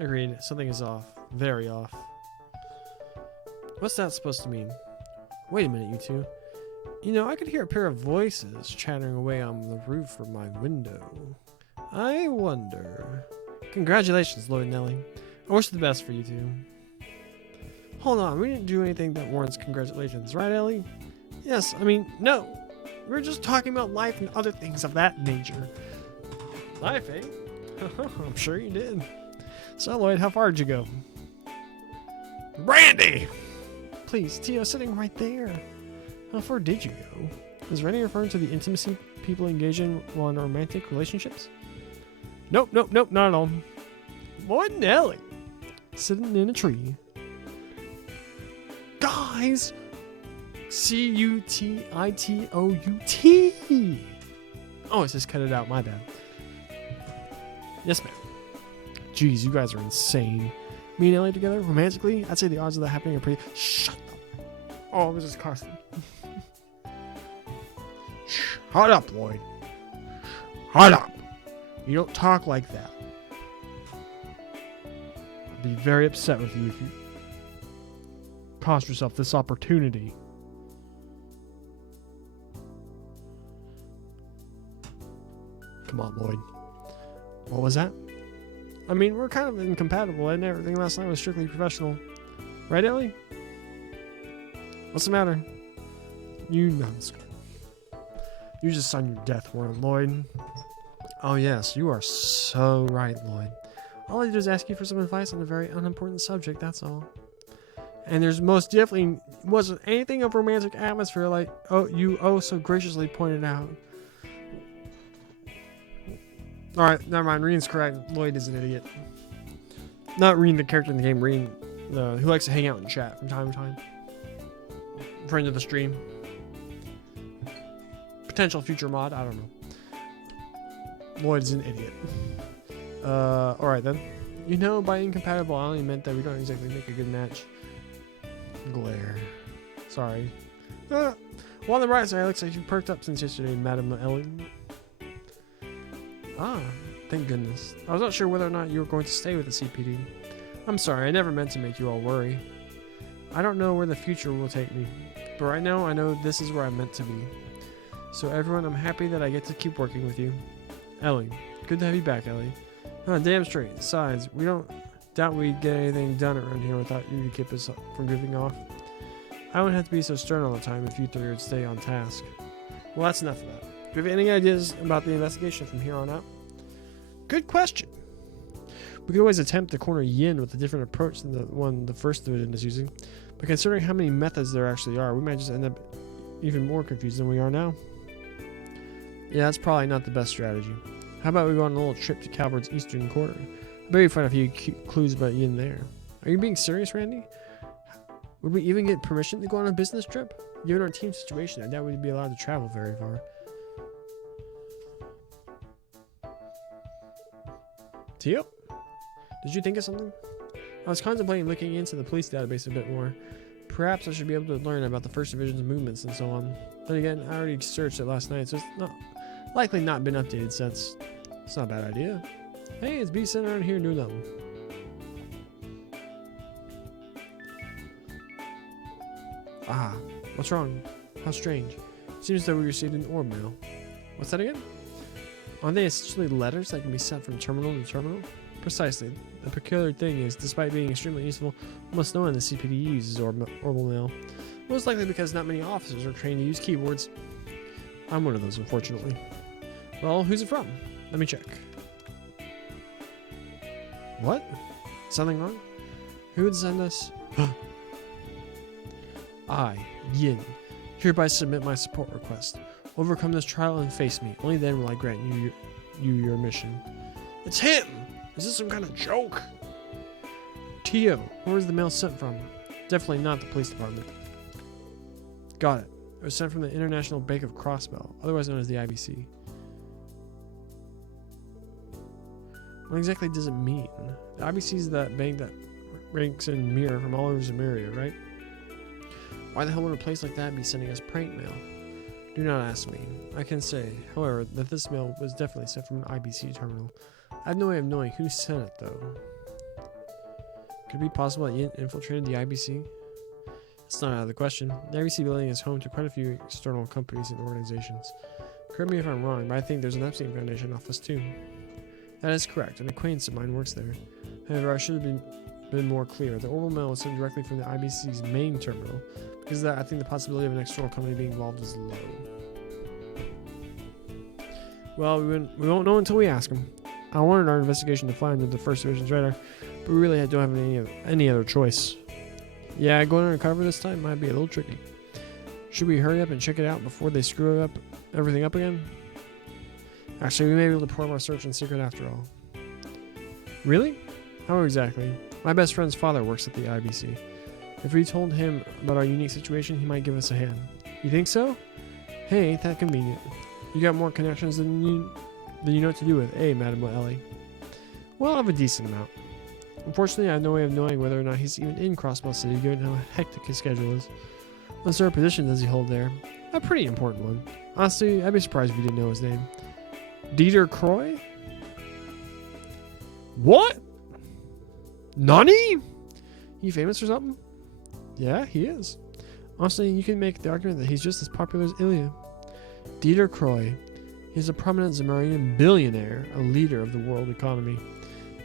Agreed. Something is off. Very off. What's that supposed to mean? Wait a minute, you two. You know, I could hear a pair of voices chattering away on the roof of my window. I wonder... Congratulations, Lloyd and Ellie. I wish the best for you two. Hold on, we didn't do anything that warrants congratulations, right, Ellie? Yes, I mean, no. We were just talking about life and other things of that nature. Life, eh? I'm sure you did. So, Lloyd, how far did you go? Brandy! Please, Tio's sitting right there. How far did you go? Is Randy referring to the intimacy people engage in while in romantic relationships? Nope, not at all. Lloyd and Ellie, sitting in a tree. Guys! Cutitout. Oh, it just cut it out, my bad. Yes, ma'am. Jeez, you guys are insane. Me and Ellie together, romantically? I'd say the odds of that happening are pretty... Shut up. Oh, this is Carson. Shut up, Lloyd. Shut up. You don't talk like that. I'll be very upset with you if you cost yourself this opportunity. Come on, Lloyd. What was that? I mean, we're kind of incompatible, and everything last night was strictly professional. Right, Ellie? What's the matter? You numbskull. You just signed your death warrant, Lloyd. Oh yes, you are so right, Lloyd. All I did was ask you for some advice on a very unimportant subject, that's all. And there's most definitely wasn't anything of romantic atmosphere like you so graciously pointed out. Alright, never mind, Reen's correct. Lloyd is an idiot. Not Reen the character in the game, Reen who likes to hang out and chat from time to time. Friend of the stream. Potential future mod, I don't know. Lloyd's an idiot. Alright then. You know, by incompatible, I only meant that we don't exactly make a good match. Glare. Sorry. Well, on the right side, it looks like you perked up since yesterday, Madam Ellie. Ah, thank goodness. I was not sure whether or not you were going to stay with the CPD. I'm sorry, I never meant to make you all worry. I don't know where the future will take me, but right now I know this is where I'm meant to be. So everyone, I'm happy that I get to keep working with you. Ellie, good to have you back, Ellie. Damn straight. Besides, we don't doubt we'd get anything done around here without you to keep us from goofing off. I wouldn't have to be so stern all the time if you three would stay on task. Well, that's enough of that. Do you have any ideas about the investigation from here on out? Good question. We could always attempt to corner Yin with a different approach than the one the first student is using, but considering how many methods there actually are, we might just end up even more confused than we are now. Yeah, that's probably not the best strategy. How about we go on a little trip to Calvard's eastern quarter? I bet we find a few clues about Yin there. Are you being serious, Randy? Would we even get permission to go on a business trip? Given our team situation, I doubt we'd be allowed to travel very far. Tio? Did you think of something? I was contemplating looking into the police database a bit more. Perhaps I should be able to learn about the First Division's movements and so on. Then again, I already searched it last night, so it's likely not been updated since. It's not a bad idea. Hey, it's B sitting around here doing nothing. Ah, what's wrong? How strange. Seems as though we received an orb mail. What's that again? Aren't they essentially letters that can be sent from terminal to terminal? Precisely. The peculiar thing is, despite being extremely useful, almost no one in the CPD uses orbital mail. Most likely because not many officers are trained to use keyboards. I'm one of those, unfortunately. Well, who's it from? Let me check. What? Something wrong? Who would send us? I, Yin, hereby submit my support request. Overcome this trial and face me. Only then will I grant you your mission. It's him! Is this some kind of joke? Tio, where was the mail sent from? Definitely not the police department. Got it. It was sent from the International Bank of Crossbell, otherwise known as the IBC. What exactly does it mean? The IBC is that bank that ranks in Mirror from all over Zemuria, right? Why the hell would a place like that be sending us prank mail? Do not ask me. I can say, however, that this mail was definitely sent from an IBC terminal. I have no way of knowing who sent it, though. Could it be possible that Yin infiltrated the IBC? It's not out of the question. The IBC building is home to quite a few external companies and organizations. Correct me if I'm wrong, but I think there's an Epstein Foundation office too. That is correct. An acquaintance of mine works there. However, I should have been more clear. The Orbital mail was sent directly from the IBC's main terminal. Because of that, I think the possibility of an external company being involved is low. Well, we won't know until we ask him. I wanted our investigation to fly under the First Division's radar, but we really don't have any other choice. Yeah, going undercover this time might be a little tricky. Should we hurry up and check it out before they screw everything up again? Actually, we may be able to perform our search in secret after all. Really? How exactly? My best friend's father works at the IBC. If we told him about our unique situation, he might give us a hand. You think so? Hey, ain't that convenient. You got more connections than you know what to do with, Madam Ellie? Well, I have a decent amount. Unfortunately, I have no way of knowing whether or not he's even in Crossbell City, given how hectic his schedule is. What sort of position does he hold there? A pretty important one. Honestly, I'd be surprised if you didn't know his name. Dieter Croy? What? Nani? He famous or something? Yeah, he is. Honestly, you can make the argument that he's just as popular as Ilya. Dieter Croy. He's a prominent Zamarian billionaire, a leader of the world economy,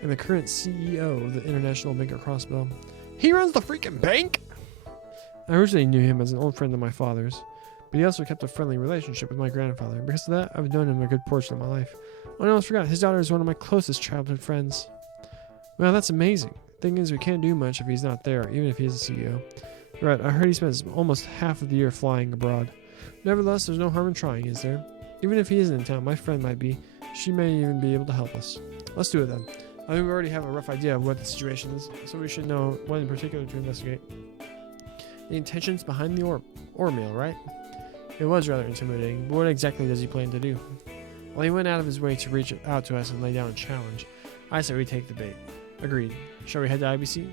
and the current CEO of the International Bank at Crossbell. He runs the freaking bank? I originally knew him as an old friend of my father's, but he also kept a friendly relationship with my grandfather. Because of that, I've known him a good portion of my life. Oh, I almost forgot, his daughter is one of my closest childhood friends. Well, that's amazing. Thing is, we can't do much if he's not there, even if he's a CEO. Right, I heard he spends almost half of the year flying abroad. Nevertheless, there's no harm in trying, is there? Even if he isn't in town, my friend might be. She may even be able to help us. Let's do it then. I think we already have a rough idea of what the situation is, so we should know what in particular to investigate. The intentions behind the orb mail, right? It was rather intimidating, but what exactly does he plan to do? Well, he went out of his way to reach out to us and lay down a challenge. I said we take the bait. Agreed. Shall we head to IBC?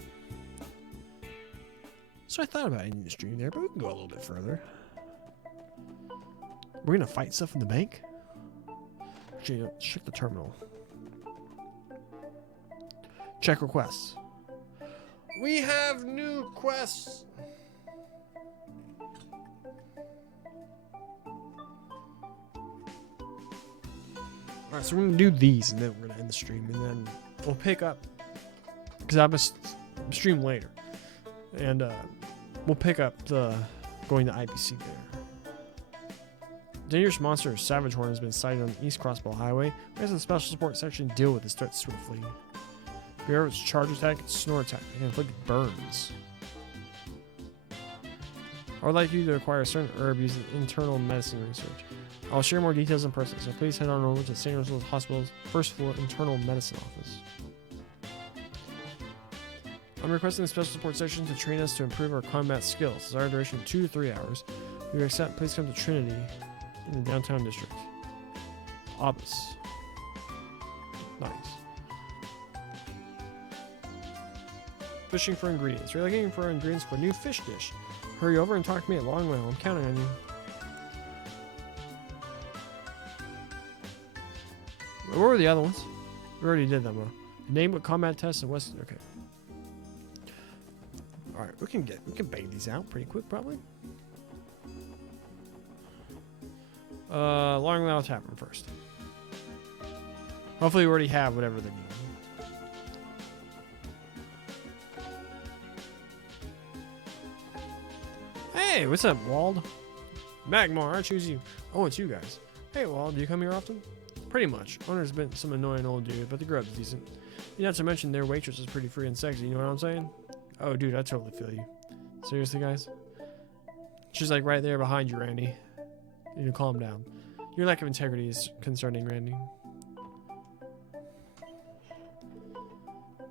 So I thought about ending the stream there, but we can go a little bit further. We're gonna fight stuff in the bank? Actually, check the terminal. Check requests. We have new quests! Alright, so we're gonna do these and then we're gonna end the stream and then we'll pick up, because I'm gonna stream later, and we'll pick up the going to IBC there. Dangerous monster Savage Horn has been sighted on the East Crossbell Highway. Why doesn't the special support section deal with this threat swiftly? Beware of its charge attack and snore attack. It can inflict burns. I would like you to acquire a certain herb using internal medicine research. I'll share more details in person, so please head on over to St. Ursula's Hospital's first floor internal medicine office. I'm requesting the special support section to train us to improve our combat skills. Desired duration 2 to 3 hours. If you accept, please come to Trinity in the downtown district. Obus. Nice. Fishing for ingredients. You're looking for ingredients for a new fish dish. Hurry over and talk to me at Longwell. I'm counting on you. What were the other ones? We already did them, huh? Name what combat tests and West. Okay. Alright, we can bang these out pretty quick, probably. Longwell Tavern first. Hopefully we already have whatever they need. Hey, what's up, Wald? Magmar, I choose you. Oh, it's you guys. Hey, Wald, do you come here often? Pretty much. Owner's been some annoying old dude, but the grub's decent. Not to mention their waitress is pretty free and sexy, you know what I'm saying? Oh, dude, I totally feel you. Seriously, guys? She's like right there behind you, Randy. You need to calm down. Your lack of integrity is concerning, Randy.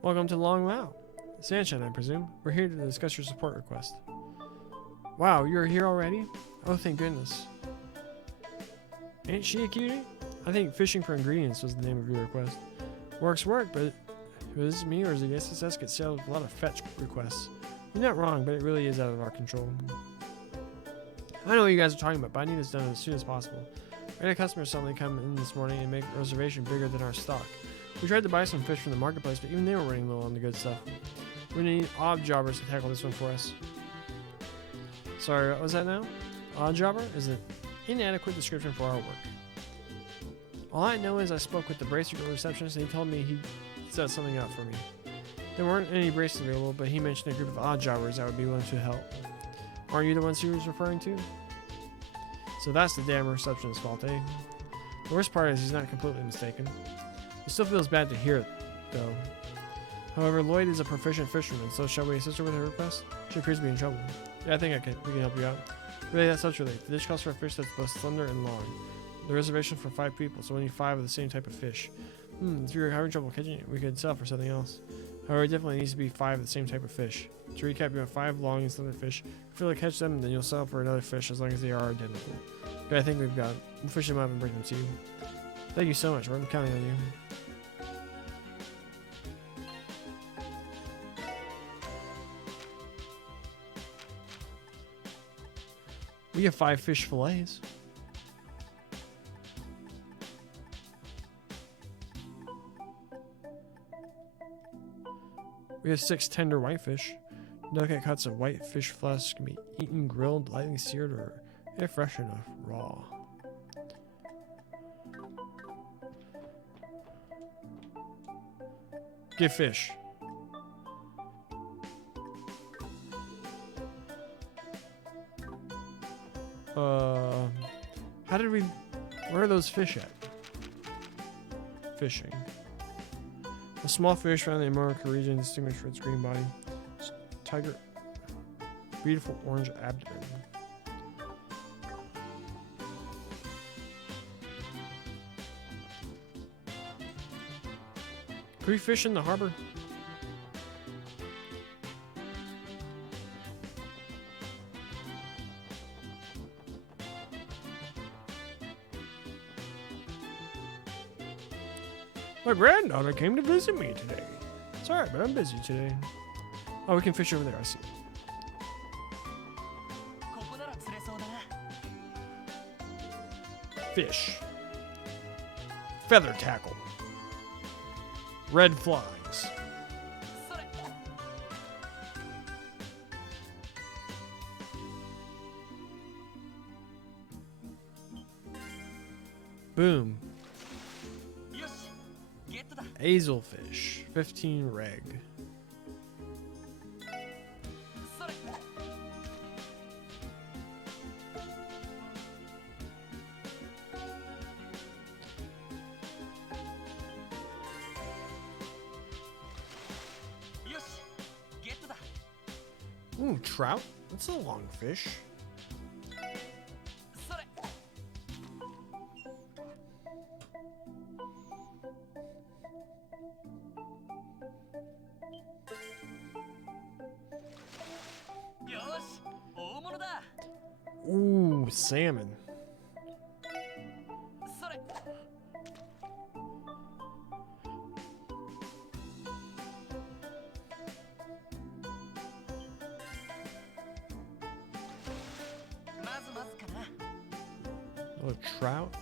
Welcome to Long Lao. Sunshine, I presume. We're here to discuss your support request. Wow, you're here already? Oh, thank goodness. Ain't she a cutie? I think fishing for ingredients was the name of your request. Work, but is it me or does the SSS get sailed with a lot of fetch requests? You're not wrong, but it really is out of our control. I know what you guys are talking about, but I need this done as soon as possible. I had a customer suddenly come in this morning and make a reservation bigger than our stock. We tried to buy some fish from the marketplace, but even they were running low on the good stuff. We need odd jobbers to tackle this one for us. Sorry, what was that now? Odd jobber is an inadequate description for our work. All I know is I spoke with the bracer receptionist and he told me he set something up for me. There weren't any braces available, but he mentioned a group of odd jobbers that would be willing to help. Aren't you the ones he was referring to? So that's the damn receptionist's fault, eh? The worst part is he's not completely mistaken. He still feels bad to hear it, though. However, Lloyd is a proficient fisherman, so shall we assist her with her request? She appears to be in trouble. Yeah, I think we can help you out. Really, that's such relate. The dish calls for a fish that's both slender and long. The reservation for 5 people, so we need 5 of the same type of fish. If you're having trouble catching it, we could sell for something else. However, it definitely needs to be 5 of the same type of fish. To recap, you have 5 long and slender fish. If you really catch them, then you'll sell for another fish as long as they are identical. Okay, I think we've got it. We'll fish them up and bring them to you. Thank you so much. I'm counting on you. We have 5 fish fillets. We have 6 tender whitefish. Delicate cuts of whitefish flesh can be eaten, grilled, lightly seared, or, if fresh enough, raw. Get fish. How did we... Where are those fish at? Fishing. A small fish found in the America region distinguished for its green body. Tiger. Beautiful orange abdomen. Can we fish in the harbor? My granddaughter came to visit me today. Sorry, but I'm busy today. Oh, we can fish over there, I see. Fish. Feather tackle. Red flies. Boom. Hazelfish, 15 reg. Ooh, trout? That's a long fish. Ooh, salmon. Oh, trout.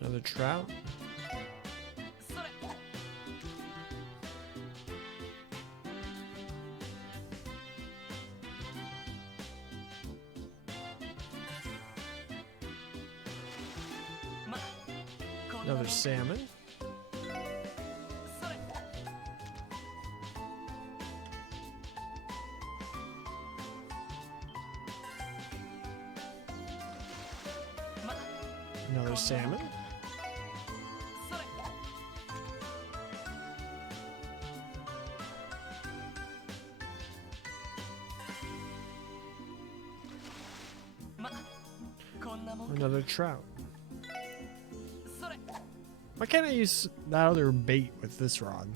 Another trout. Another salmon. Another salmon. Another trout. Why can't I use that other bait with this rod?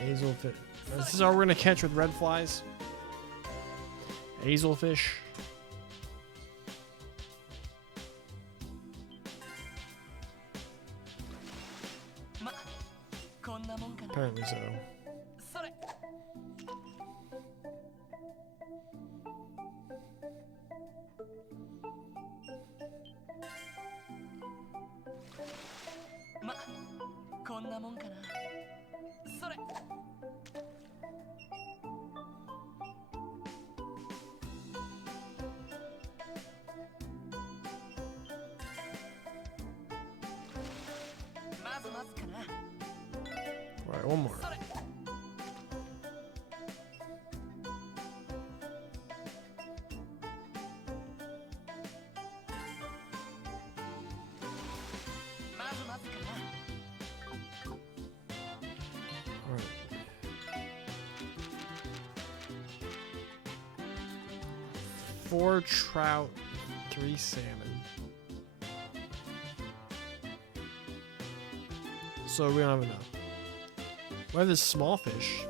Hazelfish. This is all we're gonna catch with red flies. Hazelfish. Apparently so. それ。ま、こんなもんかな。それ。まずまずかな。 Alright, one more. それ。まずまずかな。 Alright. 4 trout, 3 salmon. So we don't have enough. We have this small fish.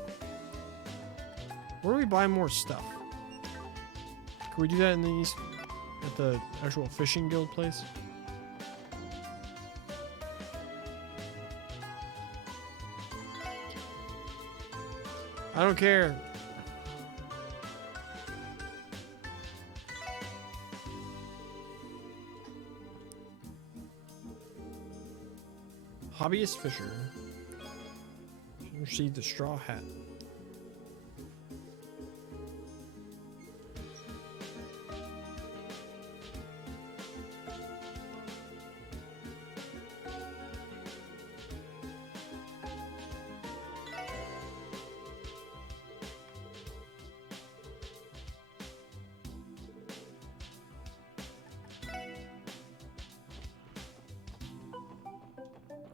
Where do we buy more stuff? Can we do that in the east at the actual fishing guild place? I don't care. Hobbyist fisher. Received a straw hat.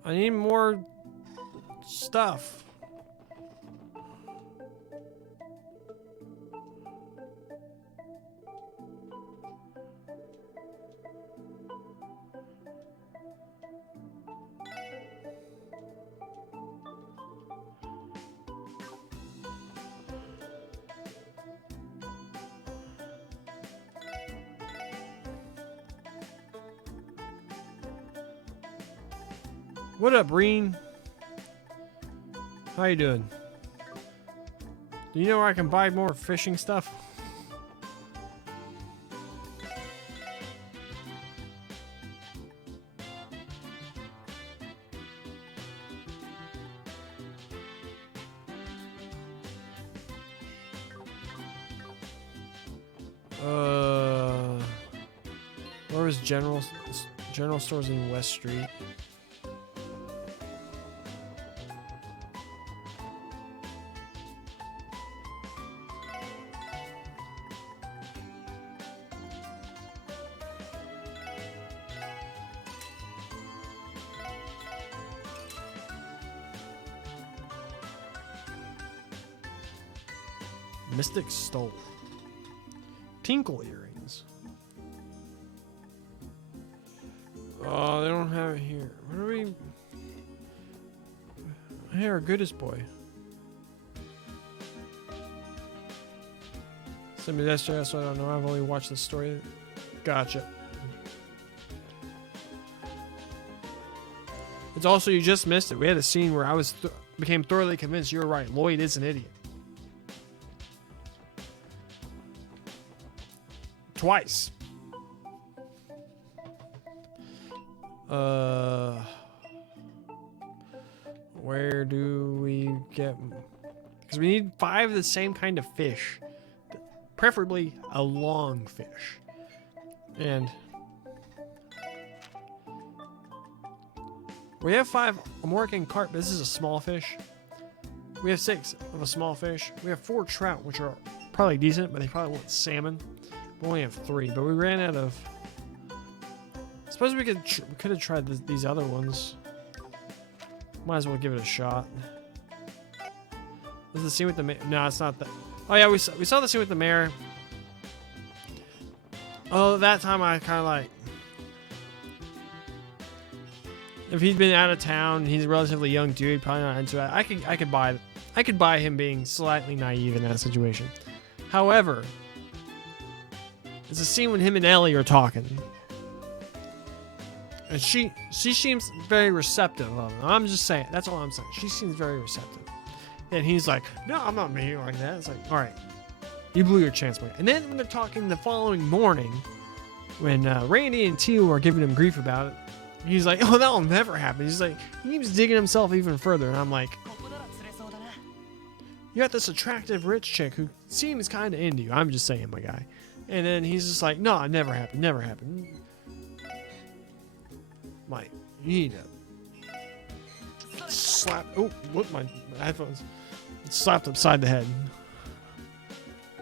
I need more stuff. What up, Reen? How you doing? Do you know where I can buy more fishing stuff? Where was general stores in West Street? Mystic Stole. Tinkle earrings. Oh, they don't have it here. What are we? Hey, our goodest boy. Send me that story, so I don't know. I've only watched the story. Gotcha. It's also, you just missed it. We had a scene where I became thoroughly convinced you were right. Lloyd is an idiot. Twice. Where do we get? Because we need 5 of the same kind of fish, preferably a long fish. And we have 5 American carp, but this is a small fish. We have 6 of a small fish. We have 4 trout, which are probably decent, but they probably want salmon. We only have 3, but we ran out of. I suppose we could have tried these other ones. Might as well give it a shot. This is the scene with the mayor. No, it's not that. Oh yeah, we saw the scene with the mayor. Oh, that time I kind of like. If he'd been out of town, he's a relatively young dude, probably not into it. I could buy him being slightly naive in that situation. However, it's a scene when him and Ellie are talking. And she seems very receptive of it. I'm just saying. That's all I'm saying. She seems very receptive. And he's like, no, I'm not mean like that. It's like, all right, you blew your chance, man. And then when they're talking the following morning, when Randy and Teal are giving him grief about it, he's like, oh, that'll never happen. He's like, he keeps digging himself even further. And I'm like, ここなら釣れそうだな。 you got this attractive rich chick who seems kind of into you. I'm just saying, my guy. And then he's just like, no, it never happened. Never happened. Mike, you need to slap. Oh, whoop, my headphones. Slapped upside the head.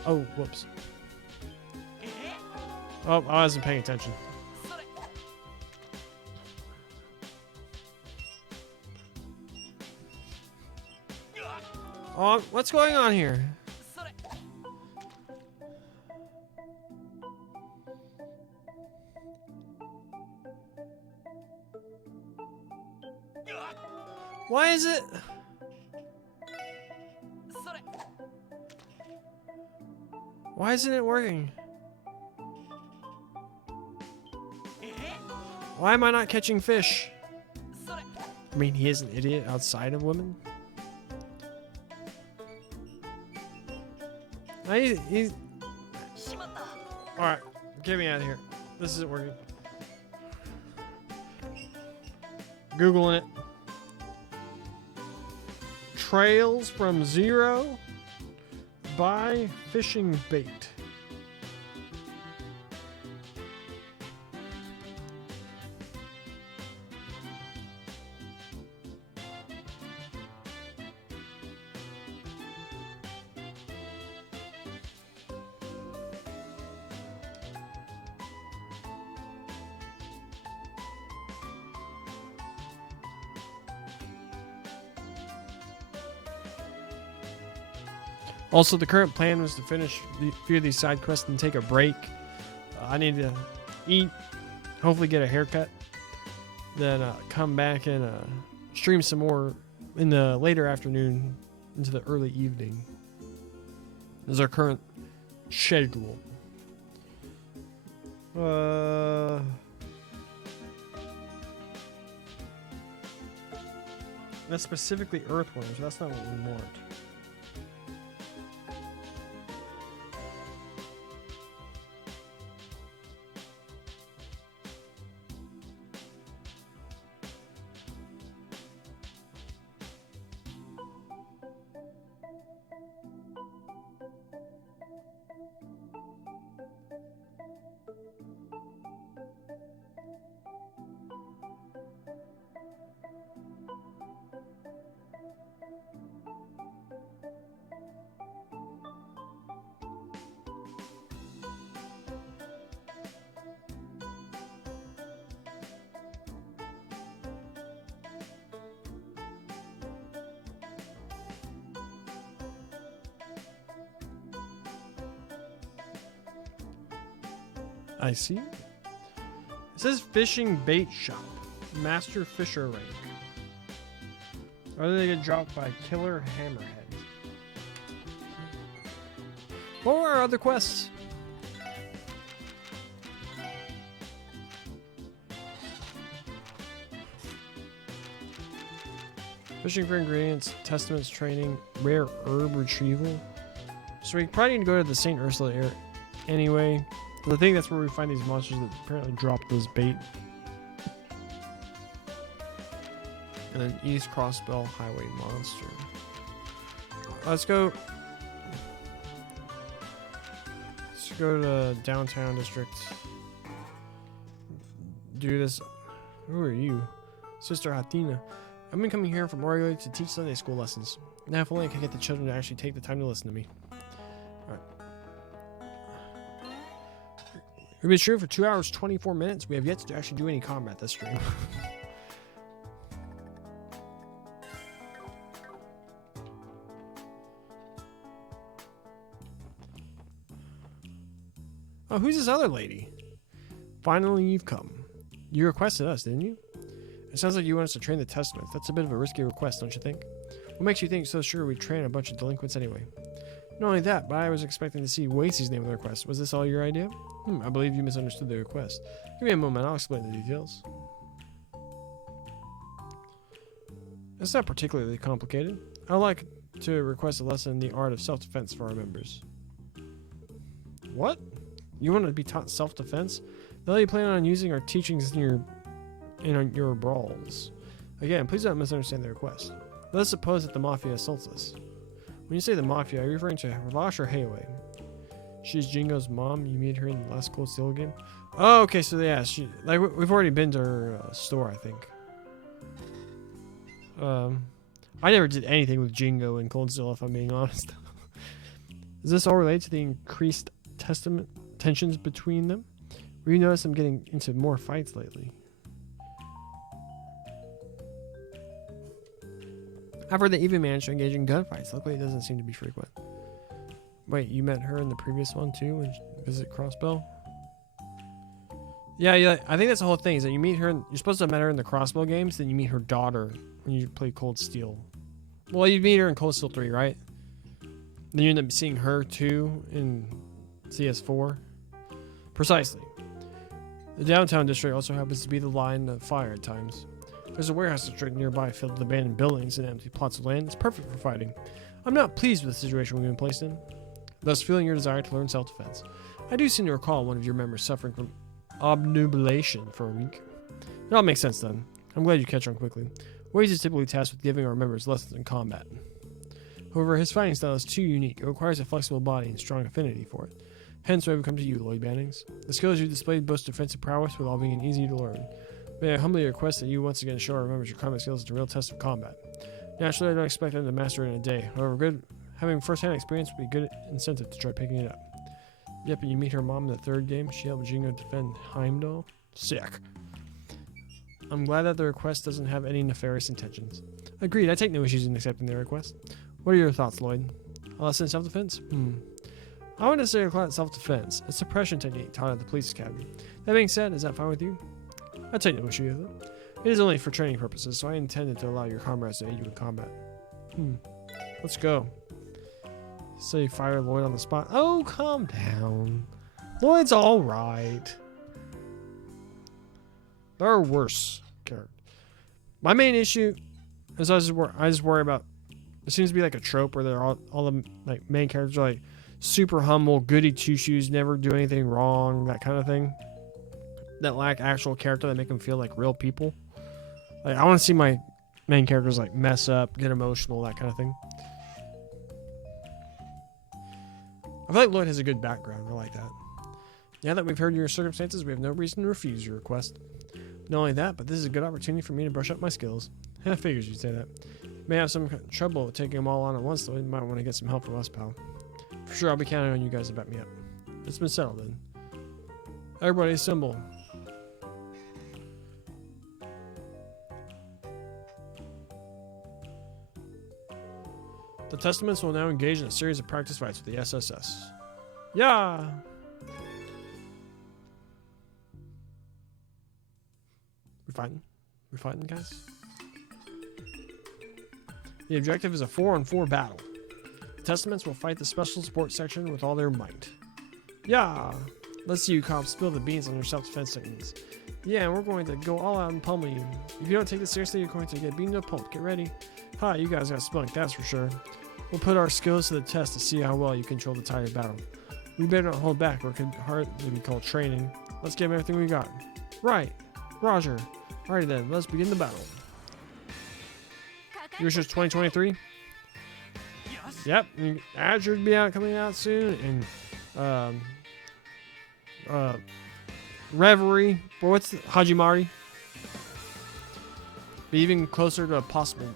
Oh, whoops. ええ Oh, I wasn't paying attention. それ Oh, what's going on here? それ Why is it? それ Why isn't it working? ええ Why am I not catching fish? それ I mean, he is an idiot outside of women. He's しまった all right. Get me out of here. This isn't working. Googling it. Trails from zero. Buy fishing bait. Also, the current plan was to finish a few of these side quests and take a break. I need to eat, hopefully get a haircut, then come back and stream some more in the later afternoon into the early evening. This is our current schedule. That's specifically earthworms. That's not what we want. I see. It says fishing bait shop. Master Fisher rank. Or they get dropped by killer hammerheads. What were our other quests? Fishing for ingredients, testaments training, rare herb retrieval. So we probably need to go to the St. Ursula area anyway. I think that's where we find these monsters that apparently drop those bait. And then East Crossbell Highway Monster. Let's go. Let's go to downtown district. Do this. Who are you? Sister Hatina. I've been coming here from Oregon to teach Sunday school lessons. Now if only I could get the children to actually take the time to listen to me. We've been streaming for 2 hours 24 minutes. We have yet to actually do any combat this stream. Oh, who's this other lady? Finally, you've come. You requested us, didn't you? It sounds like you want us to train the Testaments. That's a bit of a risky request, don't you think? What makes you think so sure we train a bunch of delinquents anyway? Not only that, but I was expecting to see Wasey's name in the request. Was this all your idea? I believe you misunderstood the request. Give me a moment, I'll explain the details. It's not particularly complicated. I'd like to request a lesson in the art of self-defense for our members. What? You want to be taught self-defense? The hell you plan on using our teachings in your brawls? Again, please don't misunderstand the request. Let's suppose that the Mafia assaults us. When you say the Mafia, are you referring to Ravash or Hayway? She's Jingo's mom. You meet her in the last Cold Steel game. Oh, okay. So yeah, we've already been to her store, I think. I never did anything with Jingo and Cold Steel, if I'm being honest. Is this all related to the increased tensions between them? Or you notice them getting into more fights lately? I've heard they even managed to engage in gunfights. Luckily, it doesn't seem to be frequent. Wait, you met her in the previous one too when you visit Crossbow? Yeah, I think that's the whole thing, is that you meet her, you're supposed to have met her in the Crossbow games, then you meet her daughter when you play Cold Steel. Well, you meet her in Cold Steel 3, right? Then you end up seeing her too in CS4. Precisely. The downtown district also happens to be the line of fire at times. There's a warehouse district nearby filled with abandoned buildings and empty plots of land. It's perfect for fighting. I'm not pleased with the situation we've been placed in, thus feeling your desire to learn self-defense. I do seem to recall one of your members suffering from obnubilation for a week. It all makes sense then. I'm glad you catch on quickly. Waze is typically tasked with giving our members lessons in combat. However, his fighting style is too unique. It requires a flexible body and strong affinity for it. Hence why we come to you, Lloyd Bannings. The skills you displayed boast defensive prowess while being easy to learn. May I humbly request that you once again show our members your combat skills at a real test of combat. Naturally, I don't expect them to master it in a day. However, having first-hand experience would be a good incentive to try picking it up. Yep, and you meet her mom in the third game. She helped Jingo defend Heimdall. Sick. I'm glad that the request doesn't have any nefarious intentions. Agreed, I take no issues in accepting their request. What are your thoughts, Lloyd? A lesson in self-defense? I wouldn't necessarily call it self-defense. It's a suppression technique taught at the police academy. That being said, is that fine with you? I take no issue with it. It is only for training purposes, so I intended to allow your comrades to aid you in combat. Let's go. So you fire Lloyd on the spot. Oh, calm down. Lloyd's alright. There are worse characters. My main issue is I just worry about, it seems to be like a trope where they're all the like main characters are like super humble, goody two-shoes, never do anything wrong, that kind of thing. That lack actual character, that make them feel like real people. Like, I want to see my main characters like mess up, get emotional, that kind of thing. I feel like Lloyd has a good background. I like that. Now that we've heard your circumstances, we have no reason to refuse your request. Not only that, but this is a good opportunity for me to brush up my skills. I figures you'd say that. May have some trouble with taking them all on at once, though. You might want to get some help from us, pal. For sure, I'll be counting on you guys to back me up. It's been settled then. Everybody assemble. The Testaments will now engage in a series of practice fights with the SSS. Yeah! We fighting? We fighting, guys? The objective is a 4-on-4 battle. The Testaments will fight the special support section with all their might. Yeah! Let's see you cops spill the beans on your self-defense techniques. Yeah, and we're going to go all out and pummel you. If you don't take this seriously, you're going to get beaten to a pulp. Get ready. Hi, you guys got spunk, that's for sure. We'll put our skills to the test to see how well you control the tide of battle. We better not hold back, or it could hardly be called training. Let's give everything we got. Right. Roger. Alrighty then, let's begin the battle. Yours is 2023? Yep, Azure will be coming out soon, and Reverie, or what's Hajimari? Be even closer to a possible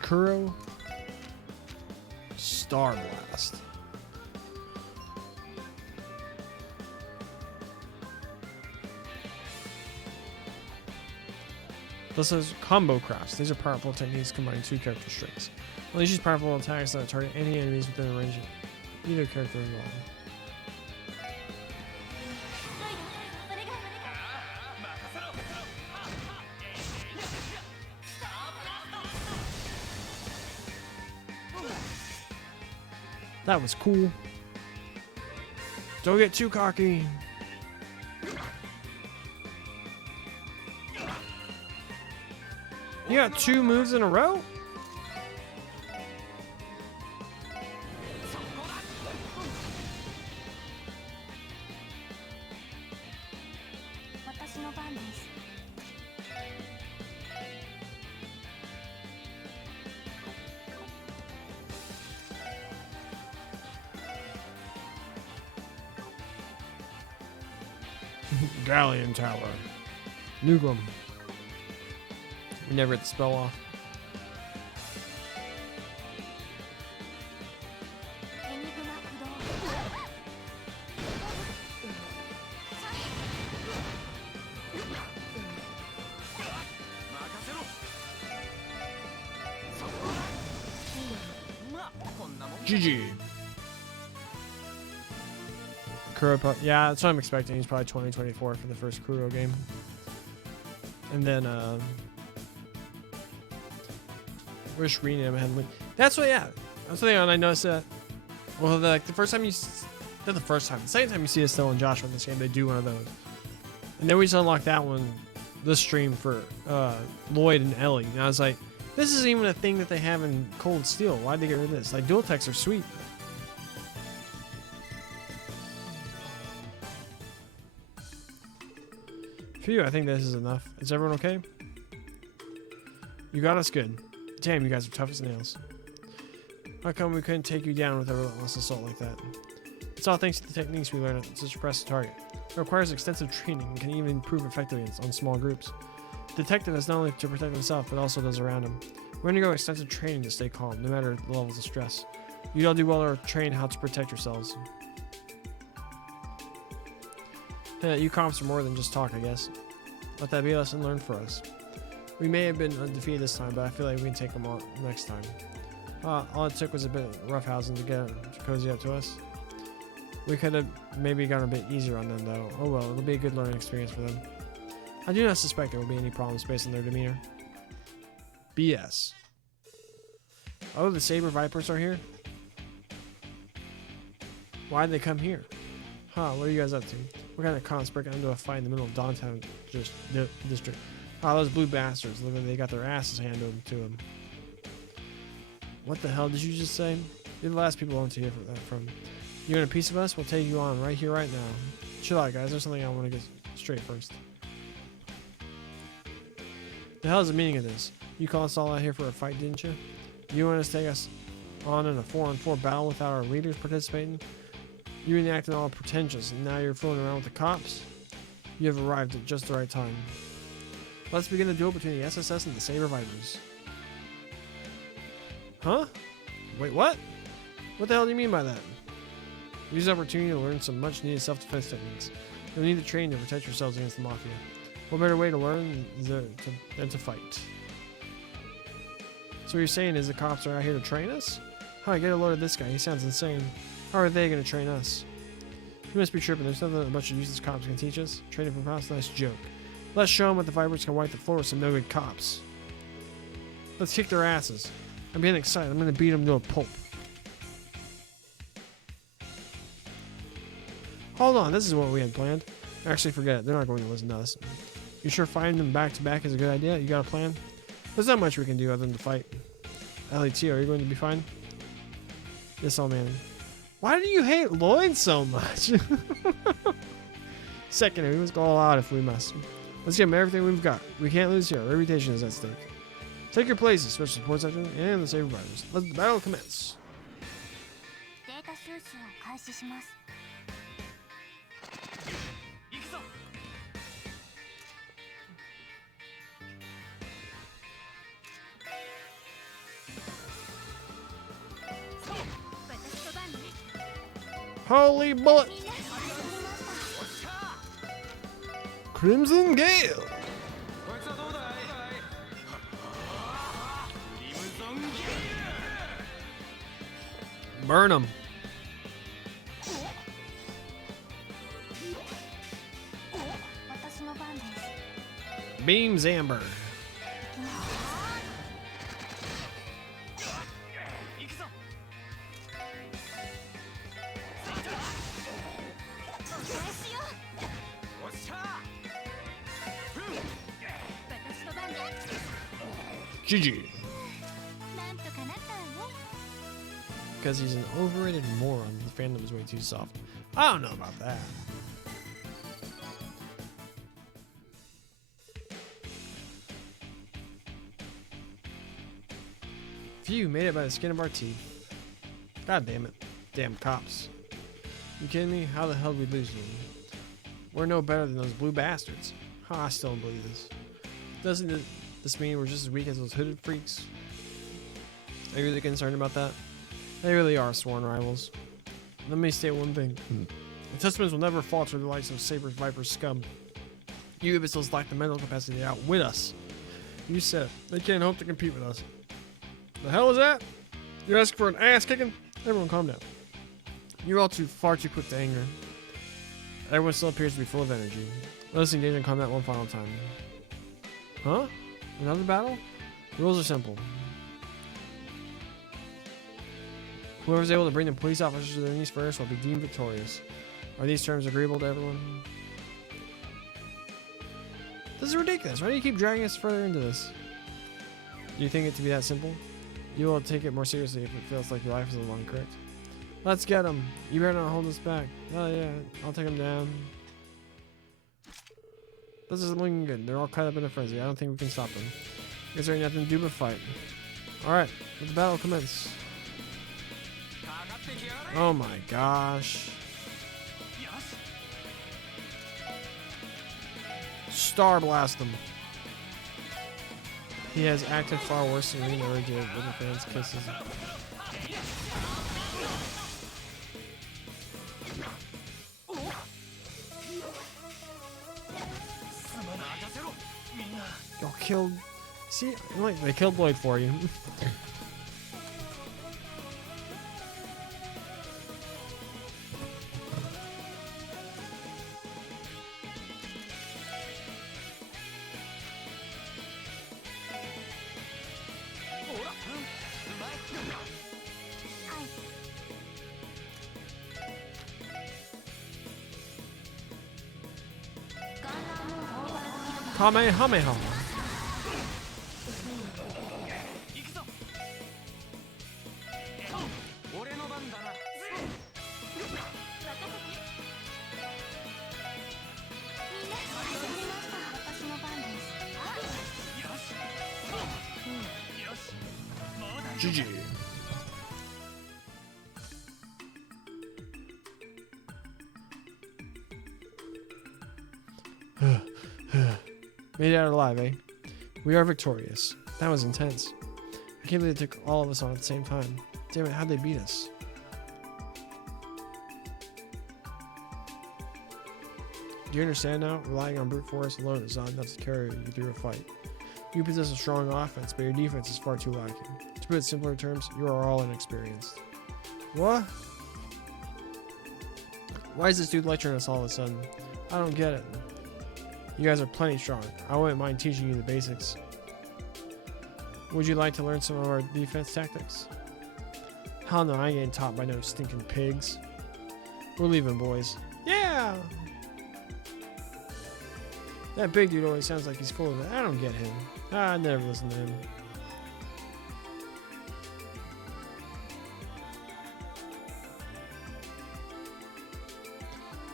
Kuro. Star Blast. This is combo crafts. These are powerful techniques combining two character strengths. Unleash these powerful attacks that target any enemies within the range of either character involved. That was cool. Don't get too cocky. You got 2 moves in a row? Galleon Tower. Nuglam. We never get the spell off. GG. Kuro, yeah, that's what I'm expecting. He's probably 2024 for the first Kuro game. And then, wish rename had link. That's what, yeah. That's the thing, and I noticed that. Well, like the first time not the first time, the second time you see Estelle and Joshua in this game, they do one of those. And then we just unlocked that one, this stream for Lloyd and Ellie. And I was like, this isn't even a thing that they have in Cold Steel. Why'd they get rid of this? Like, dual techs are sweet. Phew, I think this is enough. Is everyone okay? You got us good. Damn, you guys are tough as nails. How come we couldn't take you down with a relentless assault like that? It's all thanks to the techniques we learned to suppress the target. It requires extensive training and can even prove effectively on small groups. The detective has not only to protect himself, but also those around him. We undergo extensive training to stay calm, no matter the levels of stress. You'd all do well to train how to protect yourselves. You comps are more than just talk, I guess. Let that be a lesson learned for us. We may have been undefeated this time, but I feel like we can take them on next time. All it took was a bit of roughhousing to get to cozy up to us. We could have maybe gone a bit easier on them, though. Oh well, it'll be a good learning experience for them. I do not suspect there will be any problems based on their demeanor. BS. Oh, the Saber Vipers are here? Why'd they come here? What are you guys up to? What kind of cons breaking into a fight in the middle of Downtown District? Those blue bastards. Look like they got their asses handed to them. What the hell did you just say? You're the last people I want to hear that from. You want a piece of us? We'll take you on right here, right now. Chill out, guys. There's something I want to get straight first. The hell is the meaning of this? You called us all out here for a fight, didn't you? You want us to take us on in a 4-on-4 battle without our leaders participating? You enacted all pretentious, and now you're fooling around with the cops? You have arrived at just the right time. Let's begin the duel between the SSS and the Saber Vipers. Huh? Wait, what? What the hell do you mean by that? Use the opportunity to learn some much-needed self-defense techniques. You'll need to train to protect yourselves against the Mafia. What better way to learn than to fight? So what you're saying is the cops are out here to train us? Huh, get a load of this guy. He sounds insane. How are they going to train us? You must be tripping. There's nothing that a bunch of useless cops can teach us. Training from cops? Nice joke. Let's show them what the Vipers can wipe the floor with some no-good cops. Let's kick their asses. I'm getting excited. I'm going to beat them to a pulp. Hold on, this is what we had planned. Actually, forget it. They're not going to listen to us. You sure fighting them back-to-back is a good idea? You got a plan? There's not much we can do other than to fight. LET, are you going to be fine? Yes, all man. Why do you hate Lloyd so much? Second, we must go all out if we must. Let's give him everything we've got. We can't lose here. Our reputation is at stake. Take your places, special support section and the Saber Vipers. Let the battle commence. Holy bullet! Crimson Gale! Burn them! Beams Amber! GG. Because he's an overrated moron. The fandom is way too soft. I don't know about that. Phew, made it by the skin of our teeth. God damn it. Damn cops. You kidding me? How the hell did we lose them? We're no better than those blue bastards. I still don't believe this. Doesn't this mean we're just as weak as those hooded freaks? Are you really concerned about that? They really are sworn rivals. Let me state one thing. The Testaments will never falter the likes of Saber's Viper scum. You imbeciles lack the mental capacity to outwit us. You said it. They can't hope to compete with us. The hell is that? You're asking for an ass kicking? Everyone calm down. You're all far too quick to anger. Everyone still appears to be full of energy. Let us engage in combat one final time. Huh? Another battle? The rules are simple. Whoever's able to bring the police officers to their knees first will be deemed victorious. Are these terms agreeable to everyone? This is ridiculous. Why do you keep dragging us further into this? Do you think it to be that simple? You will take it more seriously if it feels like your life is along, correct? Let's get him. You better not hold us back. Oh yeah, I'll take him down. This isn't looking good. They're all caught up in a frenzy. I don't think we can stop them. Guess there ain't nothing to do but fight. Alright, let the battle commence. Oh my gosh. Star blast him. He has acted far worse than Reno did with the fans' kisses. Y'all killed. See, like they killed Lloyd for you. Kamehameha. GG. Made it out alive, eh? We are victorious. That was intense. I can't believe they took all of us on at the same time. Damn it, how'd they beat us? Do you understand now? Relying on brute force alone is not enough to carry you through a fight. You possess a strong offense, but your defense is far too lacking. To put it in simpler terms, you are all inexperienced. What? Why is this dude lecturing us all of a sudden? I don't get it. You guys are plenty strong. I wouldn't mind teaching you the basics. Would you like to learn some of our defense tactics? Hell no, I ain't getting taught by no stinking pigs. We're leaving, boys. Yeah! That big dude always sounds like he's full of it. I don't get him. I never listen to him.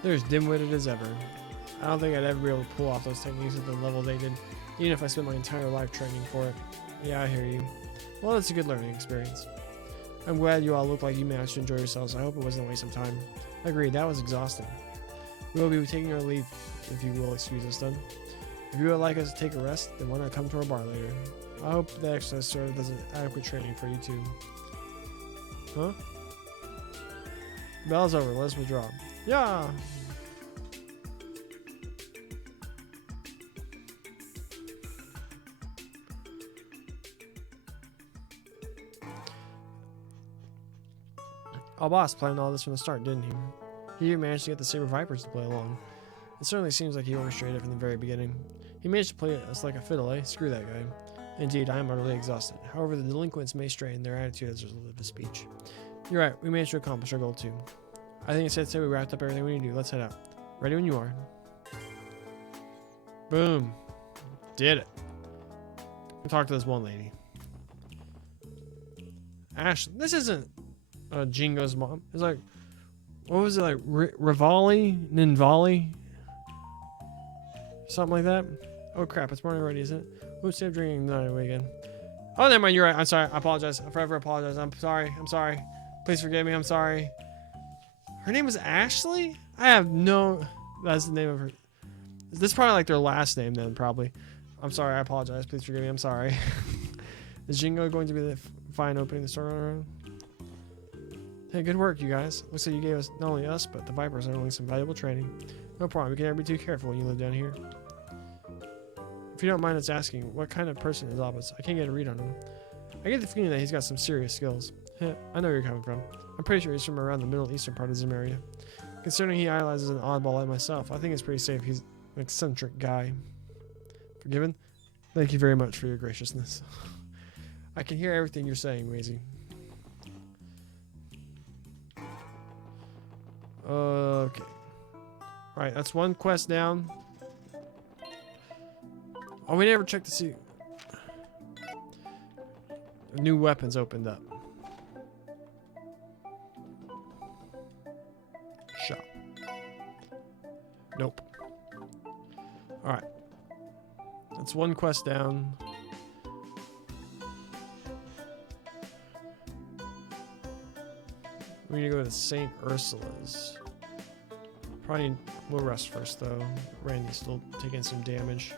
They're as dim-witted as ever. I don't think I'd ever be able to pull off those techniques at the level they did, even if I spent my entire life training for it. Yeah, I hear you. Well, it's a good learning experience. I'm glad you all look like you managed to enjoy yourselves. I hope it wasn't a waste of time. Agreed, that was exhausting. We will be taking our leave, if you will excuse us then. If you would like us to take a rest, then why not come to our bar later? I hope the exercise served as an adequate training for you too. Huh? The bell's over, let's withdraw. Yeah! Our boss planned all this from the start, didn't he? He even managed to get the Saber Vipers to play along. It certainly seems like he orchestrated it from the very beginning. He managed to play us like a fiddle, eh? Screw that guy. Indeed, I am utterly exhausted. However, the delinquents may stray in their attitude as a result of the speech. You're right, we managed to accomplish our goal too. I think it's safe to say we wrapped up everything we need to do. Let's head out. Ready when you are. Boom. Did it. We'll talk to this one lady. Ashley. This isn't Jingo's mom. It's like, what was it, like Rivali? Ninvali? Something like that? Oh crap, it's morning already, isn't it? Oops, I'm drinking the night away again. Oh, never mind, you're right. I'm sorry. I apologize. I forever apologize. I'm sorry. I'm sorry. Please forgive me. I'm sorry. Her name is Ashley? I have no... That's the name of her. This is probably like their last name then, probably. I'm sorry, I apologize. Please forgive me. I'm sorry. Is Jingo going to be the fine opening the store on our own? Hey, good work, you guys. Looks like you gave us, not only us, but the Vipers are learning some valuable training. No problem. You can never be too careful when you live down here. If you don't mind us asking, what kind of person is Abbas? I can't get a read on him. I get the feeling that he's got some serious skills. Heh, I know where you're coming from. I'm pretty sure he's from around the Middle Eastern part of Zim area. Considering he idolizes an oddball like myself, I think it's pretty safe he's an eccentric guy. Forgiven? Thank you very much for your graciousness. I can hear everything you're saying, Maisie. Okay. Alright, that's one quest down. Oh, we never checked to see. New weapons opened up. Shop. Nope. Alright. That's one quest down. We need to go to St. Ursula's. Probably we'll rest first though. Randy's still taking some damage.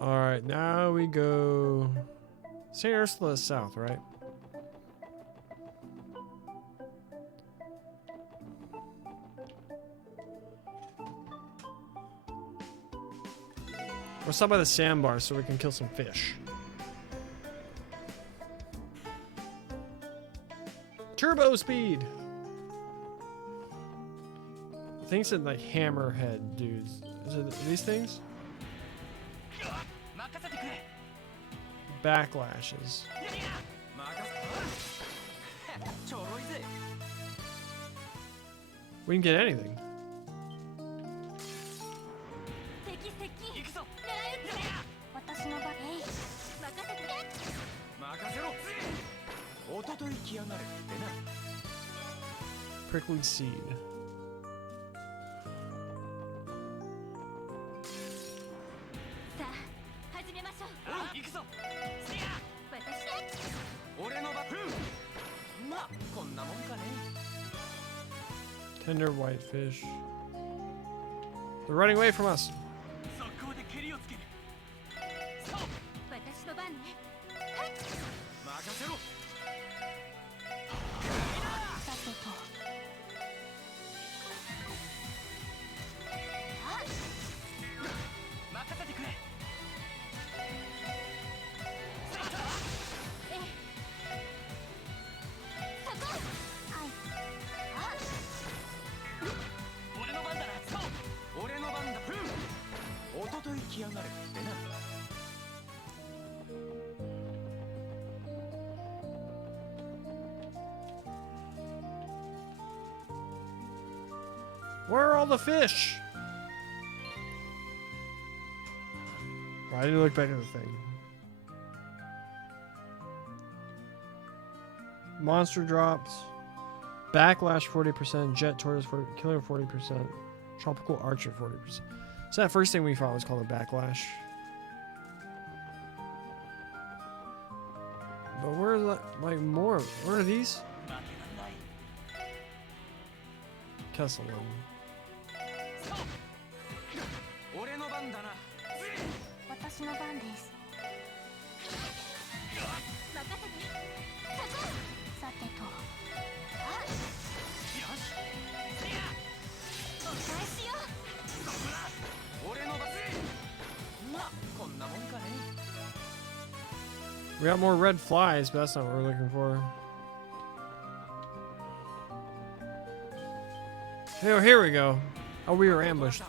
Alright, now we go St. Ursula's south, right? We'll stop by the sandbar so we can kill some fish. Turbo speed! I think it's in like hammerhead dudes. Is it these things? Backlashes. We can get anything. Prickly seed. Tender whitefish. They're running away from us. Where are all the fish? Why didn't you look back at the thing? Monster drops. Backlash 40%. Jet tortoise 40%. Killer 40%. Tropical archer 40%. So that first thing we fought was called a backlash. But where are like more? Where are these? Kesselman. We got more red flies, but that's not what we're looking for. Oh, here we go. Oh, we were ambushed.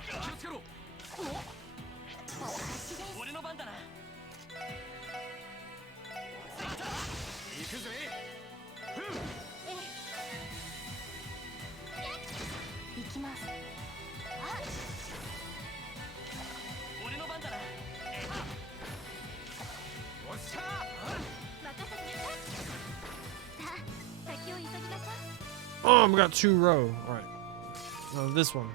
Oh, we got 2 row. All right. No, this one.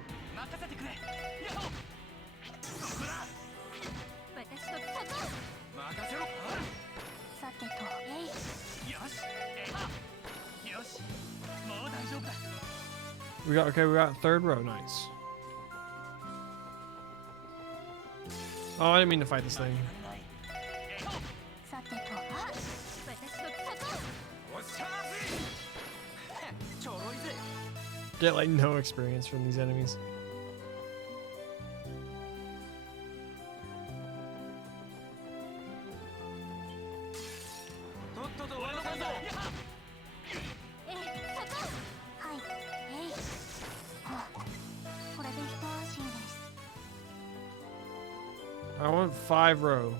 We got third row. Nice. Oh, I didn't mean to fight this thing. さてと、あ、私の草と。おっしゃー。ちょろいぜ。 Get like no experience from these enemies. とっとと俺の番だ。え、そこ。はい。えい。あ、これで一安心です。 I want 5 row.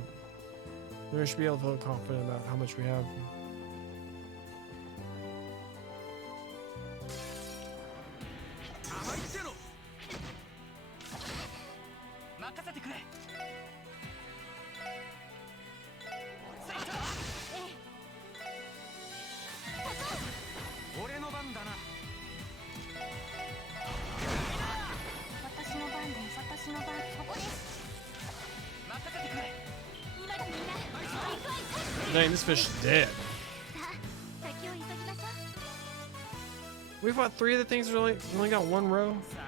We should be able to feel confident about how much we have. 甘いっての。任せてくれ。俺の番だな。私の番です。私の番。そこです。任せてくれ。今だみんな。行くわ行く。 Dang, this fish is dead. さあ、先を急ぎましょう。 We fought 3 of the things that only got 1 row. さあ、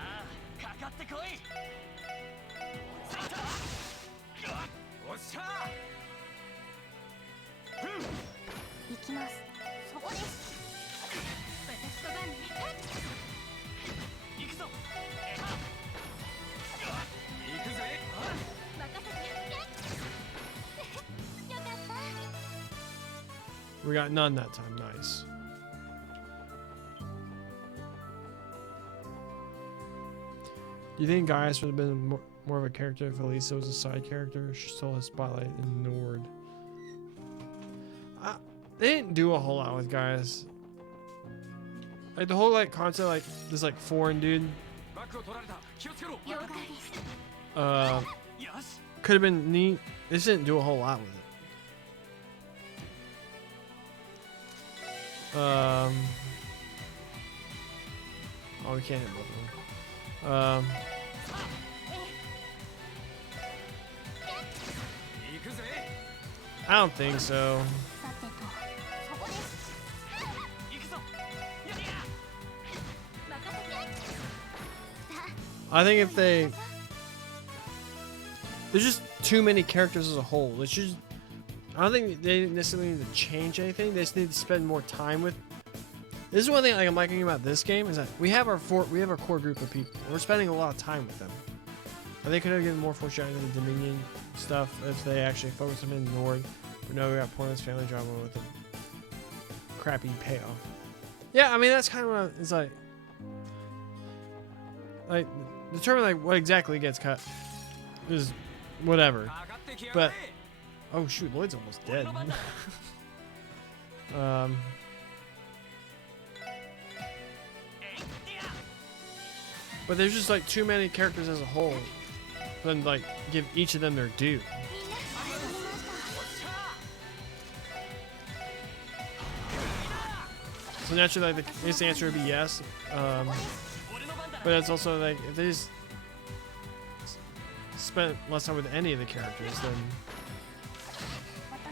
かかってこい。おっしゃー。行きます。そこです。私の番ね。行くぞ。行くぜ。任せてやって。よかった。 We got none that time. Nice. Do you think Gaius would have been more of a character if Elisa was a side character? She stole his spotlight in Nord. They didn't do a whole lot with Gaius. Like the whole like concept, like this like foreign dude. 了解です。 よし。 Could have been neat. They just didn't do a whole lot with it. Oh, we can't hit both of them. 行くぜ。 I don't think so. さてと、そこです。行くぞ。やりや。任せて。 I think if they, there's just too many characters as a whole. It's just, I don't think they necessarily need to change anything. They just need to spend more time with. This is one thing like I'm liking about this game is that we have our core group of people. We're spending a lot of time with them. And they could have given more foreshadowing to the Dominion stuff if they actually focused them in Nord. But no, we got pointless family drama with a crappy payoff. Yeah, I mean that's kind of what it's like determine like what exactly gets cut is whatever. But oh shoot, Lloyd's almost dead. But there's just like too many characters as a whole. Then like give each of them their due. So naturally, like the answer would be yes. But it's also like if they just spent less time with any of the characters, then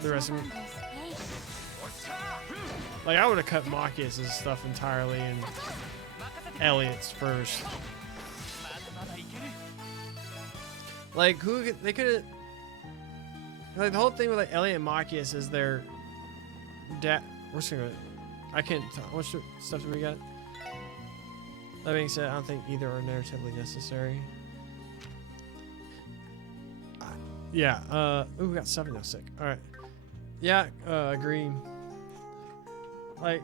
the rest of them. Like I would have cut Machias' stuff entirely and Elliot's first. Like they could have. Like the whole thing with like Elliot and Machias is their dad. We're just gonna. I can't tell. How much stuff do we got? That being said, I don't think either are narratively necessary. Yeah, ooh, we got 7 now, sick. Alright. Yeah, agree. Like,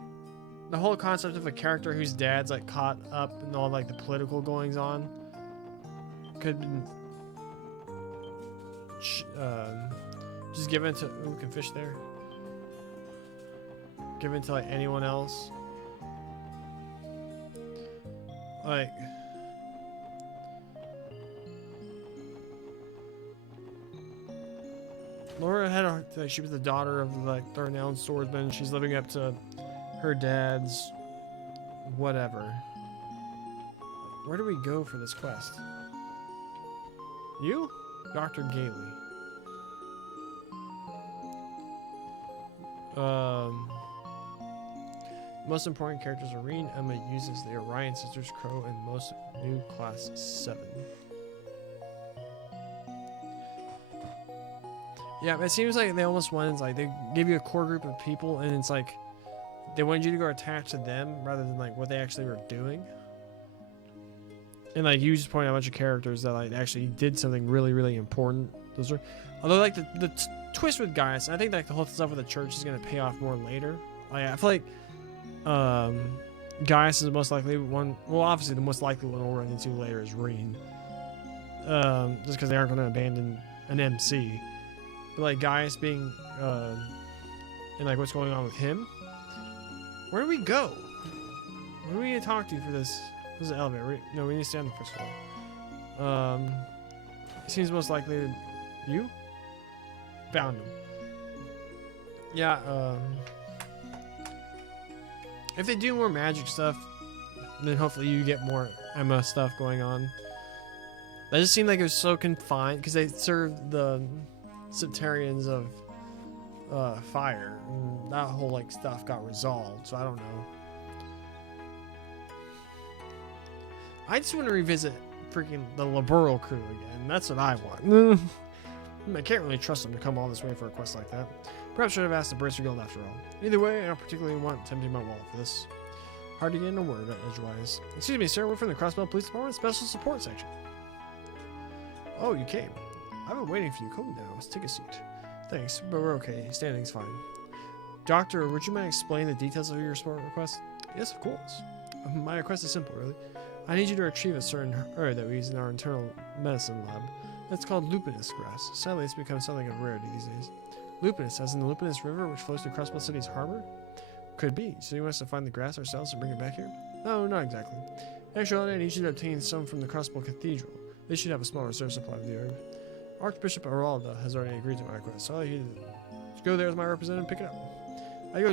the whole concept of a character whose dad's, like, caught up in all, like, the political goings-on could have been just given to, ooh, we can fish there. Given to, like, anyone else. Like, Laura had like she was the daughter of like the renowned swordsman. She's living up to her dad's whatever. Where do we go for this quest? You? Dr. Gailey. Most important characters are Reen, Emma uses the Orion Sisters, Crow, and most new class 7. Yeah, it seems like they almost wanted, like, they give you a core group of people, and it's like they wanted you to go attached to them rather than like what they actually were doing. And like you just point out a bunch of characters that like actually did something really, really important. Those are, although like the twist with Gaius, I think like the whole stuff with the church is gonna pay off more later. Like I feel like Gaius is the most likely one. Well, obviously the most likely one we'll run into later is Reen. Just because they aren't gonna abandon an MC. But like Gaius being and like what's going on with him. Where do we go? Who are we gonna talk to for this? This is the elevator. No, we need to stay on the first floor. It seems most likely to you. Found him. Yeah. If they do more magic stuff, then hopefully you get more Emma stuff going on. That just seemed like it was so confined because they served the Septarians of fire, and that whole like stuff got resolved. So I don't know. I just want to revisit freaking the Laburo crew again. That's what I want. I can't really trust them to come all this way for a quest like that. Perhaps should have asked the Bracer Guild after all. Either way, I don't particularly want tempting my wallet for this. Hard to get in a word edgewise. Excuse me, sir. We're from the Crossbell Police Department Special Support Section. Oh, you came. I've been waiting for you. Come now. Let's take a seat. Thanks, but we're okay. Standing's fine. Doctor, would you mind explaining the details of your support request? Yes, of course. My request is simple, really. I need you to retrieve a certain herb that we use in our internal medicine lab. It's called lupinus grass. Sadly, it's become something of a rarity these days. Lupinus, as in the Lupinus River, which flows through Crossbell City's harbor? Could be. So you want us to find the grass ourselves and bring it back here? No, not exactly. Actually, I need you to obtain some from the Crossbell Cathedral. They should have a small reserve supply of the herb. Archbishop Aralda has already agreed to my request, so I'll need to go there as my representative and pick it up. I go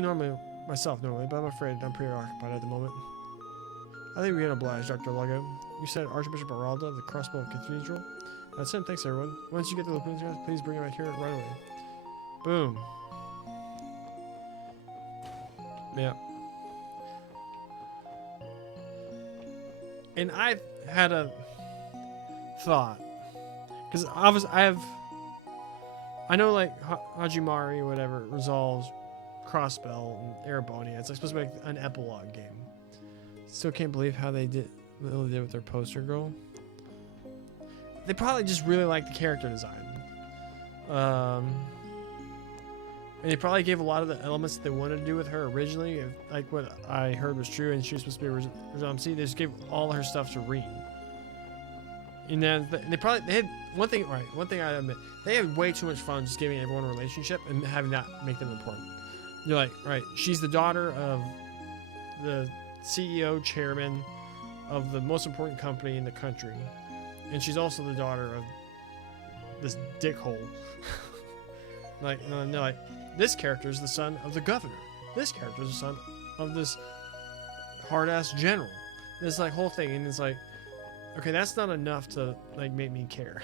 myself normally, but I'm afraid I'm preoccupied at the moment. I think we can oblige, Dr. Lugo. You said Archbishop Aralda of the Crossbell Cathedral? That's him. Thanks, everyone. Once you get the Lupinus grass, please bring it back here right away. Boom. Yeah. And I had a thought, because obviously I know like Hajimari or whatever resolves Crossbell and Ereboni. It's like supposed to be like an epilogue game. Still can't believe how they did with their poster girl. They probably just really like the character design. And they probably gave a lot of the elements that they wanted to do with her originally, if, like what I heard was true, and she was supposed to be original MC. They just gave all her stuff to Reen. And then they had one thing I admit, they had way too much fun just giving everyone a relationship and having that make them important. You're like, right, she's the daughter of the CEO, chairman of the most important company in the country. And she's also the daughter of this dickhole. Like, and they're like, this character is the son of the governor. This character is the son of this hard-ass general. This like whole thing, and it's like, okay, that's not enough to like make me care.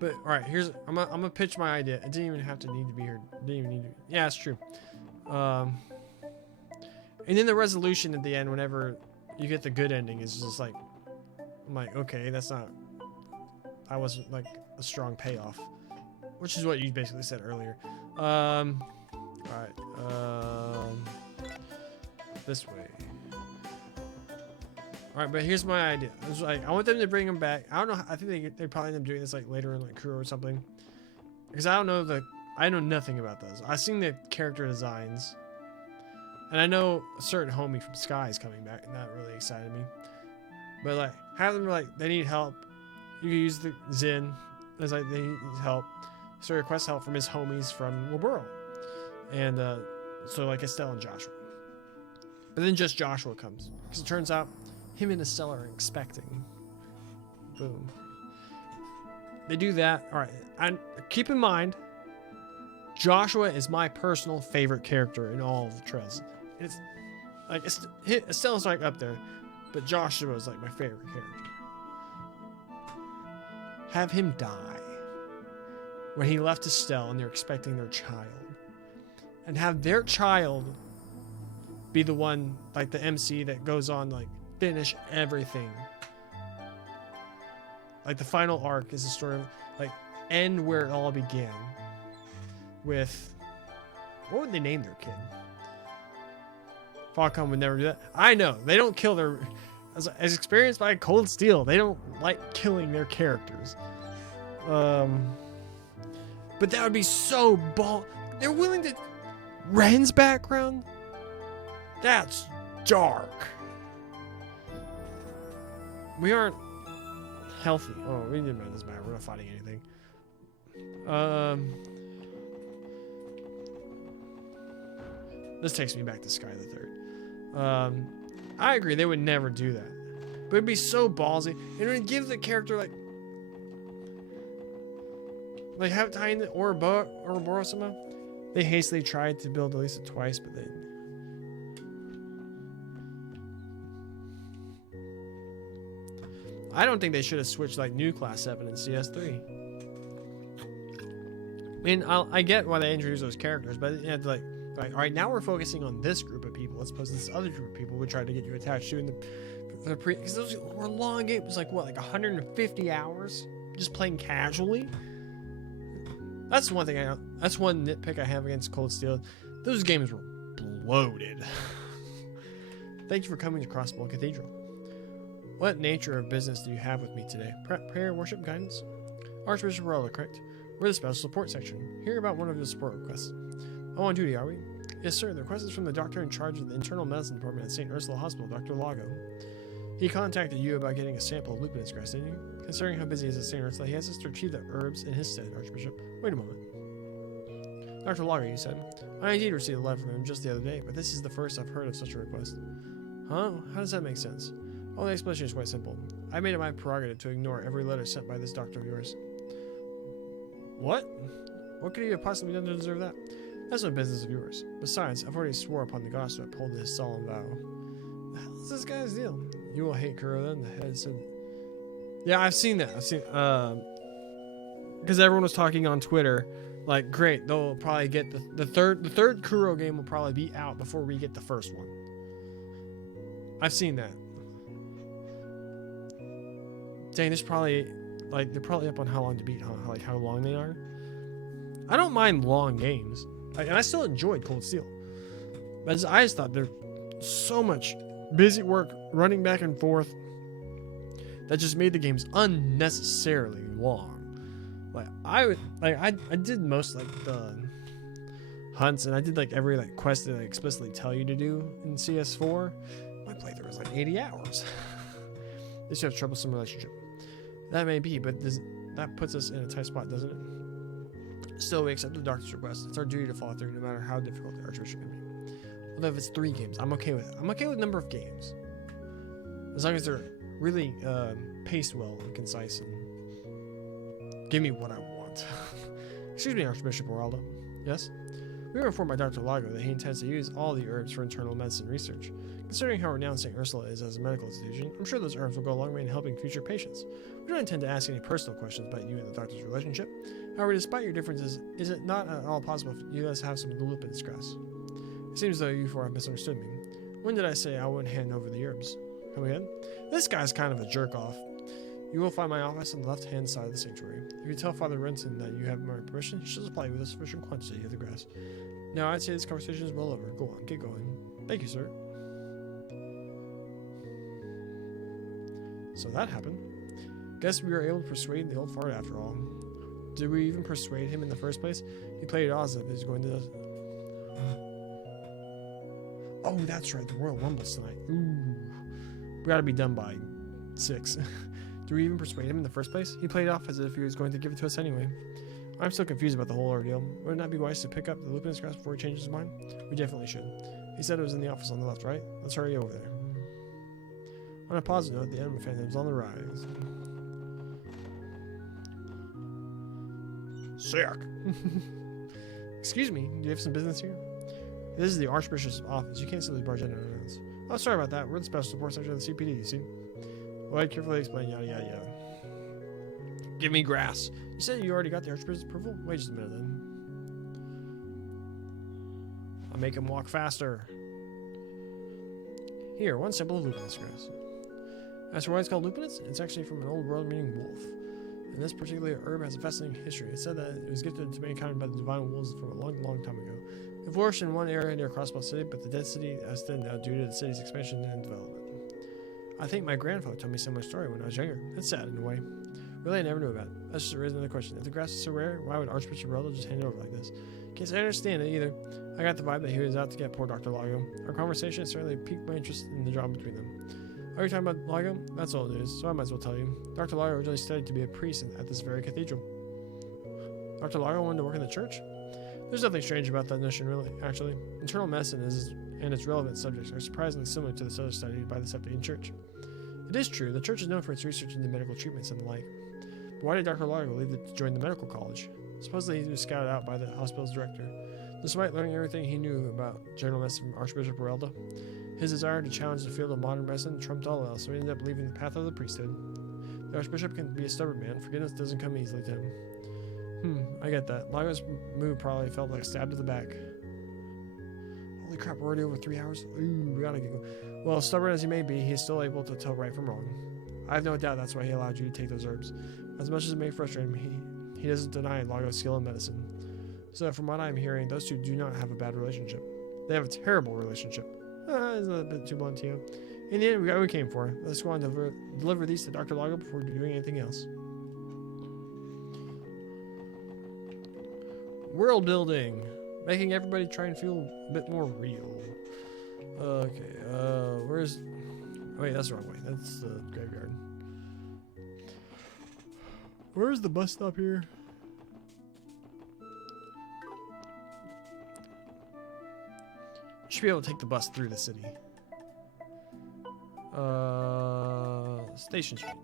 But all right, I'm gonna pitch my idea. It didn't even have to need to be here. Didn't even need to. Yeah, it's true. And then the resolution at the end, whenever you get the good ending, is just like, I'm like, okay, that's not. I wasn't like a strong payoff, which is what you basically said earlier. All right. This way. All right, but here's my idea. I was like, I want them to bring him back. I don't know. I think they probably end up doing this like later in like Kuro or something, because I know nothing about those. I've seen the character designs, and I know a certain homie from Sky is coming back, and that really excited me. But like, have them like they need help. You can use the Zin as like they need help. So request help from his homies from Laburo, and so like Estelle and Joshua. But then just Joshua comes, because it turns out him and Estelle are expecting. Boom. They do that. All right. And keep in mind, Joshua is my personal favorite character in all of Trez. It's like Estelle's like up there, but Joshua is like my favorite character. Have him die. when he left Estelle and they're expecting their child. And have their child be the one, like the MC that goes on, like, finish everything. Like, the final arc is the story of, like, end where it all began. With, what would they name their kid? Falcom would never do that. I know, they don't kill their, as experienced by Cold Steel, they don't like killing their characters. But that would be so they're willing to, Ren's background? That's dark. We aren't healthy. Oh, we didn't mind this matter. We're not fighting anything. This takes me back to Sky the Third. I agree, they would never do that. But it'd be so ballsy. And it would give the character, like have tie in the Ouroboros somehow. They hastily tried to build Elisa twice, but they... I don't think they should have switched like New Class 7 and CS3. I mean, I get why they introduced those characters, but you had to like, all right, now we're focusing on this group of people as opposed to this other group of people we tried to get you attached to in the because those were long games. It was like, what, like 150 hours just playing casually? That's one thing that's one nitpick I have against Cold Steel. Those games were bloated. Thank you for coming to Crossbow Cathedral. What nature of business do you have with me today? Prayer, worship, guidance? Archbishop Rolla, correct? We're the special support section. Hear about one of your support requests. Oh, on duty, are we? Yes, sir. The request is from the doctor in charge of the internal medicine department at St. Ursula Hospital, Dr. Lago. He contacted you about getting a sample of lupinus grass, didn't you? Considering how busy he is at St. Ursula, he has us to retrieve the herbs in his stead, Archbishop. Wait a moment. Dr. Lago, you said. I indeed received a letter from him just the other day, but this is the first I've heard of such a request. Huh? How does that make sense? Well, the explanation is quite simple. I made it my prerogative to ignore every letter sent by this doctor of yours. What? What could he have possibly done to deserve that? That's no business of yours. Besides, I've already swore upon the gods to uphold his solemn vow. The hell is this guy's deal? You will hate Kuro then? The head said... Yeah, I've seen that. I've seen... Because everyone was talking on Twitter, like, great, they'll probably get the third Kuro game will probably be out before we get the first one. I've seen that. Dang, there's probably... Like, they're probably up on how long to beat, huh? Like, how long they are. I don't mind long games. And I still enjoyed Cold Steel. But I just thought there's so much busy work running back and forth that just made the games unnecessarily long. Like, I did most, like, the hunts, and I did, like, every, like, quest that I explicitly tell you to do in CS4. My playthrough was, like, 80 hours. They should have a troublesome relationship. That may be, but that puts us in a tight spot, doesn't it? Still, we accept the doctor's request. It's our duty to follow through, no matter how difficult the Archbishop can be. Although if it's 3 games, I'm okay with it. I'm okay with the number of games. As long as they're really paced well and concise and give me what I want. Excuse me, Archbishop Oraldo. Yes? We were informed by Dr. Lago that he intends to use all the herbs for internal medicine research. Considering how renowned St. Ursula is as a medical institution, I'm sure those herbs will go a long way in helping future patients. We don't intend to ask any personal questions about you and the doctor's relationship. However, despite your differences, is it not at all possible for you guys to have some lupinus grass? It seems though you four have misunderstood me. When did I say I wouldn't hand over the herbs? Come again? This guy's kind of a jerk-off. You will find my office on the left-hand side of the sanctuary. If you tell Father Renton that you have my permission, he shall supply you with a sufficient quantity of the grass. Now, I'd say this conversation is well over. Go on, get going. Thank you, sir. So that happened. Guess we were able to persuade the old fart after all. Did we even persuade him in the first place? He played it off as if he was going to... Oh, that's right, the Royal Rumbles tonight. Ooh. We gotta be done by 6. Did we even persuade him in the first place? He played it off as if he was going to give it to us anyway. I'm still confused about the whole ordeal. Would it not be wise to pick up the lupinus grass before he changes his mind? We definitely should. He said it was in the office on the left, right? Let's hurry over there. On a positive note, the enemy phantom's on the rise. Sick. Excuse me, do you have some business here? This is the Archbishop's office. You can't simply barge in unannounced. Oh, sorry about that. We're the special support section of the CPD, you see? Well, I carefully explain, yada, yada, yada. Give me grass. You said you already got the Archbishop's approval? Wait just a minute then. I'll make him walk faster. Here, one sample of lupinus grass. As for why it's called lupinus, it's actually from an old word meaning wolf. And this particular herb has a fascinating history. It's said that it was gifted to mankind by the divine wolves from a long, long time ago. It flourished in one area near Crossbell City, but the density has thinned out due to the city's expansion and development. I think my grandfather told me a similar story when I was younger. That's sad in a way. Really, I never knew about it. That's just raising another question. If the grass is so rare, why would Archbishop Relda just hand it over like this? Can't I understand it either. I got the vibe that he was out to get poor Dr. Lago. Our conversation certainly piqued my interest in the drama between them. Are you talking about Lago? That's all it is, so I might as well tell you. Dr. Lago originally studied to be a priest at this very cathedral. Dr. Lago wanted to work in the church? There's nothing strange about that notion, really, actually. Internal medicine and its relevant subjects are surprisingly similar to the other studied by the Septuagint Church. It is true, the church is known for its research into medical treatments and the like. But why did Dr. Lago leave to join the medical college? Supposedly he was scouted out by the hospital's director. Despite learning everything he knew about general medicine from Archbishop Relda, his desire to challenge the field of modern medicine trumped all else, so he ended up leaving the path of the priesthood. The Archbishop can be a stubborn man. Forgiveness doesn't come easily to him. I get that. Lago's move probably felt like a stab to the back. Holy crap, we're already over 3 hours? Ooh, we gotta get going. Well, stubborn as he may be, he is still able to tell right from wrong. I have no doubt that's why he allowed you to take those herbs. As much as it may frustrate him, he doesn't deny Lago's skill in medicine. So from what I'm hearing, those two do not have a bad relationship. They have a terrible relationship. Isn't that a bit too blunt to you? In the end, we got what we came for. Let's go on and deliver these to Dr. Lago before doing anything else. World building. Making everybody try and feel a bit more real. Okay, where's... Oh, wait, that's the wrong way. That's the graveyard. Where's the bus stop here? Should be able to take the bus through the city. Station Street.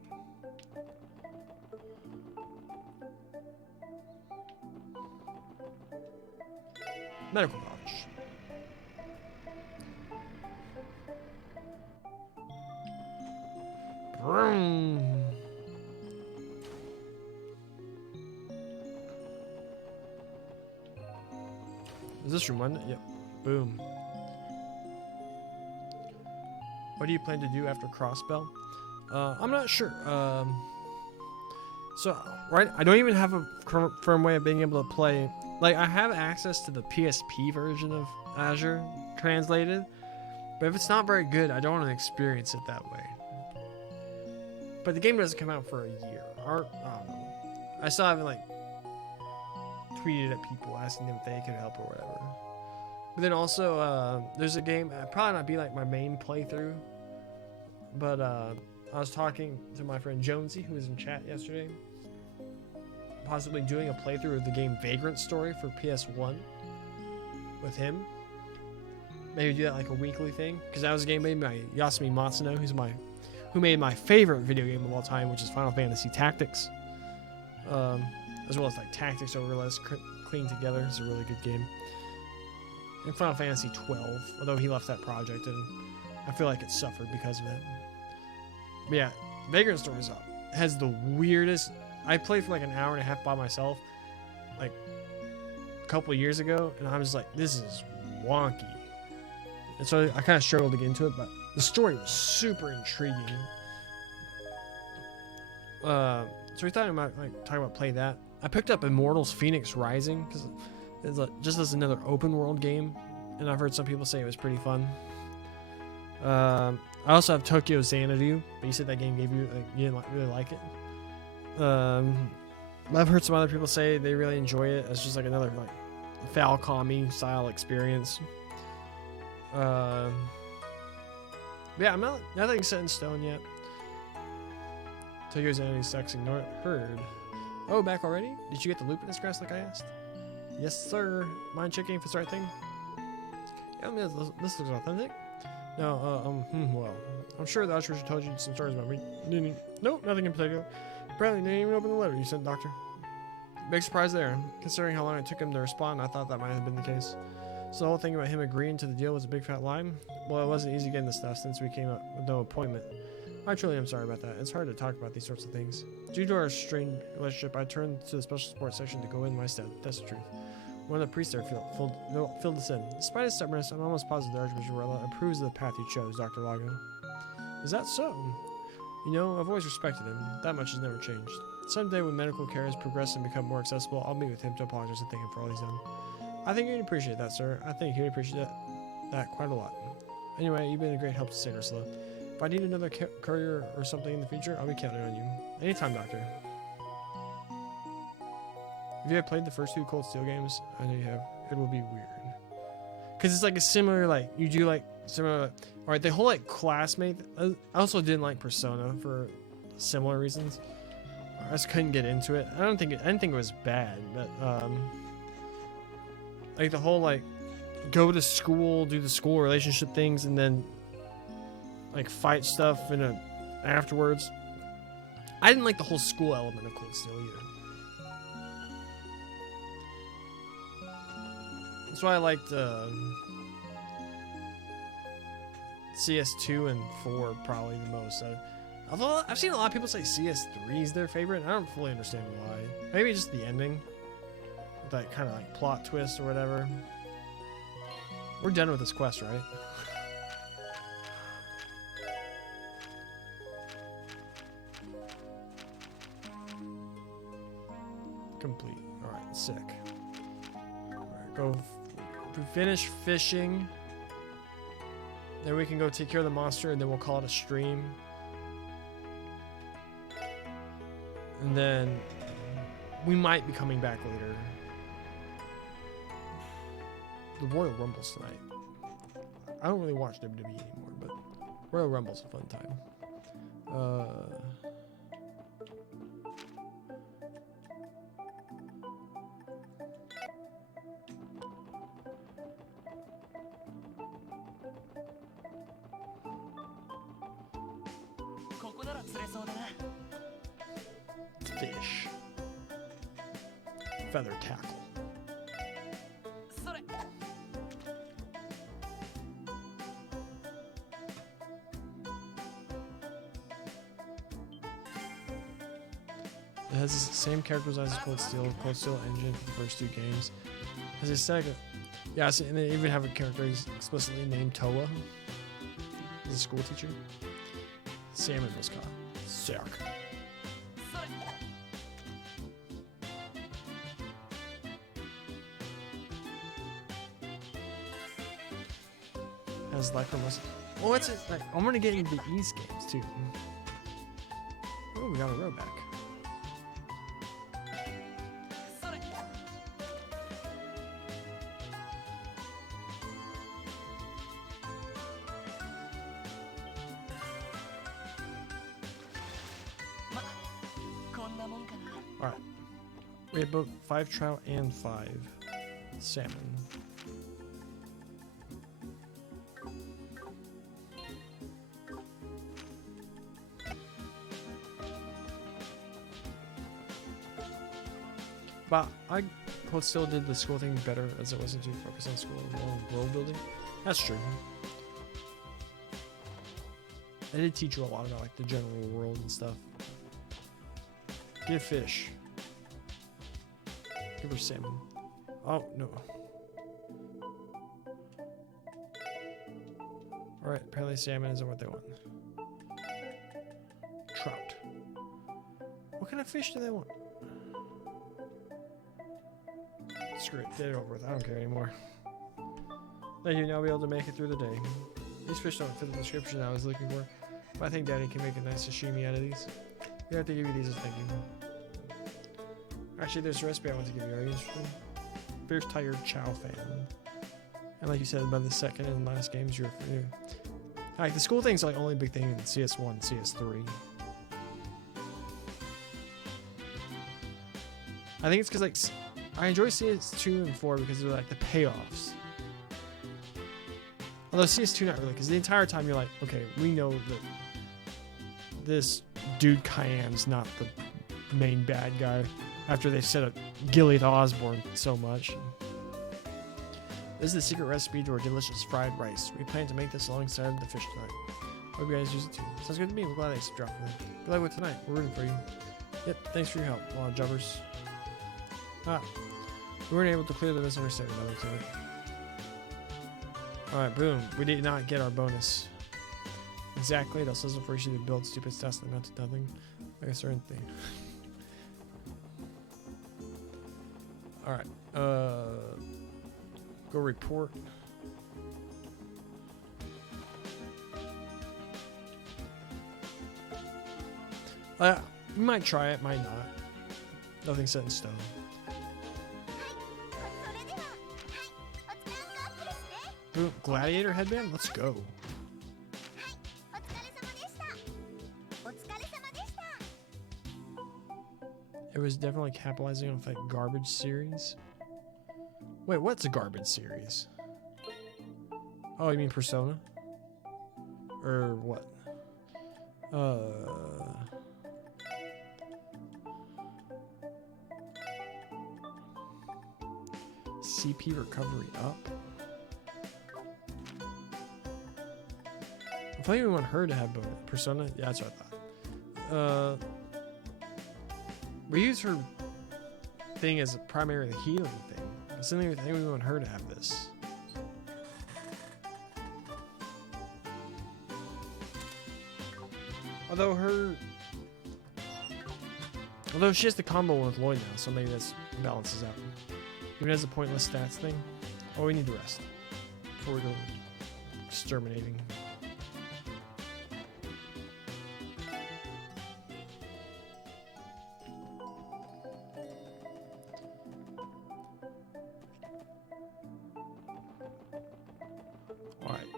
Medical Lodge. Vroom. Is this room one? Yep. Boom. What do you plan to do after Crossbell? I'm not sure. So, right, I don't even have a firm way of being able to play. Like, I have access to the PSP version of Azure translated, but if it's not very good, I don't want to experience it that way. But the game doesn't come out for a year. Or, I don't know. I still haven't, like, tweeted at people asking them if they could help or whatever. But then also, there's a game, probably not be like my main playthrough, but I was talking to my friend Jonesy, who was in chat yesterday, possibly doing a playthrough of the game Vagrant Story for PS1 with him. Maybe do that like a weekly thing, because that was a game made by Yasumi Matsuno, who made my favorite video game of all time, which is Final Fantasy Tactics, as well as like Tactics Overless clean together. It's a really good game. And Final Fantasy 12, although he left that project, and I feel like it suffered because of it. But yeah, Vagrant Story has the weirdest. I played for like an hour and a half by myself, like a couple of years ago, and I was like, this is wonky. And so I kind of struggled to get into it, but the story was super intriguing. So we thought about like talking about play that. I picked up Immortals Phoenix Rising because it's just as another open world game, and I've heard some people say it was pretty fun. I also have Tokyo Xanadu, but you said that game gave you you didn't really like it. I've heard some other people say they really enjoy it. It's just like another like Falcom style experience. Yeah, nothing's set in stone yet. Tokyo Xanadu sucks. Ignore it. Heard. Oh, back already? Did you get the lupinus grass like I asked? Yes, sir. Mind checking if it's the right thing? Yeah, I mean, this looks authentic. No, well, I'm sure the Archbishop told you some stories about me. Nope, nothing in particular. Apparently, didn't even open the letter you sent, Doctor. Big surprise there. Considering how long it took him to respond, I thought that might have been the case. So the whole thing about him agreeing to the deal was a big fat lie? Well, it wasn't easy getting the stuff since we came up with no appointment. I truly am sorry about that. It's hard to talk about these sorts of things. Due to our strained relationship, I turned to the special sports section to go in my stead. That's the truth. One of the priests there filled us in. Despite his stubbornness, I'm almost positive the Archbishop Rella approves of the path you chose, Dr. Lago. Is that so? You know, I've always respected him. That much has never changed. Someday when medical care has progressed and become more accessible, I'll meet with him to apologize and thank him for all he's done. I think you'd appreciate that, sir. I think you'd appreciate that quite a lot. Anyway, you've been a great help to St. Ursula. If I need another courier or something in the future, I'll be counting on you. Anytime, Doctor. If you have played the first 2 Cold Steel games, I know you have, it will be weird. Because it's like a similar, like, you do like, similar, alright, the whole like classmate, I also didn't like Persona for similar reasons. I just couldn't get into it. I didn't think it was bad, but, like the whole like, go to school, do the school relationship things, and then like fight stuff afterwards. I didn't like the whole school element of Cold Steel either. That's why I liked CS2 and 4 probably the most. Although I've seen a lot of people say CS3 is their favorite. I don't fully understand why. Maybe just the ending. With that kind of like plot twist or whatever. We're done with this quest, right? Complete. Alright, sick. Alright, go finish fishing. Then we can go take care of the monster and then we'll call it a stream. And then we might be coming back later. The Royal Rumble's tonight. I don't really watch WWE anymore, but Royal Rumble's a fun time. Fish. Feather tackle. It has the same character design as Cold Steel engine for the first 2 games. Has a second, yeah, so, and they even have a character explicitly named Toa. As a school teacher. Salmon was caught. Sick. Has life from us. Oh, it's like I'm gonna get into the East games too. Oh, we got a row back. Alright. We have both 5 trout and 5 salmon. But I still did the school thing better as it wasn't too focused on school and more on world building. That's true. I did teach you a lot about like the general world and stuff. Give fish. Give her salmon. Oh no. Alright, apparently salmon isn't what they want. Trout. What kind of fish do they want? Screw it, get it over with. I don't care anymore. Thank you, now I'll be able to make it through the day. These fish don't fit the description I was looking for, but I think Daddy can make a nice sashimi out of these. You have to give you these as thank you. Actually, there's a recipe I want to give you. Are you interested? Fierce Tiger Chow fan. And like you said, by the second and last games, you're new. Like, the school thing's like only big thing in CS1, CS3. I think it's because like I enjoy CS2 and 4 because they're like the payoffs. Although CS2 not really, because the entire time you're like, okay, we know that this dude Cayenne's not the main bad guy after they set up Gilead Osborne so much. This is the secret recipe to our delicious fried rice. We plan to make this alongside the fish tonight. Hope you guys use it too. Sounds good to me. We're glad they dropped it. Good luck with tonight. We're rooting for you. Yep, thanks for your help, jumpers. Ah, we weren't able to clear the misunderstanding by the looks of it. Alright, boom. We did not get our bonus. Exactly. It also doesn't force you to build stupid stats that amount to nothing. Like a certain thing. Alright. Go report. We might try it, might not. Nothing set in stone. それでは、はい、お疲れ様ですね。 Boom, gladiator headband? Let's go. お疲れ様でした。お疲れ様でした。 It was definitely capitalizing on like garbage series. Wait, what's a garbage series? Oh, you mean Persona? Or what? CP recovery up? I thought you want her to have bonus. Persona? Yeah, that's what I thought. We use her thing as a primary healing thing. I think we want her to have this. Although she has the combo with Lloyd now, so maybe that balances out. Even as a pointless stats thing. Oh, we need to rest before we go exterminating. Alright.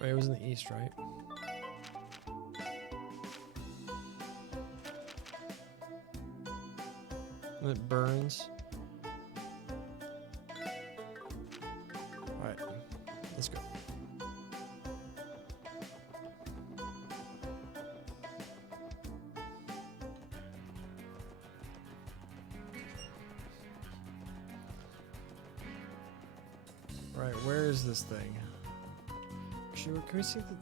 Wait, it was in the east, right? And it burns. Alright, let's go. Alright, where is this thing? Actually, can we see the...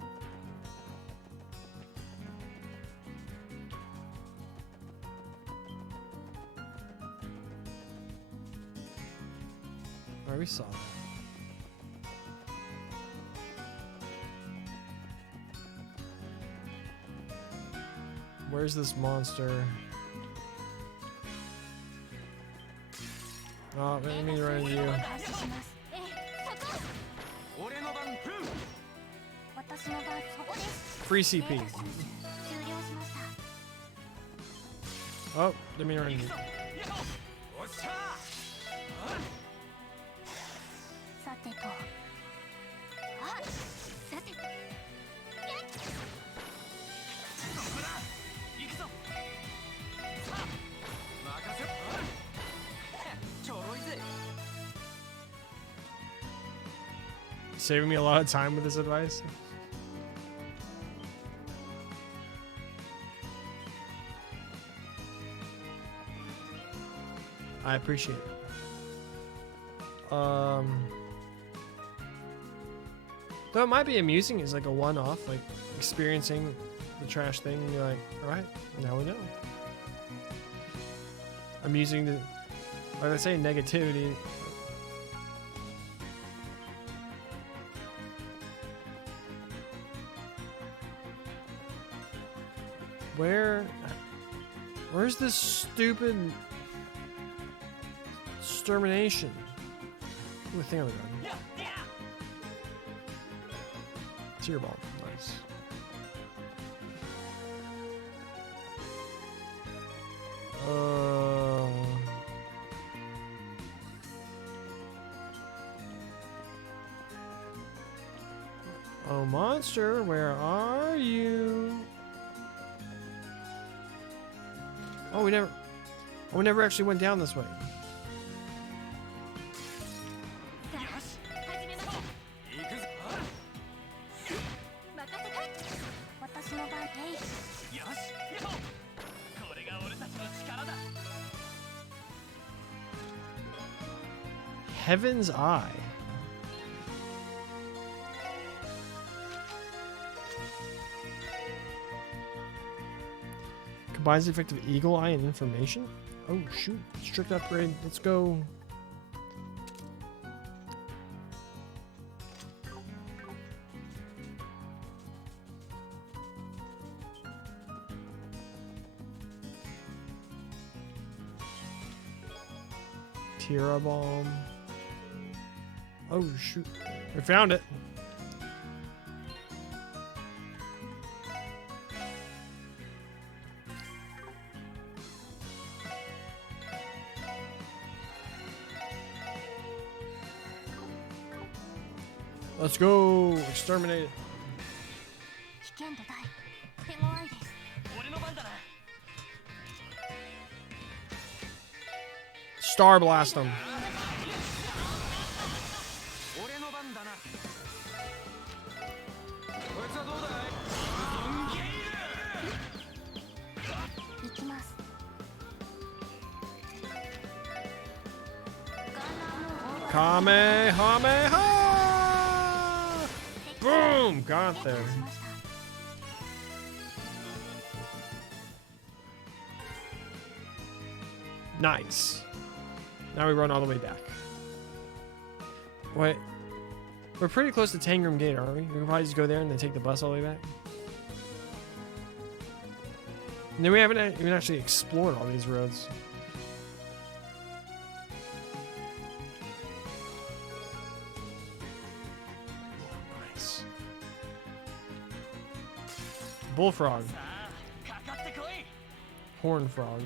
Alright, we saw that. Where's this monster? Oh, let me run into you. 私の番そこです。 Free CP. 終了しました。 Oh, let me run into you. さてと。あ、さて。行くぞ。さあ、任せろ。ちょろいぜ。 Saving me a lot of time with this advice. I appreciate it. Though it might be amusing as like a one-off, like experiencing the trash thing and you're like, alright, now we know. Amusing to, like I say, negativity. Where's this stupid extermination? Ooh, I think I'm done. Tear ball, nice. Oh, monster, where are you? Oh, we never actually went down this way. 私の番。よし。これが俺たちの力だ。Heaven's Eye. Combines the effect of Eagle Eye and information? Oh shoot, strict upgrade. Let's go. Tira Bomb. Oh shoot, we found it. Let's go exterminate it. 危険度大手強いです。俺の番だな。 Star Blast them. 俺の番だな。こいつはどうだい？行きます。 Kamehameha! Boom! Got there. Nice. Now we run all the way back. Wait. We're pretty close to Tangram Gate, aren't we? We can probably just go there and then take the bus all the way back. And then we haven't even actually explored all these roads. Nice. Bullfrog. Horn frog.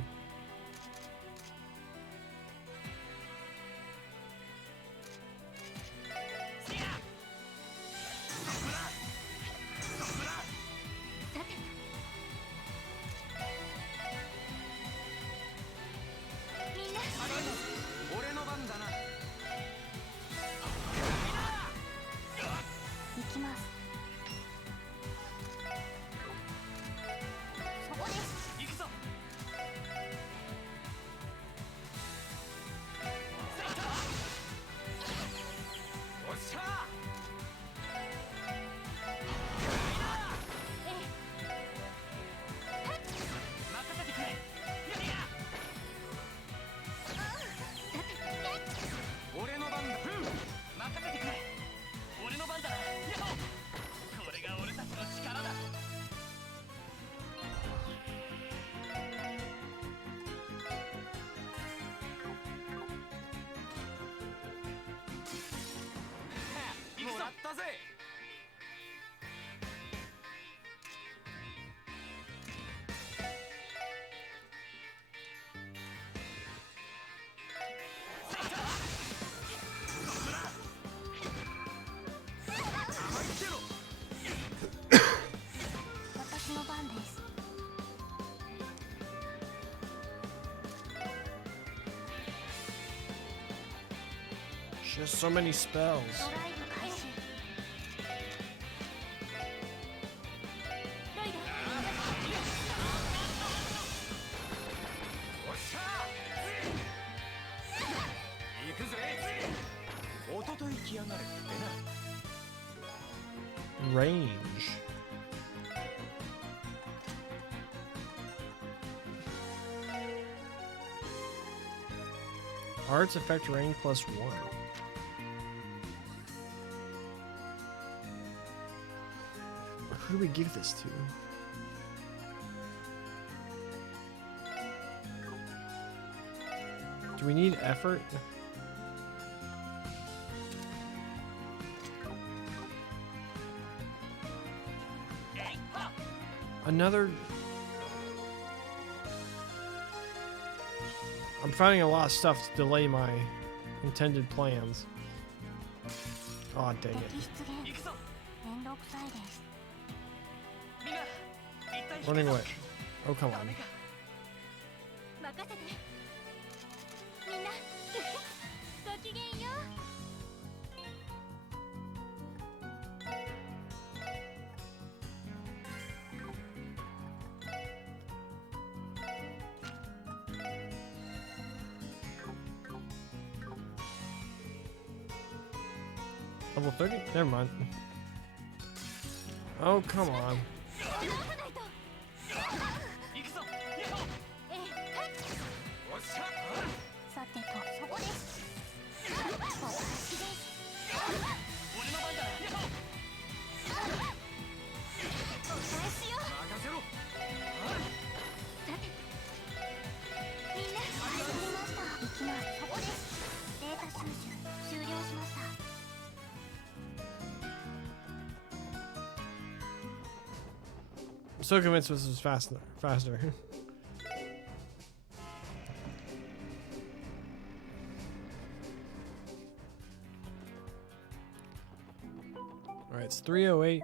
Just so many spells. Range. Arts effect range +1. Who do we give this to? Do we need effort? Another... I'm finding a lot of stuff to delay my intended plans. Aw, dang it. Running away. Oh, come on. Level 30? Never mind. Oh, come on. 直さないと。行くぞ。えい、はい。おっしゃ。さてと、そこです。私です。俺の番だ。お返しよ。任せろ。さて。みんな、始めました。行きます。そこです。データ収集、終了しました。I'm so convinced this was faster. All right, it's 3:08.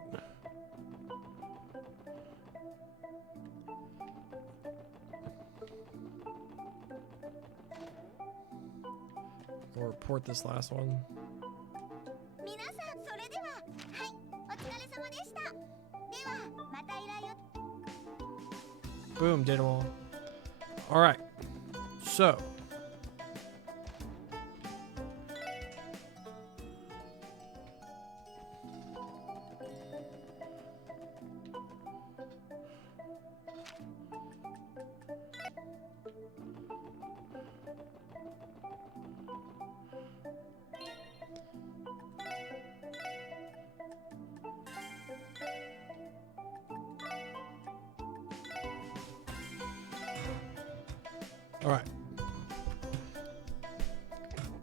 We'll report this last one. 皆さん、それでは、はい、お疲れ様でした。では、また依頼を。 Boom, did them all. All right, so. All right.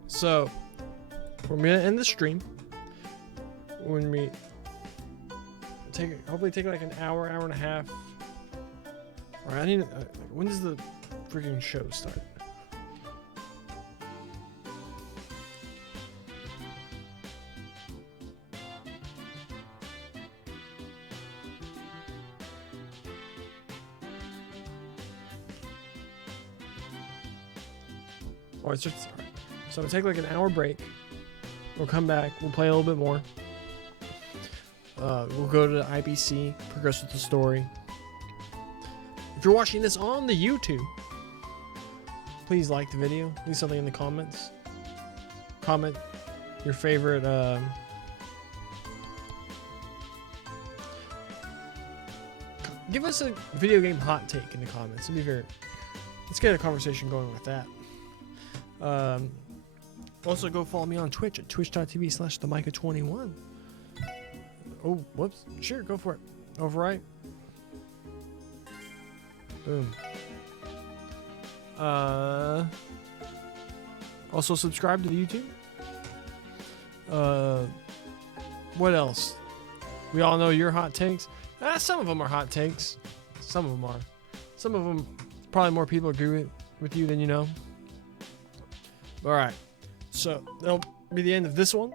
So, we're gonna end the stream when we hopefully take like an hour, hour and a half. All right, I need. When does the freaking show start? Oh, it's just, all right. So I'm gonna take like an hour break. We'll come back. We'll play a little bit more. We'll go to the IBC, progress with the story. If you're watching this on the YouTube, please like the video. Leave something in the comments. Comment your favorite. Give us a video game hot take in the comments. It'd be very. Let's get a conversation going with that. Also, go follow me on Twitch at twitch.tv/themicah21. Oh, whoops. Sure, go for it. Overwrite. Boom. Also, subscribe to the YouTube. What else? We all know your hot takes. Some of them are hot takes. Some of them are. Some of them, probably more people agree with you than you know. All right, so that'll be the end of this one.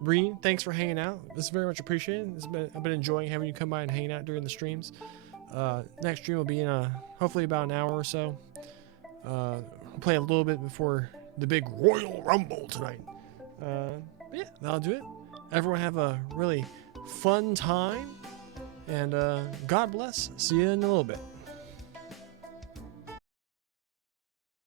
Reen, thanks for hanging out. This is very much appreciated. I've been enjoying having you come by and hanging out during the streams. Next stream will be in hopefully about an hour or so. We'll play a little bit before the big Royal Rumble tonight. Yeah, that'll do it. Everyone have a really fun time, and God bless. See you in a little bit.